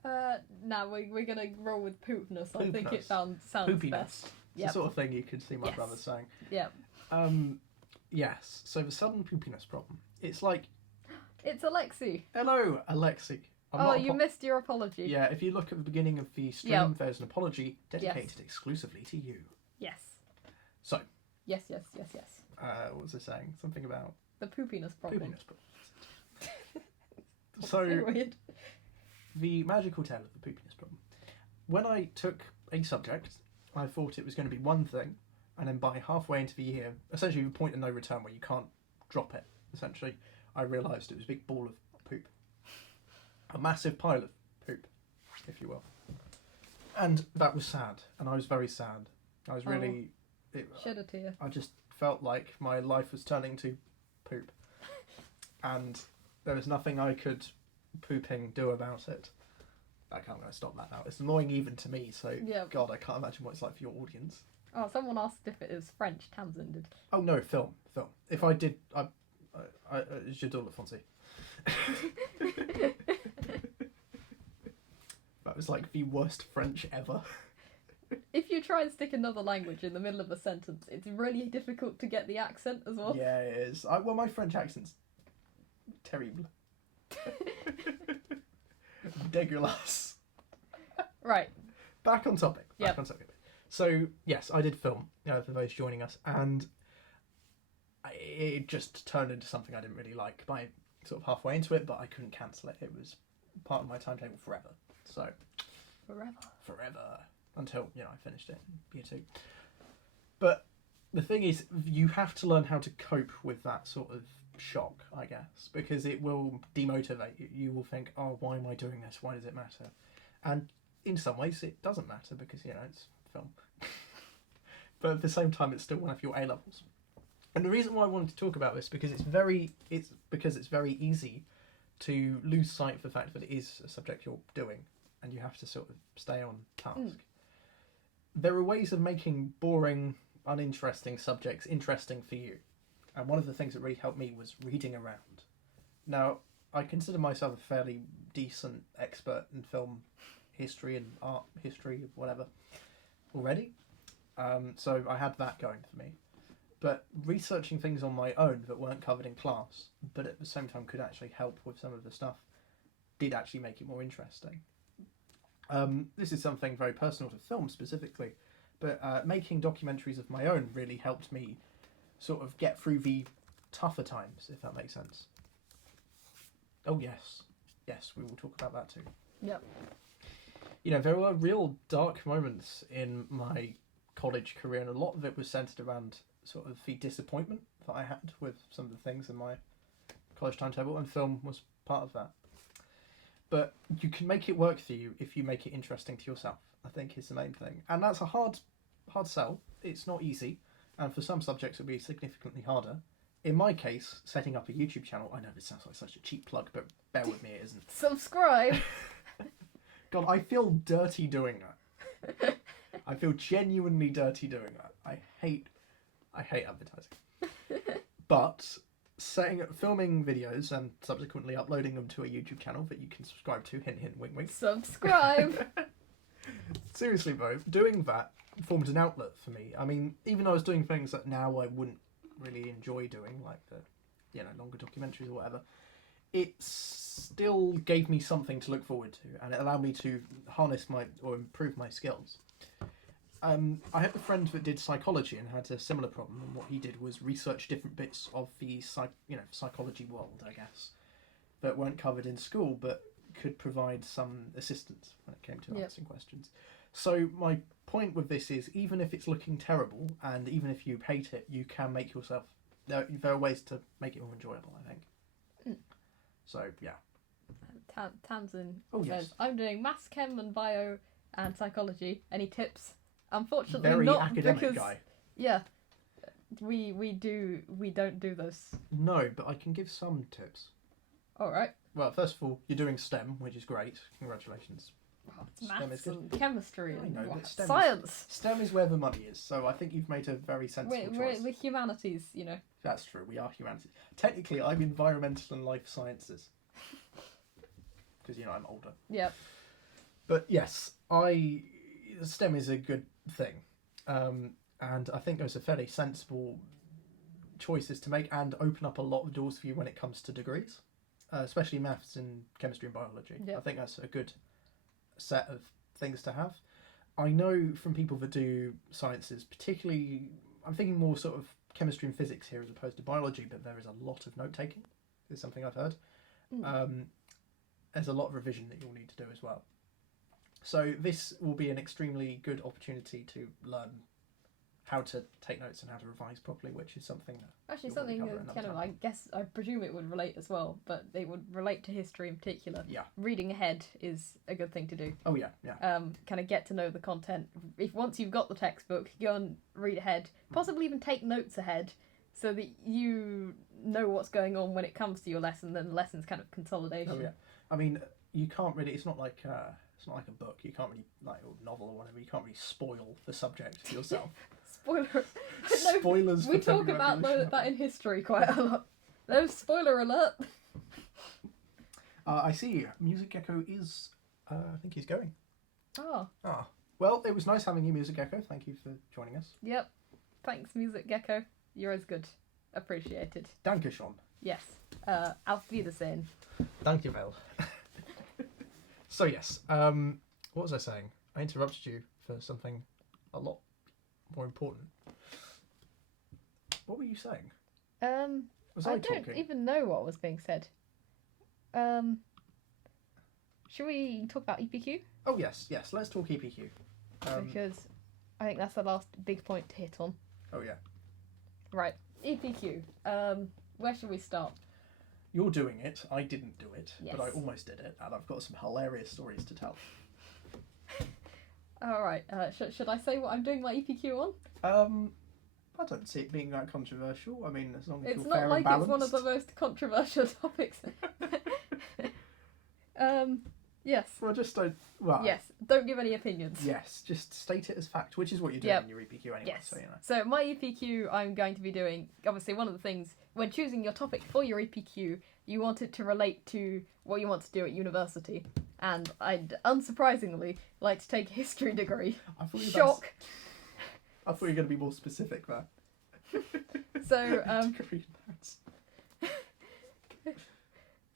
No, we're going to roll with poopness. I think it sounds Poopiness. best. It's the sort of thing you could see my brother saying. Yeah. Yes, so the sudden poopiness problem. It's like... It's Alexi. Hello, Alexi. You missed your apology. Yeah, if you look at the beginning of the stream, there's an apology dedicated exclusively to you. Yes. So. Yes. What was I saying? Something about... The poopiness problem. So, weird. The magical tale of the poopiness problem. When I took a subject, I thought it was going to be one thing, and then by halfway into the year, essentially the point of no return where you can't drop it, essentially, I realised it was a big ball of poop. A massive pile of poop, if you will. And that was sad, and I was very sad. I was really... Shed a tear. I just felt like my life was turning to poop. And there was nothing I could pooping do about it. I'm going to stop that now. It's annoying even to me, so Yeah. God, I can't imagine what it's like for your audience. Oh, someone asked if it is French. Tamsin did. Oh no, film. If I did, je dois le français. That was like the worst French ever. If you try and stick another language in the middle of a sentence, it's really difficult to get the accent as well. Yeah, it is. Well, my French accent's terrible. Dégueulasse. Right. Back on topic. Yep. So, yes, I did film, for those joining us, and it just turned into something I didn't really like by sort of halfway into it, but I couldn't cancel it. It was part of my timetable forever. So, forever. Until, I finished it in year 2. But the thing is, you have to learn how to cope with that sort of shock, I guess, because it will demotivate you. You will think, oh, why am I doing this? Why does it matter? And in some ways, it doesn't matter because, it's film. But at the same time, it's still one of your A-levels. And the reason why I wanted to talk about this because it's very easy to lose sight of the fact that it is a subject you're doing, and you have to sort of stay on task. There are ways of making boring, uninteresting subjects interesting for you. And one of the things that really helped me was reading around. Now, I consider myself a fairly decent expert in film history and art history, whatever, already. So I had that going for me. But researching things on my own that weren't covered in class, but at the same time could actually help with some of the stuff, did actually make it more interesting. This is something very personal to film specifically, but making documentaries of my own really helped me sort of get through the tougher times, if that makes sense. Oh yes, we will talk about that too. Yep. There were real dark moments in my college career, and a lot of it was centered around sort of the disappointment that I had with some of the things in my college timetable, and film was part of that. But you can make it work for you if you make it interesting to yourself, I think is the main thing. And that's a hard sell. It's not easy. And for some subjects it'll be significantly harder. In my case, setting up a YouTube channel, I know this sounds like such a cheap plug, but bear with me, it isn't. Subscribe! God, I feel dirty doing that. I feel genuinely dirty doing that. I hate advertising. But filming videos and subsequently uploading them to a YouTube channel that you can subscribe to, hint hint wink wink. Subscribe! Seriously though, doing that formed an outlet for me. I mean, even though I was doing things that now I wouldn't really enjoy doing, like the longer documentaries or whatever, it still gave me something to look forward to, and it allowed me to harness or improve my skills. I had a friend that did psychology and had a similar problem, and what he did was research different bits of the psychology world, I guess, that weren't covered in school, but could provide some assistance when it came to answering questions. So my point with this is, even if it's looking terrible, and even if you hate it, you can make yourself... There are ways to make it more enjoyable, I think. So, yeah. Tamsin says, yes. I'm doing maths, chem and bio and psychology. Any tips? Unfortunately very not, academic because... guy. Yeah. We don't do those. No, but I can give some tips. Alright. Well, first of all, you're doing STEM, which is great. Congratulations. Oh, it's STEM maths is good. and chemistry I know, and but STEM science. STEM is where the money is, so I think you've made a very sensible choice. We're humanities, That's true, we are humanities. Technically, I'm environmental and life sciences. Because, I'm older. Yep. But yes, STEM is a good thing. And I think those are fairly sensible choices to make and open up a lot of doors for you when it comes to degrees. Especially maths and chemistry and biology. Yep. I think that's a good set of things to have. I know from people that do sciences, particularly, I'm thinking more sort of chemistry and physics here as opposed to biology, but there is a lot of note taking. Is something I've heard. There's a lot of revision that you'll need to do as well. So this will be an extremely good opportunity to learn how to take notes and how to revise properly, which is something that Actually, we'll something cover that another kind of, time. I guess, I presume it would relate as well, but it would relate to history in particular. Yeah. Reading ahead is a good thing to do. Oh yeah. Kind of get to know the content. If once you've got the textbook, go and read ahead. Possibly even take notes ahead, so that you know what's going on when it comes to your lesson. Then the lesson's kind of consolidation. Oh yeah. I mean, you can't really. It's not like a book. You can't really or novel or whatever. You can't really spoil the subject to yourself. Spoiler. Spoilers. We for talk February about Revolution. that in history quite a lot. No spoiler alert. I see. Music Gecko is. I think he's going. Oh. Ah. Well, it was nice having you, Music Gecko. Thank you for joining us. Yep. Thanks, Music Gecko. You're as good. Appreciated. Dankeschön. Yes. Auf Wiedersehen. Thank you, Vel. So yes, what was I saying? I interrupted you for something a lot more important. What were you saying? Was I don't talking? even know what was being said. Should we talk about EPQ? Oh yes. Let's talk EPQ. Because I think that's the last big point to hit on. Oh yeah. Right. EPQ. Where should we start? You're doing it. I didn't do it, Yes. but I almost did it, and I've got some hilarious stories to tell. All right. Should I say what I'm doing my EPQ on? I don't see it being that controversial. I mean, as long as It's you're not fair like and balanced. it's one of the most controversial topics. Yes. Well, just don't. Well, Yes. Don't give any opinions. Yes, just state it as fact, which is what you're doing Yep. in your EPQ anyway. Yes. So you know. So my EPQ, I'm going to be doing. Obviously, one of the things when choosing your topic for your EPQ, you want it to relate to what you want to do at university. And I'd unsurprisingly like to take a history degree. I thought you were Shock. I thought you were going to be more specific there. So Degree notes.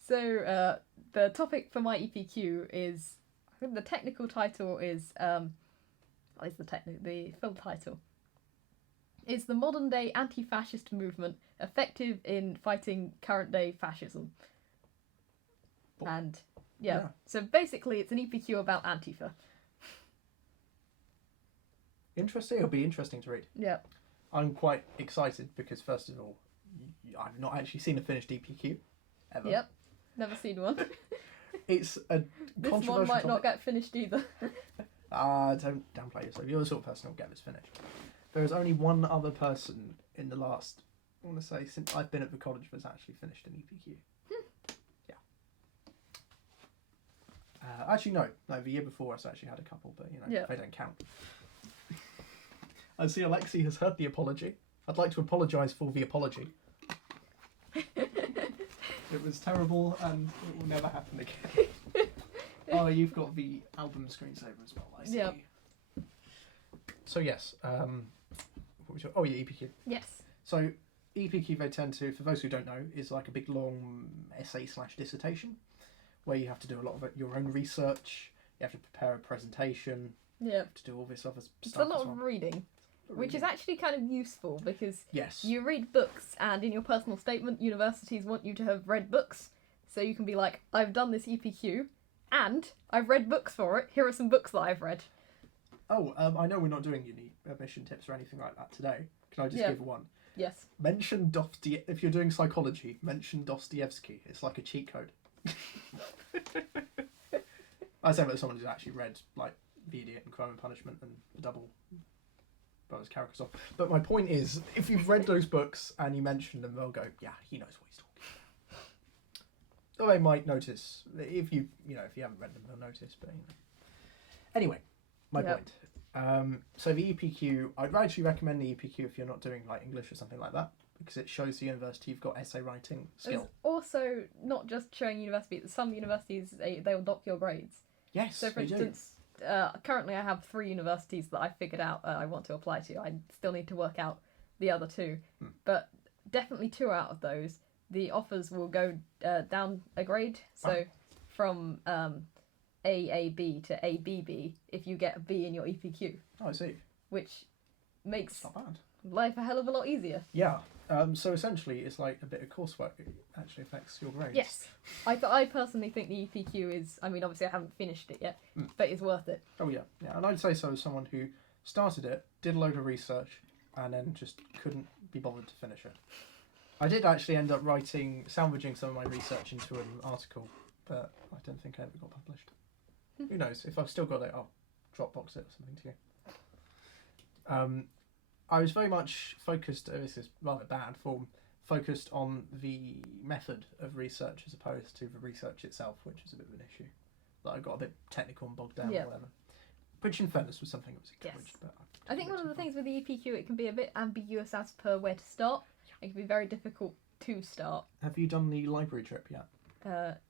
So the topic for my EPQ is, I think the technical title is, what is the full title? Is the modern day anti-fascist movement effective in fighting current day fascism? Oh. And yeah, Yeah. so basically it's an EPQ about Antifa. Interesting. It'll be interesting to read. Yeah. I'm quite excited because, first of all, I've not actually seen a finished EPQ ever. Yep. Never seen one. It's a This controversial one might not topic. get finished either. Don't downplay yourself. You're the sort of person who'll get this finished. There is only one other person in the last, I want to say, since I've been at the college that's actually finished an EPQ. Yeah. Actually, no. The year before us actually had a couple, but Yeah. they don't count. I see Alexi has heard the apology. I'd like to apologise for the apology. It was terrible and it will never happen again. Oh, you've got the album screensaver as well, I see. Yep. So yes, what was your, oh yeah, EPQ. Yes. So EPQ, they tend to, for those who don't know, is like a big long essay/dissertation where you have to do a lot of your own research, you have to prepare a presentation, Yeah. you have to do all this other It's stuff a lot as well. of reading, which is actually kind of useful because Yes. you read books, and in your personal statement, universities want you to have read books. So you can be like, I've done this EPQ, and I've read books for it. Here are some books that I've read. Oh, I know we're not doing uni admission tips or anything like that today. Can I just Yeah. give one? Yes. Mention if you're doing psychology, mention Dostoevsky. It's like a cheat code. I say that as someone who's actually read like The Idiot and Crime and Punishment and The Double Brothers Karamazov. But my point is, if you've read those books and you mention them, they'll go, yeah, he knows what he's talking about. Or they might notice if you haven't read them, they'll notice. But anyway, my Yep. point. So the EPQ, I'd actually recommend the EPQ if you're not doing like English or something like that, because it shows the university you've got essay writing skill. It's also not just showing universities. Some universities, they'll dock your grades. Yes, So, for they do. instance, currently I have 3 universities that I figured out I want to apply to. I still need to work out the other 2. But definitely 2 out of those, the offers will go down a grade. So Wow. from AAB to ABB if you get a B in your EPQ, Oh, I see. which makes It's not bad. life a hell of a lot easier. Yeah. So essentially, it's like a bit of coursework. It actually affects your grades. Yes. I personally think the EPQ is, I mean, obviously I haven't finished it yet, but it's worth it. Oh yeah. Yeah, and I'd say so as someone who started it, did a load of research, and then just couldn't be bothered to finish it. I did actually end up salvaging some of my research into an article, but I don't think it ever got published. Who knows? If I've still got it, I'll Dropbox it or something to you. I was very much focused, this is rather bad form, focused on the method of research as opposed to the research itself, which is a bit of an issue. Like I got a bit technical and bogged down or whatever. Which in fairness was something that was encouraged. Yes. But I think one of the things with the EPQ, it can be a bit ambiguous as per where to start. It can be very difficult to start. Have you done the library trip yet?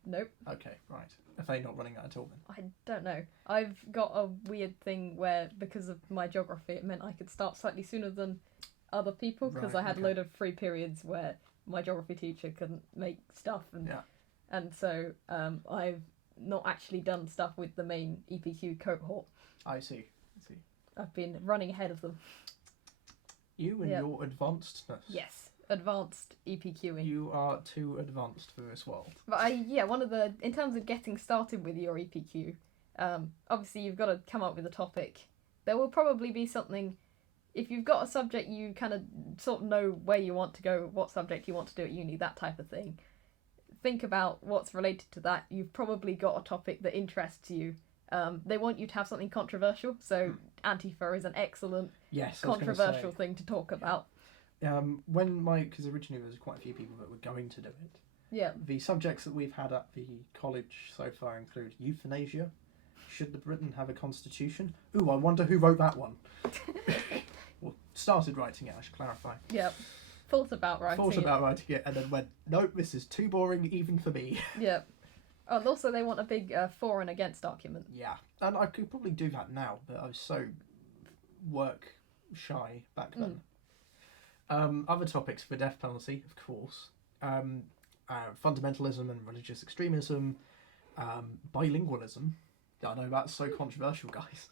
Nope. Okay, right. Are they not running that at all then? I don't know. I've got a weird thing where, because of my geography, it meant I could start slightly sooner than other people, because I had a load of free periods where my geography teacher couldn't make stuff, and so I've not actually done stuff with the main EPQ cohort. I see. I've been running ahead of them. You and your advancedness. Yes, advanced EPQing. You are too advanced for this world. But in terms of getting started with your EPQ, obviously you've got to come up with a topic. There will probably be something, if you've got a subject you kind of sort of know where you want to go, what subject you want to do at uni, that type of thing. Think about what's related to that. You've probably got a topic that interests you. They want you to have something controversial, so Antifa is an excellent controversial thing to talk about. Because originally there was quite a few people that were going to do it. Yeah. The subjects that we've had at the college so far include euthanasia. Should the Britain have a constitution? Ooh, I wonder who wrote that one. Well, started writing it, I should clarify. Yep. Thought about writing it and then went, nope, this is too boring even for me. Yep. Oh, and also they want a big for and against argument. Yeah, and I could probably do that now, but I was so work shy back then. Other topics for death penalty, of course. Fundamentalism and religious extremism. Bilingualism. I know that's so controversial, guys.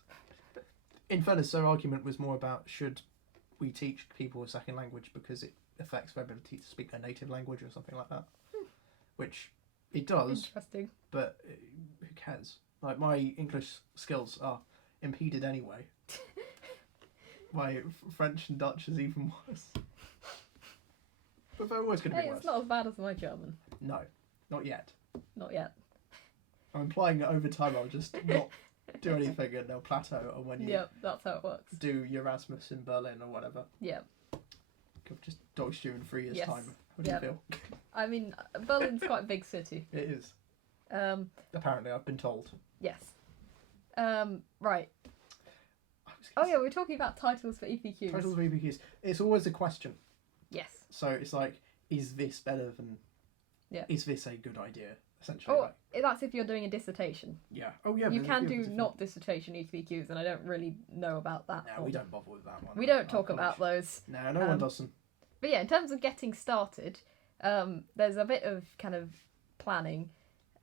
In fairness, their argument was more about should we teach people a second language because it affects their ability to speak their native language or something like that. Which it does. Interesting. But who cares? Like, my English skills are impeded anyway. My French and Dutch is even worse. But they're always going to be worse. It's not as bad as my German. No, not yet. Not yet. I'm implying that over time I'll just not do anything and they'll plateau, and when you Yep, that's how it works. do Erasmus in Berlin or whatever, Yep. I've just doxed you in 3 years' Yes. time. How do you feel? I mean, Berlin's quite a big city. It is. Apparently, I've been told. Yes. Right. Oh yeah, we're talking about titles for EPQs. Titles for EPQs. It's always a question. Yes. So it's like, is this better than... Yeah. Is this a good idea? Essentially. Oh, that's if you're doing a dissertation. Yeah. Oh yeah. You can do not dissertation EPQs, and I don't really know about that. No, we don't bother with that one. We don't talk about those. No, no one doesn't. But yeah, in terms of getting started, there's a bit of kind of planning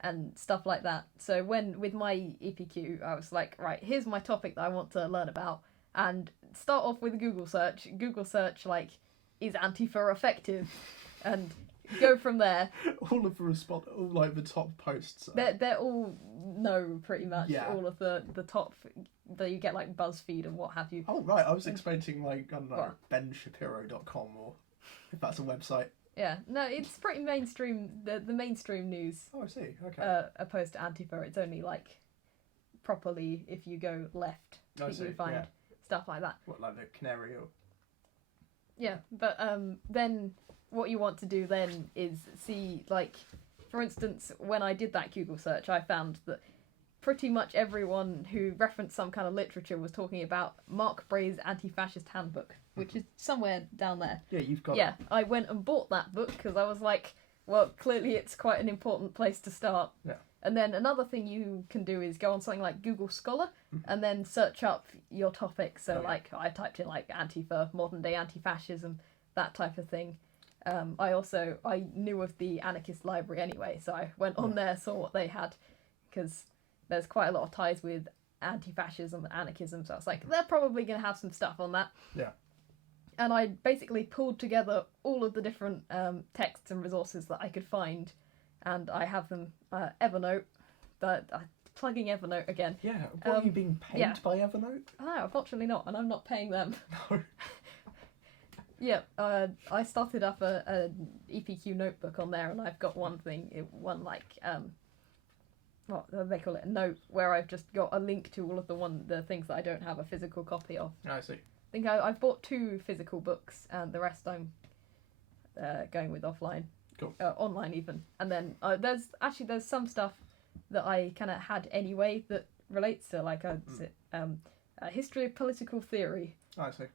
and stuff like that. So with my EPQ, I was like, right, here's my topic that I want to learn about, and start off with a Google search. Google search, like, is Antifa effective? And go from there. All of the all like the top posts. They're all no, pretty much. Yeah. All of the top that you get, like BuzzFeed and what have you. Oh right, I was expecting like, I don't know, benshapiro.com, or if that's a website. Yeah, no, it's pretty mainstream. The mainstream news. Oh, I see. Okay. Opposed to Antifa, it's only like properly if you go left, you find stuff like that. What, like the Canary or? Yeah, but then what you want to do then is see, like, for instance, when I did that Google search, I found that pretty much everyone who referenced some kind of literature was talking about Mark Bray's Anti-Fascist Handbook, which is somewhere down there. Yeah, you've got it. I went and bought that book because I was like, well, clearly it's quite an important place to start. Yeah. And then another thing you can do is go on something like Google Scholar and then search up your topic. So, I typed in, like, Antifa, modern-day anti-fascism, that type of thing. I knew of the anarchist library anyway, so I went on there, saw what they had, because there's quite a lot of ties with anti-fascism and anarchism, so I was like, they're probably going to have some stuff on that. Yeah. And I basically pulled together all of the different texts and resources that I could find, and I have them Evernote, but plugging Evernote again. Yeah, what, are you being paid by Evernote? No, unfortunately not, and I'm not paying them. No. Yeah, I started up a EPQ notebook on there, and I've got one what do they call it, a note where I've just got a link to all of the things that I don't have a physical copy of. I see. I think I've bought 2 physical books, and the rest I'm going with offline. Cool. Online even. And then there's some stuff that I kind of had anyway that relates to like a history of political theory. I see.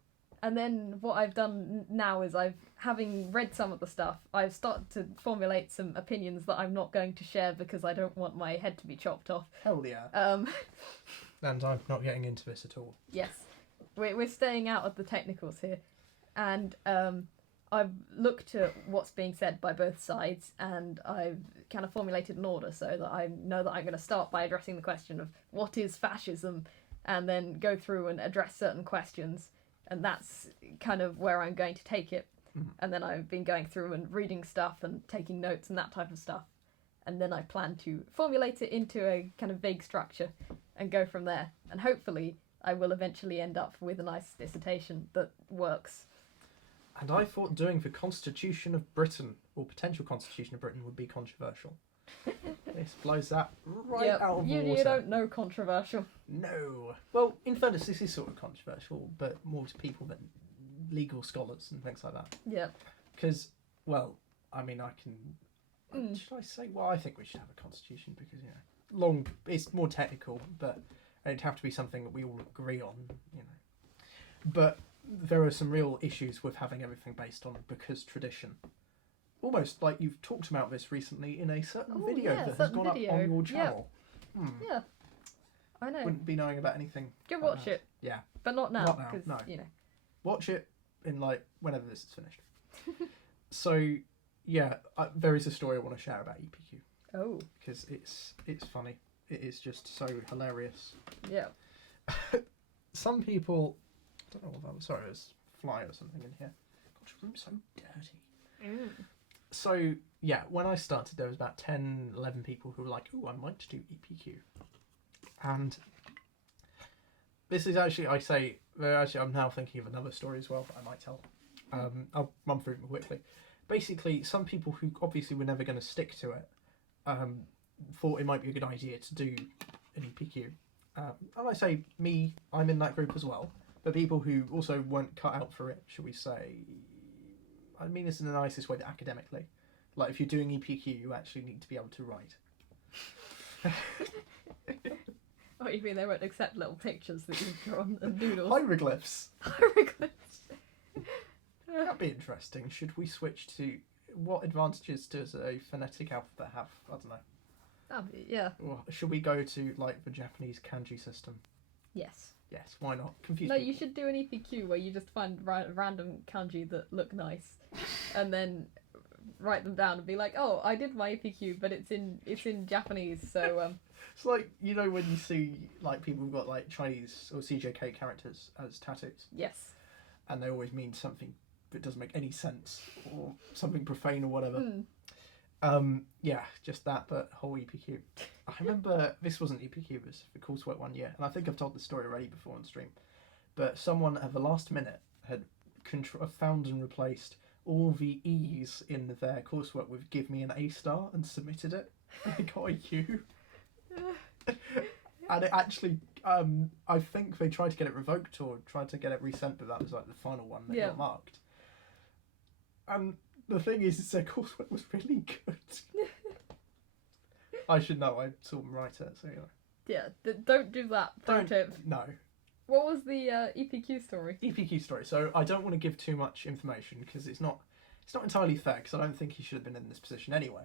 And then what I've done now is having read some of the stuff, I've started to formulate some opinions that I'm not going to share because I don't want my head to be chopped off. Hell yeah. And I'm not getting into this at all. Yes. We're staying out of the technicals here. And I've looked at what's being said by both sides, and I've kind of formulated an order so that I know that I'm going to start by addressing the question of what is fascism, and then go through and address certain questions. And that's kind of where I'm going to take it. Mm-hmm. And then I've been going through and reading stuff and taking notes and that type of stuff. And then I plan to formulate it into a kind of vague structure and go from there. And hopefully I will eventually end up with a nice dissertation that works. And I thought doing the Constitution of Britain, or potential Constitution of Britain, would be controversial. This blows that right out of water. You don't know controversial. No. Well, in fairness, this is sort of controversial, but more to people than legal scholars and things like that. Yeah. Because, well, I mean, I can... Should I say? Well, I think we should have a constitution because, it's more technical, but it'd have to be something that we all agree on, But there are some real issues with having everything based on because tradition. Almost like you've talked about this recently in a certain video that has gone up on your channel. Yeah. Yeah, I know. Wouldn't be knowing about anything. Go watch it. Yeah. But not now. Not now, no. Watch it in whenever this is finished. So, yeah, there is a story I want to share about EPQ. Oh. Because it's funny. It is just so hilarious. Yeah. Some people... I don't know what that was. Sorry, there's a fly or something in here. God, your room's so dirty. So, yeah, when I started, there was about 10, 11 people who were like, "Oh, I might do EPQ." And this is actually, I'm now thinking of another story as well that I might tell. I'll run through it quickly. Basically, some people who obviously were never going to stick to it thought it might be a good idea to do an EPQ. And I say, I'm in that group as well. But people who also weren't cut out for it, shall we say... I mean this in the nicest way, academically. Like, if you're doing EPQ, you actually need to be able to write. What do you mean they won't accept little pictures that you've drawn and doodles? Hieroglyphs. Hieroglyphs. That'd be interesting. Should we switch to... What advantages does a phonetic alphabet have? I don't know. Yeah. Or should we go to, the Japanese kanji system? Yes. Yes, why not? Confuse No, people. you should do an EPQ where you just find random kanji that look nice, and then write them down and be like, "Oh, I did my EPQ, but it's in Japanese." So it's like when you see people who've got Chinese or CJK characters as tattoos. Yes. And they always mean something that doesn't make any sense or something profane or whatever. Yeah, just that, but whole EPQ. I remember this wasn't EPQ, it was the coursework one year, and I think I've told the story already before on stream. But someone at the last minute had found and replaced all the E's in their coursework with "give me an A star" and submitted it. I got a U. And it actually, I think they tried to get it revoked or tried to get it resent, but that was the final one that got marked. And the thing is their coursework was really good. I should know, I saw them write it, so Yeah, don't do that. Pro tip. No. What was the EPQ story? EPQ story. So I don't want to give too much information because it's not entirely fair because I don't think he should have been in this position anyway.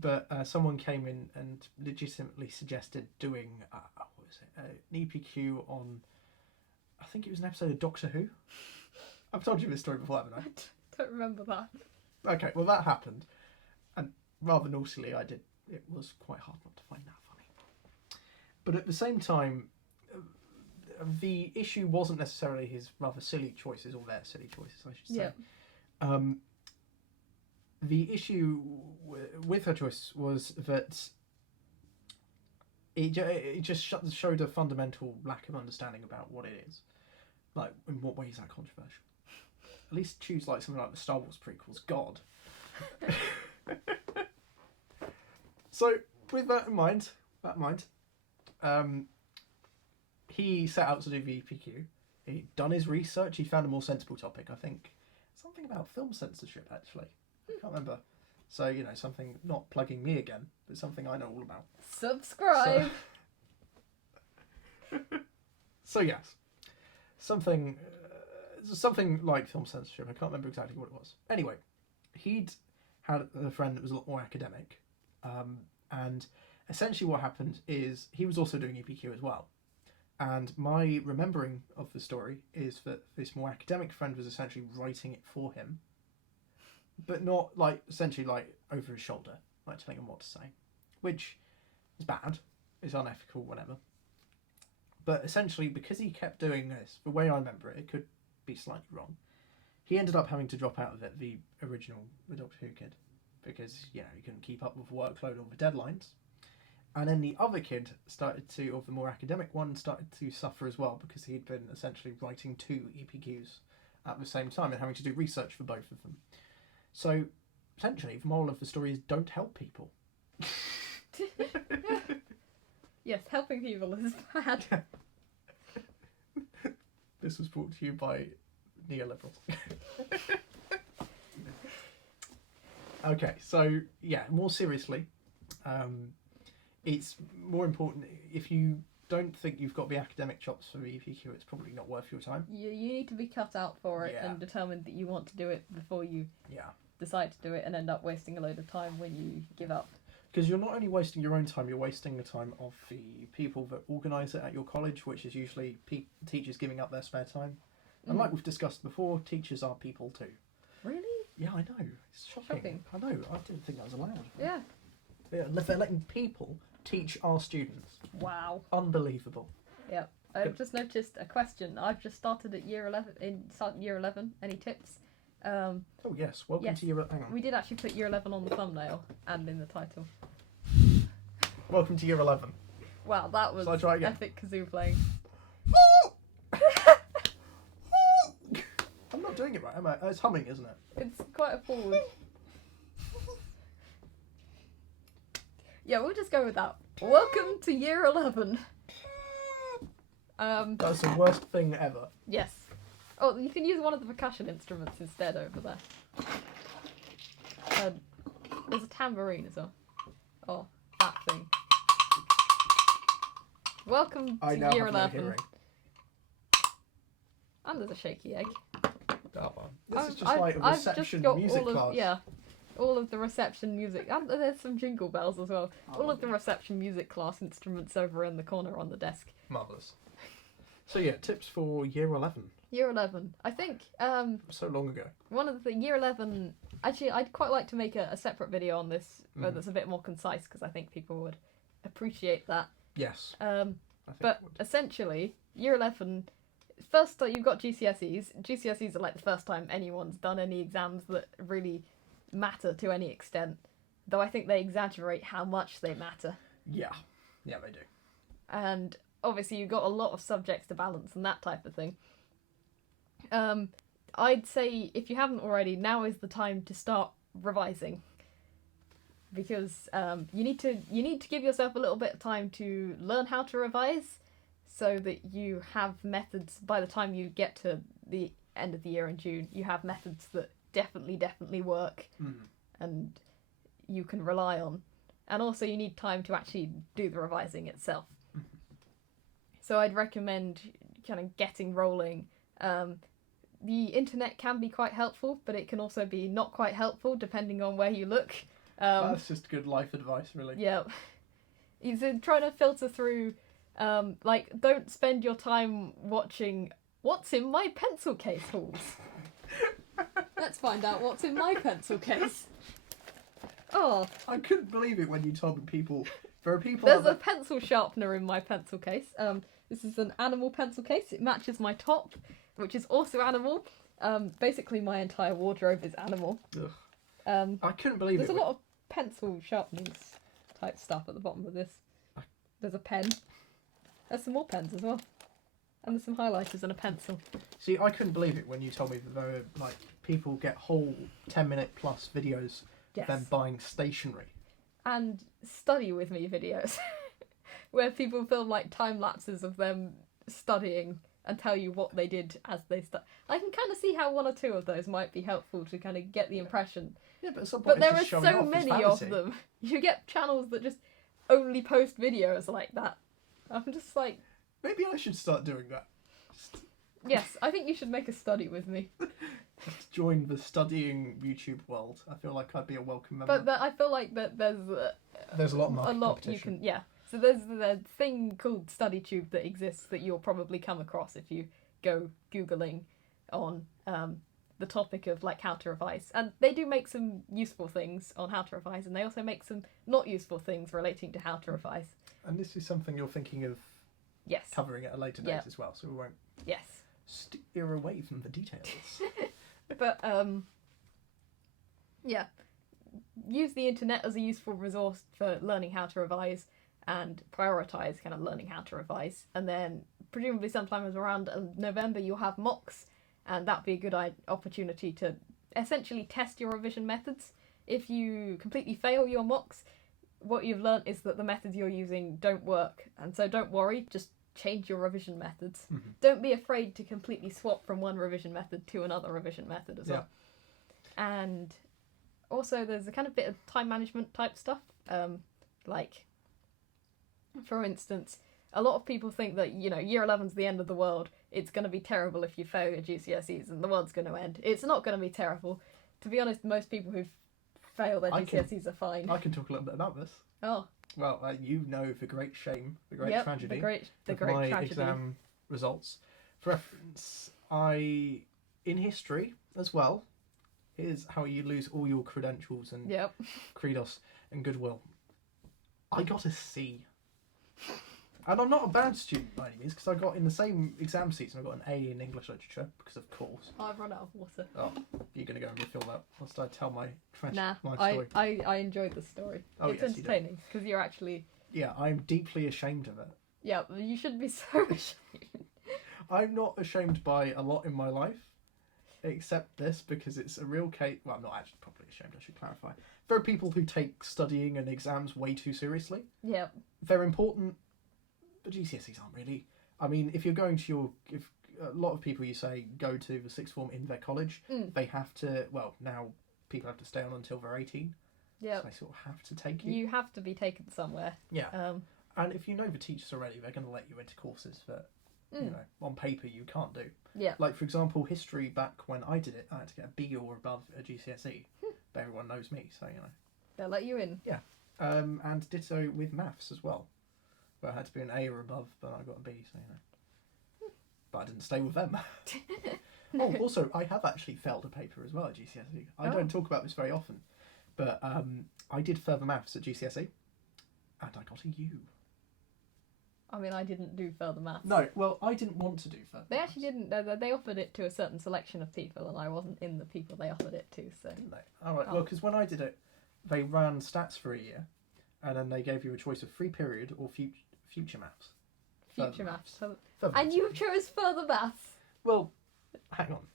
But someone came in and legitimately suggested doing an EPQ on, I think it was an episode of Doctor Who. I've told you this story before, haven't I? I don't remember that. Okay, well that happened, and rather naughtily I did. It was quite hard not to find that funny. But at the same time, the issue wasn't necessarily his rather silly choices, or their silly choices, I should say. Yeah. The issue with her choice was that it just showed a fundamental lack of understanding about what it is. In what way is that controversial? At least choose like something like the Star Wars prequels. God. So with that in mind, he set out to do VPQ. He'd done his research. He found a more sensible topic. I think something about film censorship. Actually, I can't remember. So something not plugging me again, but something I know all about. Subscribe. So yes, something like film censorship. I can't remember exactly what it was. Anyway, he'd had a friend that was a lot more academic, and essentially what happened is he was also doing EPQ as well. And my remembering of the story is that this more academic friend was essentially writing it for him, but not essentially over his shoulder, telling him what to say, which is bad, is unethical, whatever. But essentially, because he kept doing this, the way I remember it, it could be slightly wrong, he ended up having to drop out of it, the original Doctor Who kid, because he couldn't keep up with workload or the deadlines. And then the other kid the more academic one, started to suffer as well, because he'd been essentially writing 2 EPQs at the same time and having to do research for both of them. So, essentially, the moral of the story is don't help people. Yes, helping people is bad. This was brought to you by neoliberals. Okay, so more seriously, it's more important if you don't think you've got the academic chops for the EPQ, it's probably not worth your time. You need to be cut out for it and determined that you want to do it before you decide to do it and end up wasting a load of time when you give up. Because you're not only wasting your own time, you're wasting the time of the people that organise it at your college, which is usually teachers giving up their spare time. And like we've discussed before, teachers are people too. Really? Yeah, I know. It's shocking. I know. I didn't think that was allowed. Yeah. They're letting people teach our students. Wow. Unbelievable. Yeah. I've just noticed a question. I've just started at year 11. Any tips? Oh yes, welcome to year. Hang on. We did actually put year 11 on the thumbnail and in the title. Welcome to year 11. Wow, that was epic kazoo playing. I'm not doing it right, am I? It's humming, isn't it? It's quite a forward. Yeah, we'll just go with that. Welcome to year 11. That's the worst thing ever. Yes. Oh, you can use one of the percussion instruments instead over there. There's a tambourine as well. Oh, that thing. Welcome to year 11. No hearing. And there's a shaky egg. Oh, well. This is just like a reception music class. Yeah, all of the reception music. And there's some jingle bells as well. All of the reception music class instruments over in the corner on the desk. Marvellous. So yeah, tips for year 11. Year 11. I think... so long ago. One of the year 11... Actually, I'd quite like to make a separate video on this that's a bit more concise, because I think people would appreciate that. Yes. But essentially, year 11... First, you've got GCSEs. GCSEs are like the first time anyone's done any exams that really matter to any extent. Though I think they exaggerate how much they matter. Yeah. Yeah, they do. And obviously you've got a lot of subjects to balance and that type of thing. I'd say, if you haven't already, now is the time to start revising. Because you need to give yourself a little bit of time to learn how to revise, so that you have methods by the time you get to the end of the year in June. You have methods that definitely work and you can rely on. And also you need time to actually do the revising itself. So I'd recommend kind of getting rolling. The internet can be quite helpful, but it can also be not quite helpful depending on where you look. That's just good life advice, really. Yeah. He's trying to filter through, don't spend your time watching What's in My Pencil Case hauls. Let's find out what's in my pencil case. Oh. I couldn't believe it when you told people. There are people. There's a pencil sharpener in my pencil case. This is an animal pencil case. It matches my top, which is also animal. Basically, my entire wardrobe is animal. Ugh. I couldn't believe There's a lot of pencil sharpening type stuff at the bottom of this. There's a pen. There's some more pens as well. And there's some highlighters and a pencil. See, I couldn't believe it when you told me that there were, like, people get whole 10-minute plus videos of them buying stationery. And study with me videos. Where people film, like, time lapses of them studying and tell you what they did as they study. I can kind of see how one or two of those might be helpful to kind of get the impression. Yeah, but at some point But there it's are just showing so off, it's many of vanity. them. You get channels that just only post videos like that. I'm just like... Maybe I should start doing that. Just Yes, I think you should make a study with me. join the studying YouTube world. I feel like I'd be a welcome member. But I feel like that there's There's a lot of a market lot you competition. can... Yeah. So there's the thing called StudyTube that exists that you'll probably come across if you go Googling on the topic of like how to revise. And they do make some useful things on how to revise, and they also make some not useful things relating to how to revise. And this is something you're thinking of Yes. covering at a later date as well, so we won't Yes. steer away from the details. But yeah, use the internet as a useful resource for learning how to revise and prioritize kind of learning how to revise. And then presumably sometimes around November you'll have mocks, and that'd be a good opportunity to essentially test your revision methods. If you completely fail your mocks, what you've learnt is that the methods you're using don't work, and so don't worry, just change your revision methods. Mhm. Don't be afraid to completely swap from one revision method to another revision method as well. And also there's a kind of bit of time management type stuff, like for instance, a lot of people think that, you know, year 11's the end of the world. It's going to be terrible if you fail your GCSEs and the world's going to end. It's not going to be terrible. To be honest, most people who fail their GCSEs are fine. I can talk a little bit about this. Oh. Well, you know the great shame, the great Yep, tragedy the great of my tragedy. exam results. For reference, in history as well, here's how you lose all your credentials and Yep. credos and goodwill. I got a C. And I'm not a bad student by any means, because I got in the same exam season, I got an A in English literature, because of course. I've run out of water. Oh, you're going to go and refill that whilst I tell my Nah, story. I enjoyed the story. Oh, It's yes, you did. entertaining, because you're actually... Yeah, I'm deeply ashamed of it. Yeah, you should be so ashamed. I'm not ashamed by a lot in my life, except this, because it's a real case. Well, I'm not actually properly ashamed, I should clarify. There are people who take studying and exams way too seriously. Yep. They're important, but GCSEs aren't really. I mean, if you're going to if a lot of people you say go to the sixth form in their college, they have to, well, now people have to stay on until they're 18. Yep. So they sort of have to take you. You have to be taken somewhere. Yeah. And if you know the teachers already, they're going to let you into courses that, you know, on paper you can't do. Yeah. Like, for example, history, back when I did it, I had to get a B or above a GCSE. But everyone knows me, so, you know. They'll let you in. Yeah. And ditto with maths as well. Where I had to be an A or above, but I got a B, so, you know. But I didn't stay with them. Oh, also, I have actually failed a paper as well at GCSE. I don't talk about this very often. But I did further maths at GCSE, and I got a U. I mean, I didn't do further maths. No, well, I didn't want to do further They maths. actually didn't. They offered it to a certain selection of people, and I wasn't in the people they offered it to, so... Didn't they? Alright, well, because when I did it, they ran stats for a year, and then they gave you a choice of free period or future maths. Future Further maths. Further And maths. you chose further maths? Well, hang on.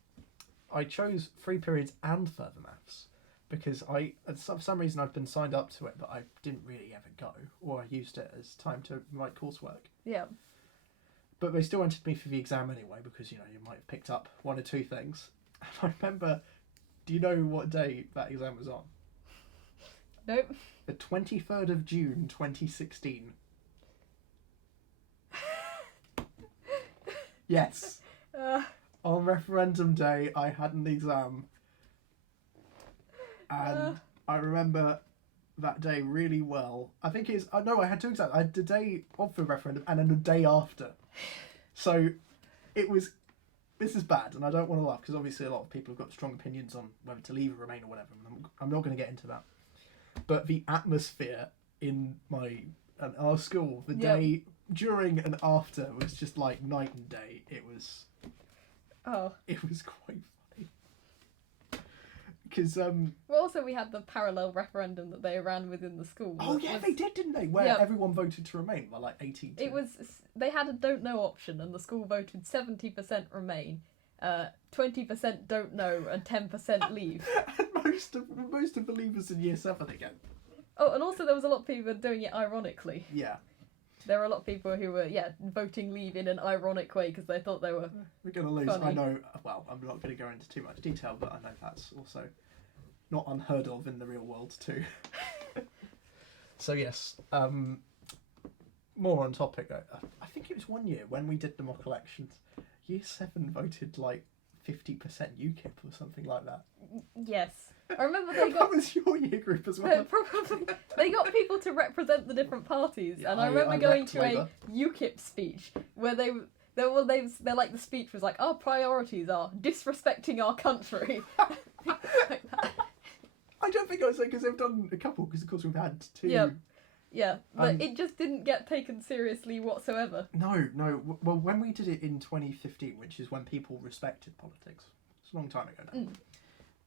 I chose free periods and further maths because for some reason I'd been signed up to it, but I didn't really ever go, or I used it as time to write coursework. Yeah. But they still entered me for the exam anyway because, you know, you might have picked up one or two things. And I remember, do you know what day that exam was on? Nope. The 23rd of June 2016. Yes. On referendum day, I had an exam. And I remember that day really well. I think it's... no, I had two exams. I had the day of the referendum and then the day after. So it was... This is bad, and I don't want to laugh, because obviously a lot of people have got strong opinions on whether to leave or remain or whatever. And I'm not going to get into that. But the atmosphere in our school, the day during and after, was just like night and day. It was quite funny. Because Well, also we had the parallel referendum that they ran within the school. oh yeah, they did, didn't they? Where everyone voted to remain, like 18. It was they had a don't know option, and the school voted 70% remain, 20% don't know, and 10% leave. And most of believers in year 7 again. Oh, and also there was a lot of people doing it ironically. Yeah. There were a lot of people who were voting leave in an ironic way because they thought they were. We're gonna lose. Funny. I know. Well, I'm not going to go into too much detail, but I know that's also not unheard of in the real world too. So yes, more on topic. I think it was one year when we did the mock elections. Year 7 voted like 50% UKIP or something like that. Yes, I remember they That got. was your year group as well. Probably they got people to represent the different parties, Yeah, and I remember going repped to Labour. a UKIP speech where they're like the speech was like our priorities are disrespecting our country. Like that. I don't think I was because they've done a couple because of course we've had 2. Yeah, but it just didn't get taken seriously whatsoever. No. Well, when we did it in 2015, which is when people respected politics, it's a long time ago now.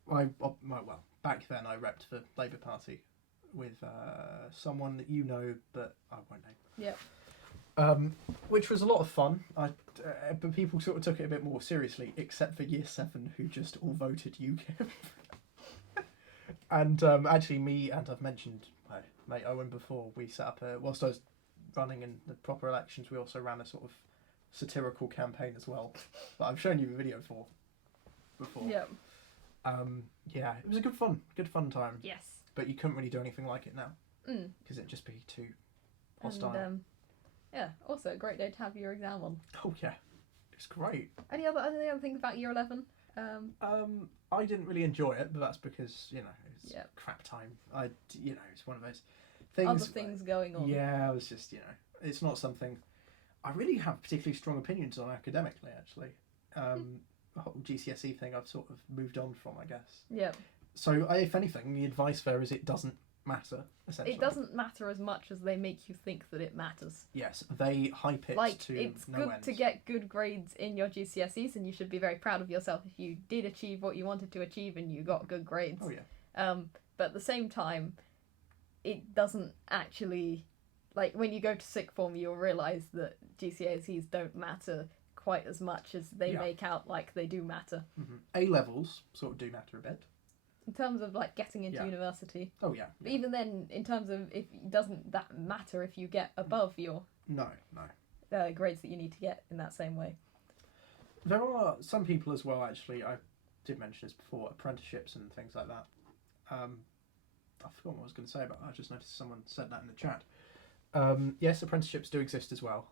Well, back then I repped the Labour Party with someone that you know, but I won't name. Yep. Which was a lot of fun. But people sort of took it a bit more seriously, except for year 7, who just all voted UKIP. And actually, me and I've mentioned my mate Owen before. We set up whilst I was running in the proper elections, we also ran a sort of satirical campaign as well that I've shown you the video for before. Yep. Yeah, it was a good fun time. Yes. But you couldn't really do anything like it now Mm. because it'd just be too hostile. And yeah, also a great day to have your exam on. Oh yeah, it's great. Any other things about year 11? I didn't really enjoy it, but that's because it was Yep. crap time. It's one of those things. Other things going on. Yeah, it was just it's not something I really have particularly strong opinions on academically. Actually, the whole GCSE thing I've sort of moved on from, I guess. Yeah. So, if anything, the advice there is it doesn't matter. Essentially, It doesn't matter as much as they make you think that it matters. Yes, they hype it Like, to it's no good end. to get good grades in your GCSEs, and you should be very proud of yourself if you did achieve what you wanted to achieve and you got good grades. Oh yeah. But at the same time, it doesn't actually, like, when you go to sixth form, you'll realise that GCSEs don't matter quite as much as they make out like they do matter. Mm-hmm. A levels sort of do matter a bit. In terms of, like, getting into university. Oh yeah. But even then, in terms of, doesn't that matter if you get above your No. grades that you need to get in that same way? There are some people as well, actually, I did mention this before, apprenticeships and things like that. I forgot what I was going to say, but I just noticed someone said that in the chat. Yes, apprenticeships do exist as well.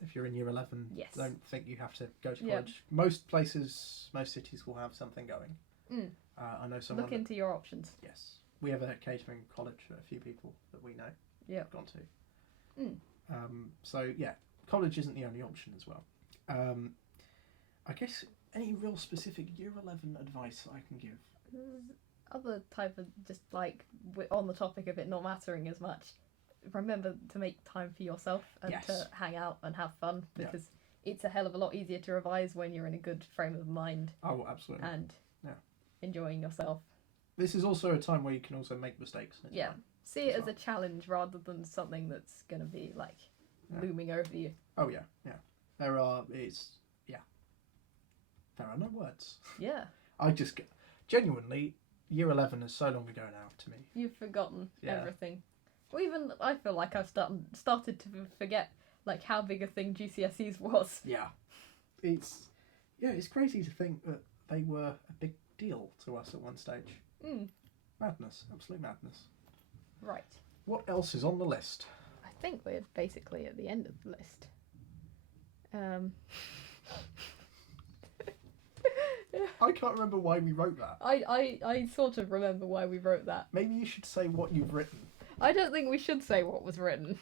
If you're in year 11, Yes. don't think you have to go to Yeah. college. Most places, most cities will have something going. Mm. I know someone... Look into your options. Yes. We have a catering college, a few people that we know Yep. have gone to. Mm. So, yeah, college isn't the only option as well. I guess any real specific year 11 advice I can give? Other type of, just like on the topic of it not mattering as much, remember to make time for yourself and Yes. to hang out and have fun, Yeah. because it's a hell of a lot easier to revise when you're in a good frame of mind Oh, absolutely. and Yeah. enjoying yourself. This is also a time where you can also make mistakes. And it's Yeah. fine. See it As as a challenge rather than something that's going to be like Yeah. looming over you. Oh, yeah. There are no words. Yeah. I just, genuinely, year 11 is so long ago now to me. You've forgotten Yeah. everything. Well, even I feel like I've started to forget like how big a thing GCSEs was. Yeah. It's crazy to think that they were a big deal to us at one stage. Mm. Madness. Absolute madness. Right. What else is on the list? I think we're basically at the end of the list. I can't remember why we wrote that. I sort of remember why we wrote that. Maybe you should say what you've written. I don't think we should say what was written.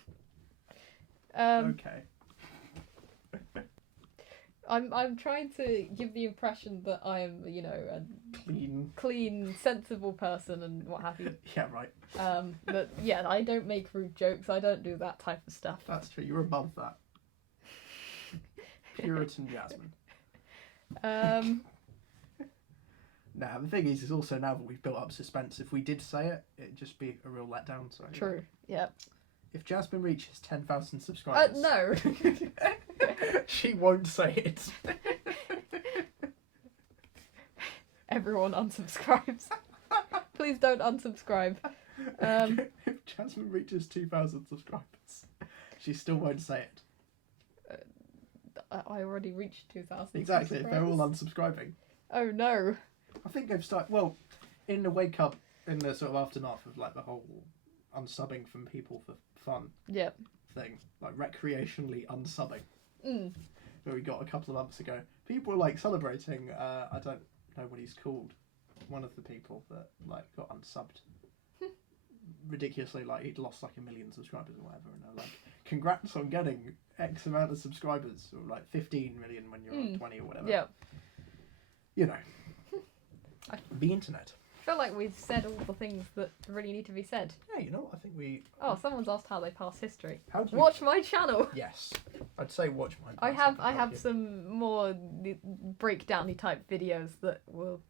Okay. I'm trying to give the impression that I am, a clean, sensible person and what have you. Yeah, right. But yeah, I don't make rude jokes. I don't do that type of stuff. That's true. You're above that. Puritan Jasmine. Now the thing is also now that we've built up suspense, if we did say it, it'd just be a real letdown. So True. Yeah. if Jasmine reaches 10,000 subscribers, No. she won't say it. Everyone unsubscribes. Please don't unsubscribe. If Jasmine reaches 2,000 subscribers, she still won't say it. I already reached 2,000. Exactly. If they're all unsubscribing. Oh no. I think they've started. Well, in the wake up, in the sort of aftermath of like the whole unsubbing from people for fun Yep. thing, like recreationally unsubbing, Mm. where we got a couple of months ago, people were like celebrating. I don't know what he's called. One of the people that like got unsubbed. Ridiculously, like he'd lost like 1 million subscribers or whatever, and they're like, "Congrats on getting X amount of subscribers," or like 15 million when you're on 20 or whatever. Yep. You know, the internet. I feel like we've said all the things that really need to be said. Yeah, you know, I think we. Oh, someone's asked how they pass history. How do you... Watch my channel. Yes, I'd say watch mine. I have some more breakdowny type videos that will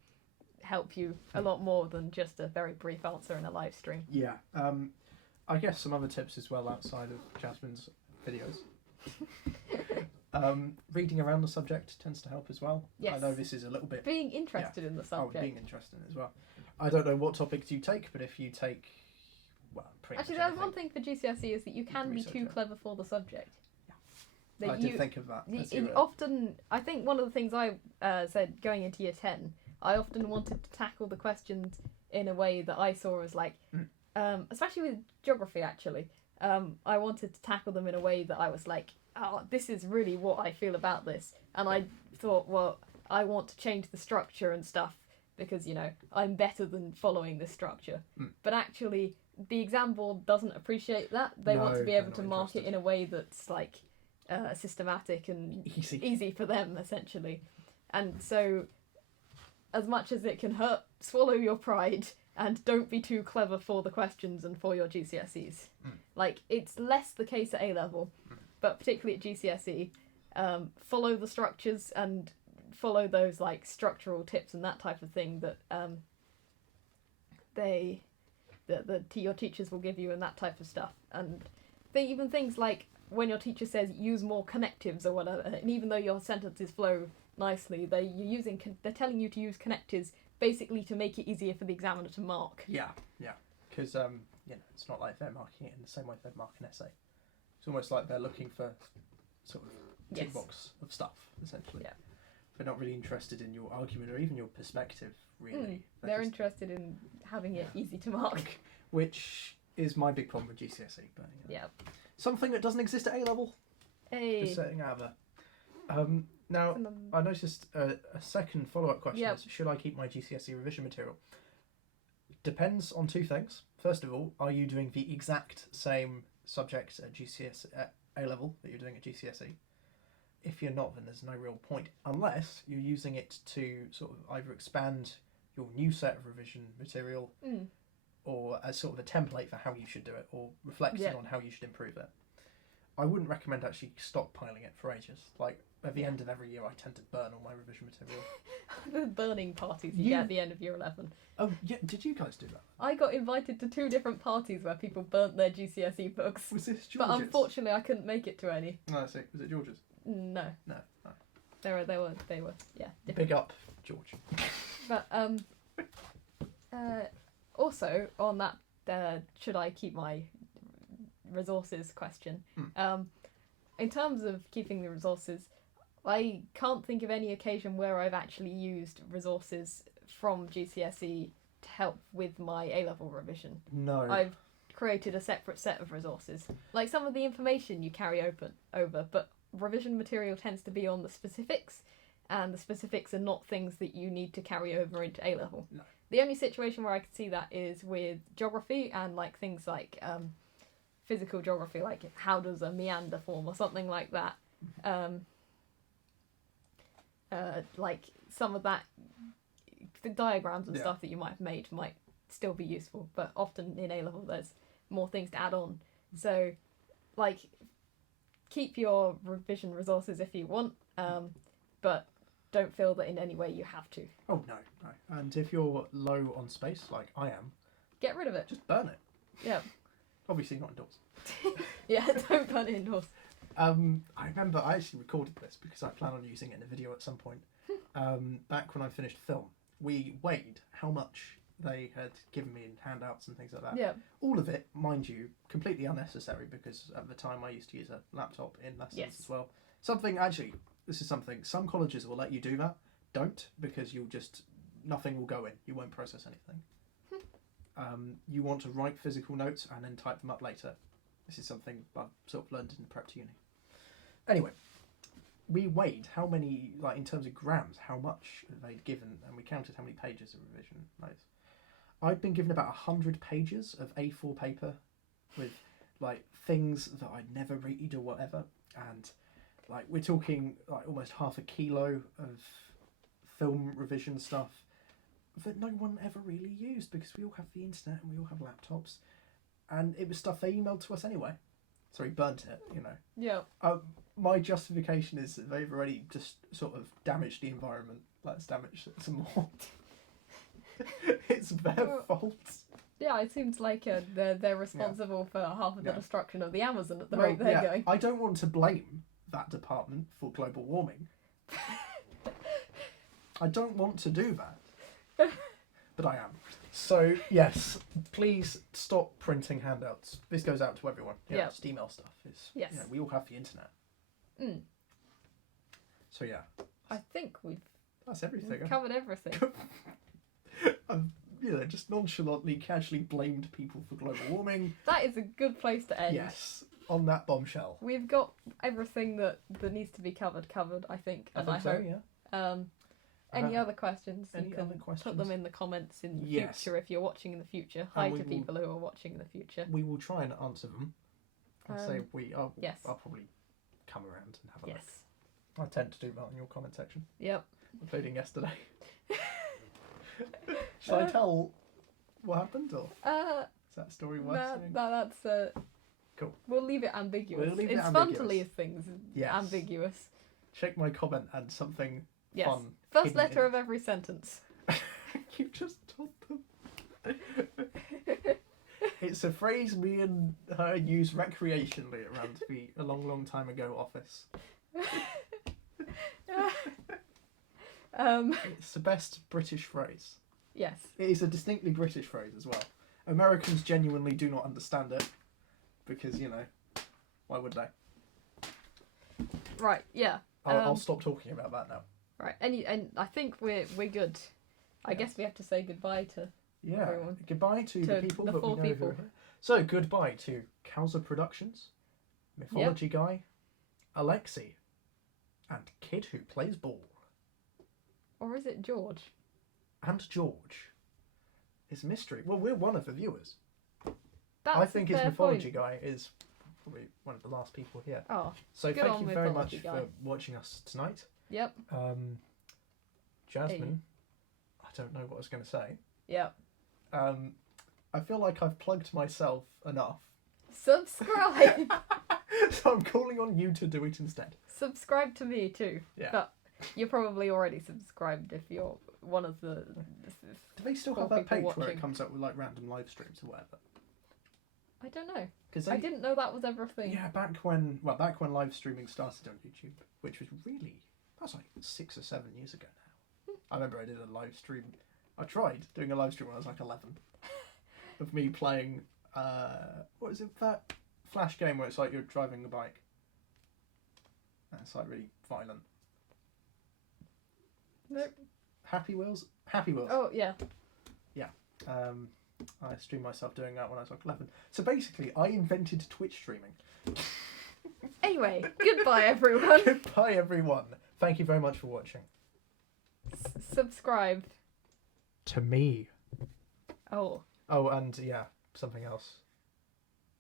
help you a lot more than just a very brief answer in a live stream. Yeah, I guess some other tips as well outside of Jasmine's videos. Reading around the subject tends to help as well. Yes. I know this is a little bit. Being interested in the subject. Being interested in it as well. I don't know what topics you take, but if you take, well, pretty Actually, much there's one thing for GCSE is that you can be research too it. clever for the subject. Yeah. That I did think of that. as you were- often, I think one of the things I said going into year 10, I often wanted to tackle the questions in a way that I saw as like, especially with geography actually, I wanted to tackle them in a way that I was like, oh, this is really what I feel about this. And I thought, well, I want to change the structure and stuff because, you know, I'm better than following this structure. But actually, the exam board doesn't appreciate that. They want to be able to mark it in a way that's like systematic and easy for them, essentially. And so, as much as it can hurt, swallow your pride and don't be too clever for the questions and for your GCSEs. Like, it's less the case at A-level, but particularly at GCSE, follow the structures and follow those, like, structural tips and that type of thing that your teachers will give you and that type of stuff. And even things like when your teacher says use more connectives or whatever, and even though your sentences flow nicely, they're telling you to use connectives basically to make it easier for the examiner to mark. Yeah, because you know, it's not like they're marking it in the same way they'd mark an essay. It's almost like they're looking for sort of tick box of stuff, essentially. Yeah. They're not really interested in your argument or even your perspective, really. They're interested in having it easy to mark. Which is my big problem with GCSE. But you know, Yeah. something that doesn't exist at A-level. Hey. Just setting out there. Now, I noticed a second follow-up question is, should I keep my GCSE revision material? Depends on two things. First of all, are you doing the exact same subject at at A-level that you're doing at GCSE? If you're not, then there's no real point, unless you're using it to sort of either expand your new set of revision material or as sort of a template for how you should do it, or reflecting on how you should improve it. I wouldn't recommend actually stockpiling it for ages. Like, at the end of every year, I tend to burn all my revision material. The burning parties you get at the end of year 11. Oh, yeah, did you guys do that? I got invited to 2 different parties where people burnt their GCSE books. Was this George's? But unfortunately, I couldn't make it to any. No, I see. Was it George's? No. No. They were, yeah. Different. Big up, George. But, also, on that, should I keep my resources question, in terms of keeping the resources, I can't think of any occasion where I've actually used resources from GCSE to help with my A-level revision. No. I've created a separate set of resources. Like some of the information you carry over, but revision material tends to be on the specifics, and the specifics are not things that you need to carry over into A-level. No. The only situation where I could see that is with geography and like things like physical geography, like how does a meander form or something like that. Like some of that, the diagrams and stuff that you might have made might still be useful, but often in A-level there's more things to add on. So, like, keep your revision resources if you want, but don't feel that in any way you have to. Oh no. And if you're low on space, like I am, Get rid of it. just burn it. Yeah. Obviously not indoors. Yeah, don't burn it indoors. I remember I actually recorded this because I plan on using it in a video at some point. Back when I finished film, we weighed how much they had given me in handouts and things like that. Yeah. All of it, mind you, completely unnecessary because at the time I used to use a laptop in lessons Yes. as well. This is something, some colleges will let you do that. Don't, because nothing will go in. You won't process anything. You want to write physical notes and then type them up later. This is something I've sort of learned in prep to uni. Anyway, we weighed how many, like in terms of grams, how much they'd given, and we counted how many pages of revision notes. I'd been given about 100 pages of A4 paper with like things that I'd never read or whatever, and like we're talking like almost half a kilo of film revision stuff that no one ever really used because we all have the internet and we all have laptops, and it was stuff they emailed to us anyway. So we burnt it, you know. Yeah. My justification is that they've already just sort of damaged the environment. Let's damage it some more. It's their fault. Yeah, it seems like they're responsible for half of the Yeah. destruction of the Amazon at the rate they're going. I don't want to blame that department for global warming. I don't want to do that. But I am. So, yes, please stop printing handouts. This goes out to everyone. Yeah. Just email stuff. Yes. You know, we all have the internet. Mm. So, yeah. I think That's everything. we've covered everything. I've, just nonchalantly, casually blamed people for global warming. That is a good place to end. Yes, on that bombshell. We've got everything that needs to be covered, I think. And I hope. Yeah. Any other questions? Any you can other questions? put them in the comments in the Yes. future if you're watching in the future. Hi we to will- people who are watching in the future. We will try and answer them. I'll say yes. I'll probably come around and have a Yes. look. I tend to do that in your comment section, Yep. including yesterday. Shall I tell what happened, or is that story worth saying? That's Cool. We'll leave it ambiguous. We'll leave it it's fun to ambiguous. leave things Yes. ambiguous. Check my comment and something Yes. fun. First hidden letter in of every sentence. You just told them. It's a phrase me and her use recreationally around the a long, long time ago office. It's the best British phrase. Yes. It is a distinctly British phrase as well. Americans genuinely do not understand it because, why would they? Right. Yeah. I'll stop talking about that now. Right. And I think we're good. I guess we have to say goodbye to Yeah. everyone. Goodbye to the people the that we 4 know people. who are here. So goodbye to Cowser Productions, Mythology Guy, Alexi, and Kid Who Plays Ball. Or is it George? And George. It's a mystery. Well, we're one of the viewers. That's I think a his fair Mythology point. Guy is probably one of the last people here. Oh. So Good thank on you very much Mythology Guy. for watching us tonight. Yep. Jasmine, I don't know what I was going to say. Yep. I feel like I've plugged myself enough. Subscribe. So I'm calling on you to do it instead. Subscribe to me too. Yeah. But you're probably already subscribed if you're one of the. Do they still Four have that people page where watching. it comes up with like random live streams or whatever? I don't know. Because I didn't know that was ever a thing. Yeah, back when live streaming started on YouTube, which was that was like 6 or 7 years ago now. I remember I did a live stream. I tried doing a live stream when I was like 11 of me playing. What is it, that Flash game where it's like you're driving a bike? And it's like really violent. Nope. Happy Wheels. Happy Wheels. Oh yeah. I streamed myself doing that when I was like 11. So basically, I invented Twitch streaming. Anyway, goodbye everyone. Goodbye, everyone. Thank you very much for watching. Subscribe. To me. Oh. Oh, and yeah, something else.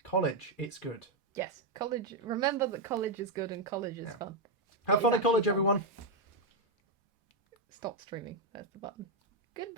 College, it's good. Yes, college. Remember that college is good and college is Yeah. fun. Have It fun is at college, actually fun. everyone. Stop streaming. There's the button. Goodbye.